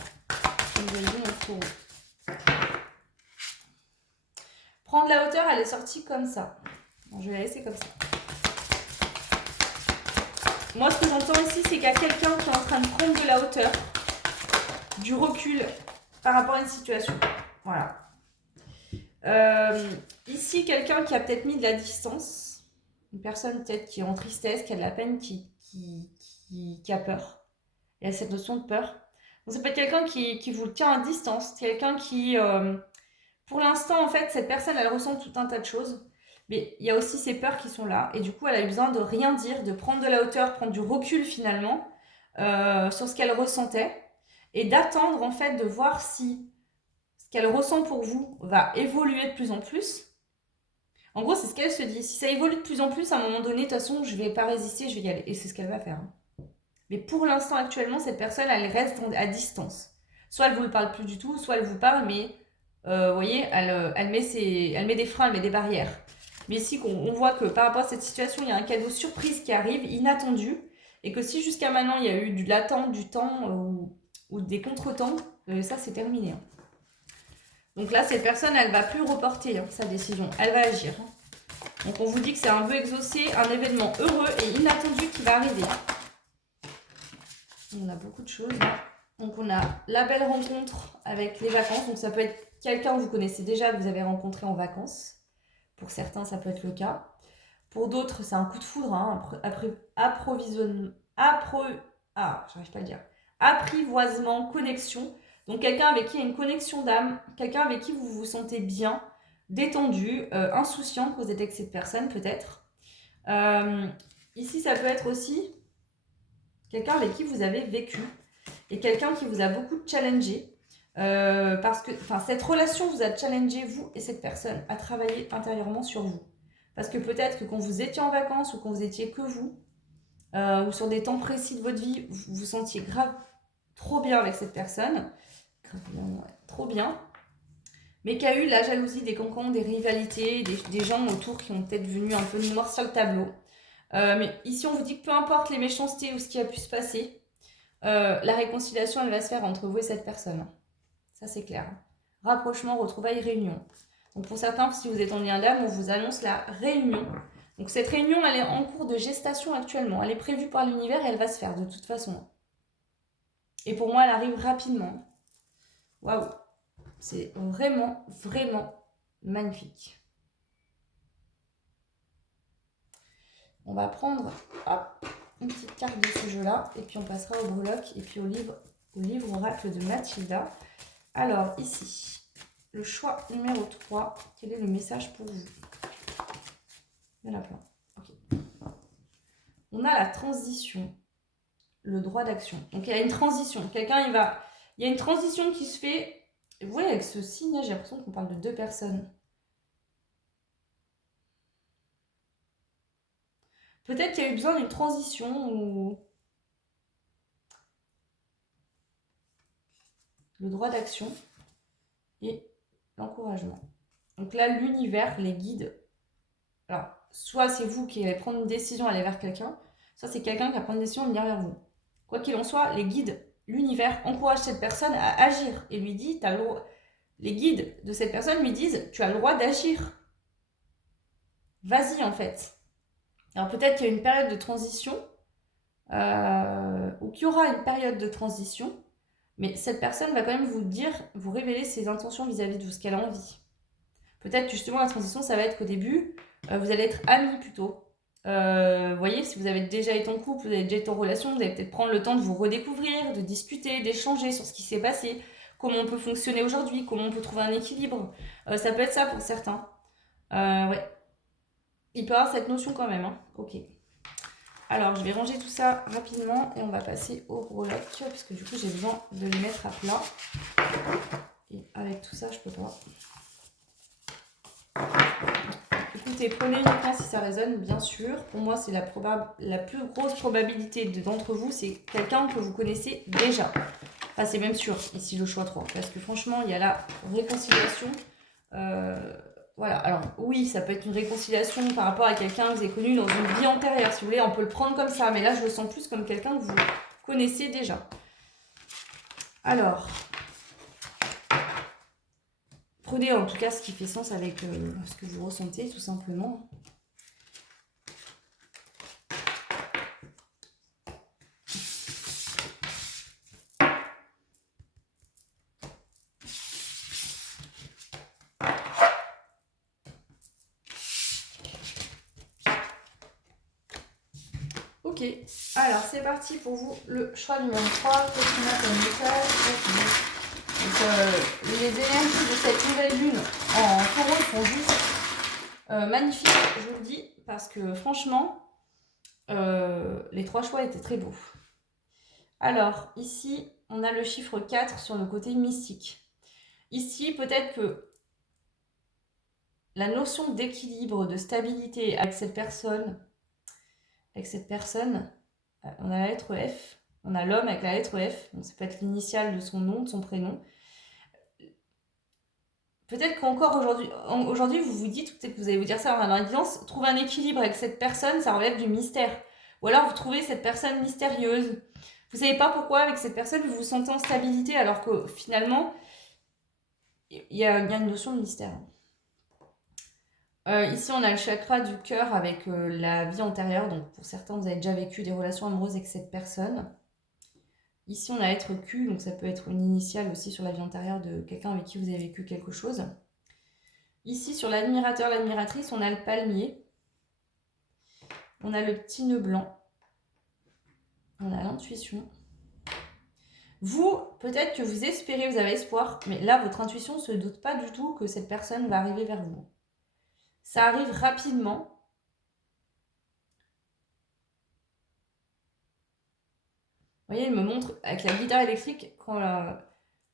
Nouvelle lune en taureau. Prendre la hauteur, elle est sortie comme ça. Bon, je vais la laisser comme ça. Moi, ce que j'entends ici, c'est qu'il y a quelqu'un qui est en train de prendre de la hauteur, du recul par rapport à une situation. Voilà. Ici, quelqu'un qui a peut-être mis de la distance. Une personne peut-être qui est en tristesse, qui a de la peine, qui a peur. Il y a cette notion de peur. Donc, ça peut être quelqu'un qui vous tient à distance. Quelqu'un qui, pour l'instant, en fait, cette personne, elle ressent tout un tas de choses. Mais il y a aussi ces peurs qui sont là. Et du coup, elle a eu besoin de rien dire, de prendre de la hauteur, prendre du recul finalement sur ce qu'elle ressentait. Et d'attendre, en fait, de voir si ce qu'elle ressent pour vous va évoluer de plus en plus. En gros, c'est ce qu'elle se dit. Si ça évolue de plus en plus, à un moment donné, de toute façon, je ne vais pas résister, je vais y aller. Et c'est ce qu'elle va faire. Mais pour l'instant, actuellement, cette personne, elle reste à distance. Soit elle ne vous parle plus du tout, soit elle vous parle, mais vous voyez, elle met des freins, elle met des barrières. Mais ici, on voit que par rapport à cette situation, il y a un cadeau surprise qui arrive, inattendu, et que si jusqu'à maintenant, il y a eu de l'attente, du temps ou des contretemps, ça, c'est terminé. Hein. Donc là, cette personne, elle ne va plus reporter sa décision, elle va agir. Donc on vous dit que c'est un vœu exaucé, un événement heureux et inattendu qui va arriver. On a beaucoup de choses. Donc on a la belle rencontre avec les vacances. Donc ça peut être quelqu'un que vous connaissez déjà, que vous avez rencontré en vacances. Pour certains, ça peut être le cas. Pour d'autres, c'est un coup de foudre. Hein, j'arrive pas à le dire. Apprivoisement, connexion. Donc quelqu'un avec qui il y a une connexion d'âme. Quelqu'un avec qui vous vous sentez bien, détendu, insouciant que vous êtes avec cette personne peut-être. Ici, ça peut être aussi quelqu'un avec qui vous avez vécu et quelqu'un qui vous a beaucoup challengé. Parce que cette relation vous a challengé, vous et cette personne, à travailler intérieurement sur vous. Parce que peut-être que quand vous étiez en vacances ou quand vous étiez que vous, ou sur des temps précis de votre vie, vous vous sentiez grave trop bien avec cette personne. Grave bien, ouais, trop bien. Mais qu'il y a eu la jalousie, des cancans, des rivalités, des gens autour qui ont peut-être venu un peu noir sur le tableau. Mais ici, on vous dit que peu importe les méchancetés ou ce qui a pu se passer, la réconciliation, elle va se faire entre vous et cette personne. Ça, c'est clair. Rapprochement, retrouvailles, réunion. Donc, pour certains, si vous êtes en lien d'âme, on vous annonce la réunion. Donc, cette réunion, elle est en cours de gestation actuellement. Elle est prévue par l'univers et elle va se faire de toute façon. Et pour moi, elle arrive rapidement. Waouh! C'est vraiment, vraiment magnifique. On va prendre une petite carte de ce jeu-là et puis on passera au breloque et puis au livre oracle de Mathilda. Alors, ici, le choix numéro 3, quel est le message pour vous? Il y en a plein. Okay. On a la transition, le droit d'action. Donc, il y a une transition. Il y a une transition qui se fait. Vous voyez, avec ce signe, j'ai l'impression qu'on parle de deux personnes. Peut-être qu'il y a eu besoin d'une transition ou le droit d'action et l'encouragement. Donc là, l'univers, les guides. Alors, soit c'est vous qui allez prendre une décision, aller vers quelqu'un, Ça, c'est quelqu'un qui va prendre une décision de venir vers vous. Quoi qu'il en soit, les guides, l'univers encourage cette personne à agir et lui dit, les guides de cette personne lui disent, tu as le droit d'agir. Vas-y en fait. Alors peut-être qu'il y a une période de transition, ou qu'il y aura une période de transition, mais cette personne va quand même vous dire, vous révéler ses intentions vis-à-vis de vous, ce qu'elle a envie. Peut-être justement la transition, ça va être qu'au début, vous allez être amis plutôt. Vous voyez, si vous avez déjà été en couple, vous avez déjà été en relation, vous allez peut-être prendre le temps de vous redécouvrir, de discuter, d'échanger sur ce qui s'est passé, comment on peut fonctionner aujourd'hui, comment on peut trouver un équilibre. Ça peut être ça pour certains. Ouais. Il peut y avoir cette notion quand même. Hein. Ok. Alors, je vais ranger tout ça rapidement et on va passer au breloques parce que du coup, j'ai besoin de les mettre à plat. Et avec tout ça, je peux pas. Écoutez, prenez uniquement si ça résonne, bien sûr. Pour moi, c'est la plus grosse probabilité d'entre vous, c'est quelqu'un que vous connaissez déjà. Enfin, c'est même sûr, ici, le choix 3. Parce que franchement, il y a la réconciliation. Voilà, alors oui, ça peut être une réconciliation par rapport à quelqu'un que vous avez connu dans une vie antérieure. Si vous voulez, on peut le prendre comme ça. Mais là, je le sens plus comme quelqu'un que vous connaissez déjà. Alors... Prenez en tout cas ce qui fait sens avec ce que vous ressentez, tout simplement. Ok, alors c'est parti pour vous, le choix numéro 3. Donc, les énergies de cette nouvelle lune en taureau sont juste magnifiques, je vous le dis, parce que franchement, les 3 choix étaient très beaux. Alors, ici, on a le chiffre 4 sur le côté mystique. Ici, peut-être que la notion d'équilibre, de stabilité avec cette personne, on a la lettre F, on a l'homme avec la lettre F, donc ça peut être l'initiale de son nom, de son prénom. Peut-être qu'encore aujourd'hui, vous vous dites, peut-être que vous allez vous dire ça dans la guidance, trouver un équilibre avec cette personne, ça relève du mystère. Ou alors vous trouvez cette personne mystérieuse. Vous savez pas pourquoi avec cette personne vous vous sentez en stabilité alors que finalement, il y a une notion de mystère. Ici, on a le chakra du cœur avec la vie antérieure. Donc, pour certains, vous avez déjà vécu des relations amoureuses avec cette personne. Ici, on a l'être Q. Donc, ça peut être une initiale aussi sur la vie antérieure de quelqu'un avec qui vous avez vécu quelque chose. Ici, sur l'admirateur, l'admiratrice, on a le palmier. On a le petit nœud blanc. On a l'intuition. Vous, peut-être que vous espérez, vous avez espoir. Mais là, votre intuition ne se doute pas du tout que cette personne va arriver vers vous. Ça arrive rapidement. Vous voyez, il me montre avec la guitare électrique, vous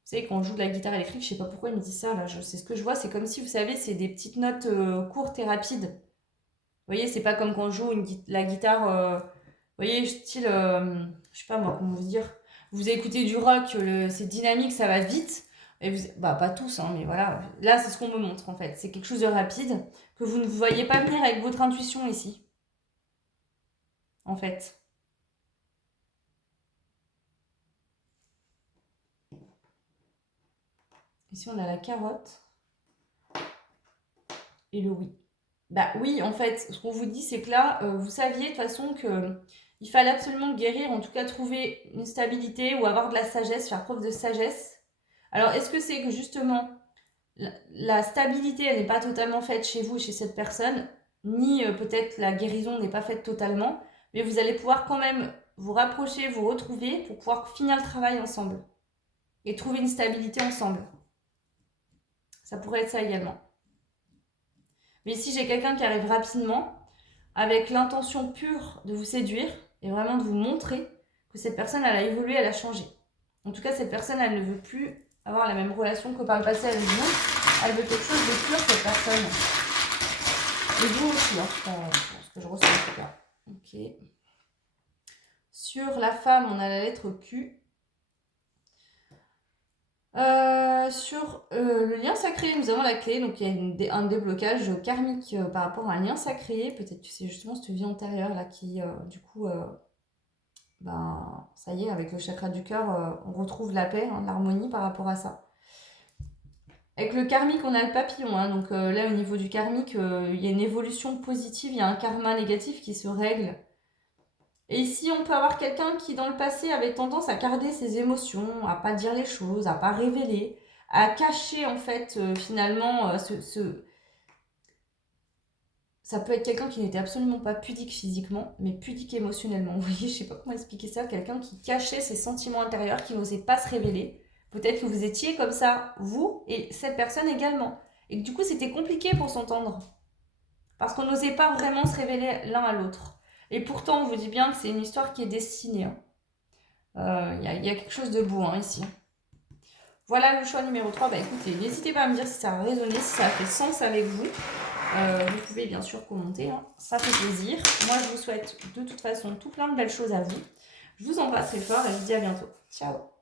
savez, quand on joue de la guitare électrique, je sais pas pourquoi il me dit ça, là, c'est ce que je vois, c'est comme si, vous savez, c'est des petites notes courtes et rapides. Vous voyez, c'est pas comme quand on joue la guitare, vous voyez, style, je sais pas moi, comment vous dire, vous écoutez du rock, c'est dynamique, ça va vite, et bah pas tous, hein, mais voilà, là c'est ce qu'on me montre en fait, c'est quelque chose de rapide, que vous ne voyez pas venir avec votre intuition ici, en fait. Ici, on a la carotte et le oui. Bah oui, en fait, ce qu'on vous dit, c'est que là, vous saviez de toute façon qu'il fallait absolument guérir, en tout cas trouver une stabilité ou avoir de la sagesse, faire preuve de sagesse. Alors, est-ce que c'est que justement, la stabilité, elle n'est pas totalement faite chez vous, chez cette personne, ni peut-être la guérison n'est pas faite totalement, mais vous allez pouvoir quand même vous rapprocher, vous retrouver pour pouvoir finir le travail ensemble et trouver une stabilité ensemble. Ça pourrait être ça également. Mais si j'ai quelqu'un qui arrive rapidement, avec l'intention pure de vous séduire et vraiment de vous montrer que cette personne, elle a évolué, elle a changé. En tout cas, cette personne, elle ne veut plus avoir la même relation que par le passé avec vous. Elle veut quelque chose de pur, cette personne. Et vous aussi, hein, ce que je ressens en tout cas. Ok. Sur la femme, on a la lettre Q. Sur le lien sacré, nous avons la clé. Donc, il y a un déblocage karmique par rapport à un lien sacré. Peut-être que c'est justement cette vie antérieure là qui, du coup, ben, ça y est, avec le chakra du cœur, on retrouve la paix, hein, l'harmonie par rapport à ça. Avec le karmique, on a le papillon. Hein, donc là, au niveau du karmique, il y a une évolution positive, il y a un karma négatif qui se règle. Et ici, on peut avoir quelqu'un qui, dans le passé, avait tendance à garder ses émotions, à pas dire les choses, à pas révéler, à cacher, en fait, finalement, ça peut être quelqu'un qui n'était absolument pas pudique physiquement, mais pudique émotionnellement. Vous voyez, je sais pas comment expliquer ça. Quelqu'un qui cachait ses sentiments intérieurs, qui n'osait pas se révéler. Peut-être que vous étiez comme ça, vous et cette personne également. Et que du coup, c'était compliqué pour s'entendre. Parce qu'on n'osait pas vraiment se révéler l'un à l'autre. Et pourtant, on vous dit bien que c'est une histoire qui est destinée. Hein. Y a quelque chose de beau hein, ici. Voilà le choix numéro 3. Bah écoutez, n'hésitez pas à me dire si ça a résonné, si ça a fait sens avec vous. Vous pouvez bien sûr commenter, hein. Ça fait plaisir. Moi, je vous souhaite de toute façon tout plein de belles choses à vous. Je vous embrasse très fort et je vous dis à bientôt. Ciao!